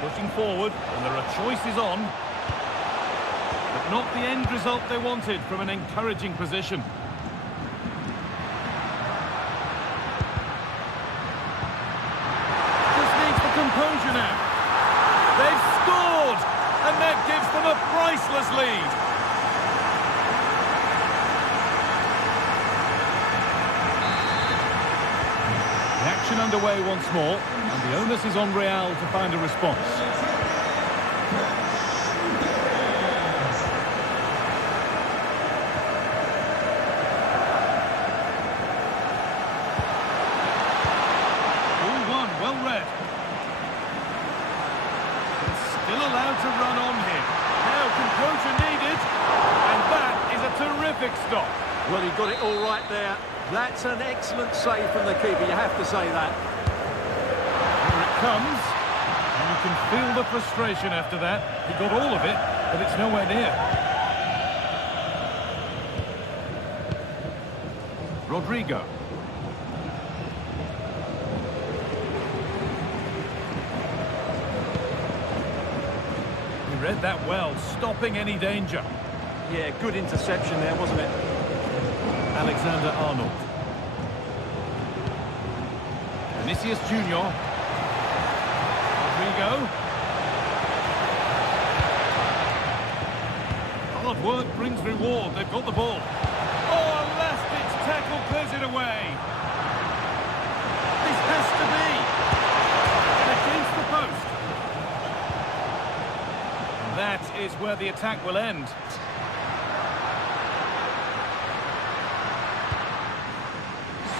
Pushing forward, and there are choices on, but not the end result they wanted from an encouraging position. Just needs the composure now. They've scored, and that gives them a priceless lead. The action underway once more, and the onus is on Real to find a response. Well read. It's still allowed to run on here. Now composure needed, and that is a terrific stop. Well, he got it all right there. That's an excellent save from the keeper, you have to say that. Here it comes, and you can feel the frustration after that. He got all of it, but it's nowhere near. Rodrigo. Read that well, stopping any danger. Yeah, good interception there, wasn't it? Alexander-Arnold. Vinicius Junior. Rodrigo. Hard work brings reward. They've got the ball. Oh, a last-ditch tackle clears it away. This has to be. And against the post. That is where the attack will end.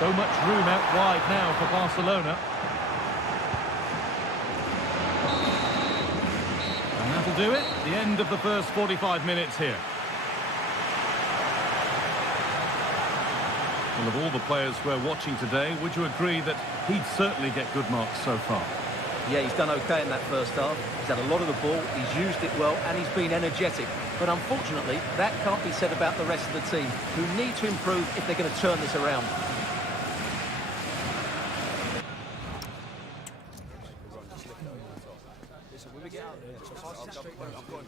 So much room out wide now for Barcelona. And that'll do it. The end of the first 45 minutes here. Well, of all the players we're watching today, would you agree that he'd certainly get good marks so far? Yeah, he's done okay in that first half. He's had a lot of the ball, he's used it well, and he's been energetic. But unfortunately, that can't be said about the rest of the team, who need to improve if they're going to turn this around. Listen, when we get out there, I'm going to play.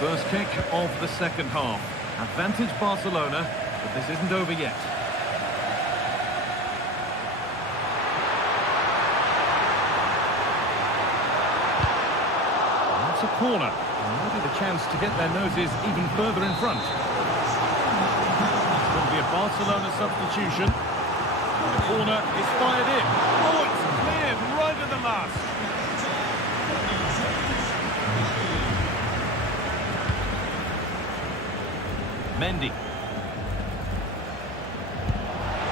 First kick of the second half. Advantage Barcelona, but this isn't over yet. That's a corner. Maybe the chance to get their noses even further in front. It's going to be a Barcelona substitution. And the corner is fired in. Oh, it's cleared right at the last. Mendy.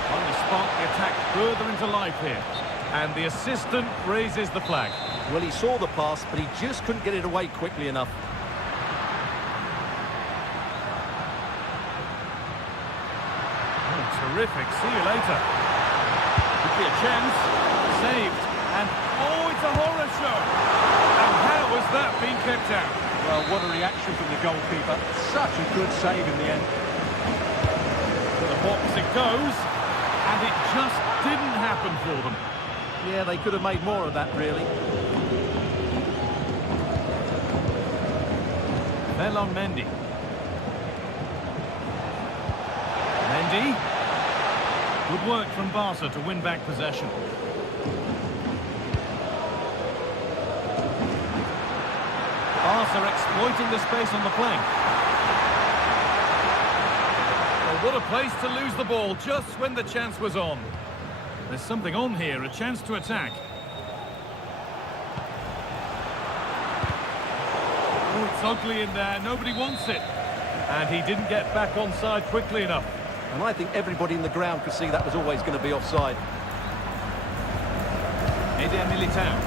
Trying to spark the attack further into life here. And the assistant raises the flag. Well, he saw the pass, but he just couldn't get it away quickly enough. Oh, terrific. See you later. Could be a chance. Saved. And, oh, it's a horror show. And how has that been kept out? Well, what a reaction from the goalkeeper. Such a good save in the end. To the box it goes, and it just didn't happen for them. Yeah, they could have made more of that, really. Fell on Mendy. Mendy. Good work from Barca to win back possession. Barca exploiting the space on the flank. Well, what a place to lose the ball just when the chance was on. There's something on here, a chance to attack. Oh, it's ugly in there, nobody wants it. And he didn't get back onside quickly enough. And I think everybody in the ground could see that was always going to be offside. Eder Militao.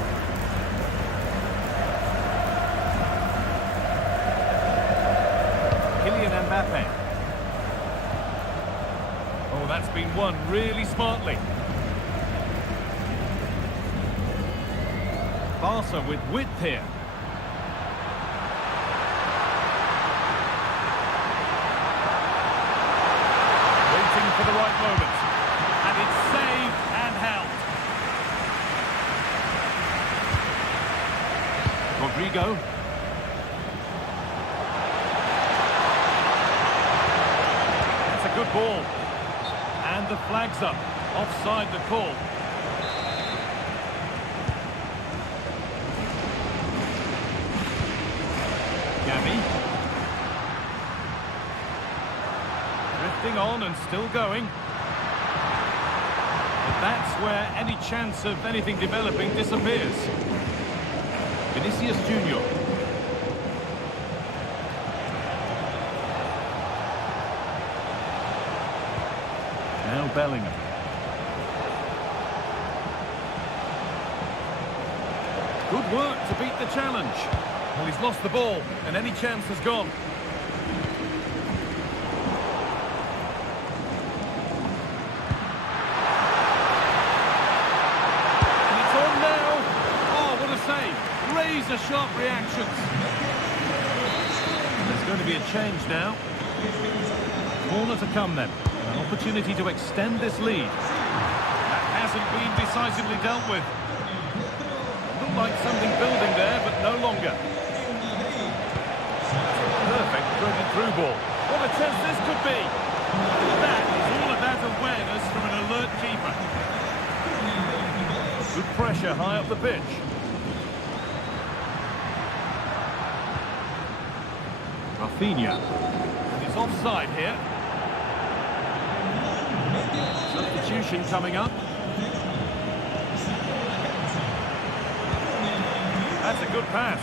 Kylian Mbappe. Oh, that's been won really smartly. Barca with width here. Waiting for the right moment. And it's saved and held. Rodrigo. That's a good ball. And the flag's up. Offside the call. Drifting on and still going. But that's where any chance of anything developing disappears. Vinicius Junior. Now Bellingham. Good work to beat the challenge. Well, he's lost the ball, and any chance has gone. And it's on now. Oh, what a save. Razor-sharp reactions. There's going to be a change now. Corner to come then. An opportunity to extend this lead. That hasn't been decisively dealt with. Looked like something building there, but no longer. Perfect threaded through ball. What a chance this could be. That is all about awareness from an alert keeper. Good pressure high up the pitch. Rafinha. It's offside here. Substitution coming up. That's a good pass.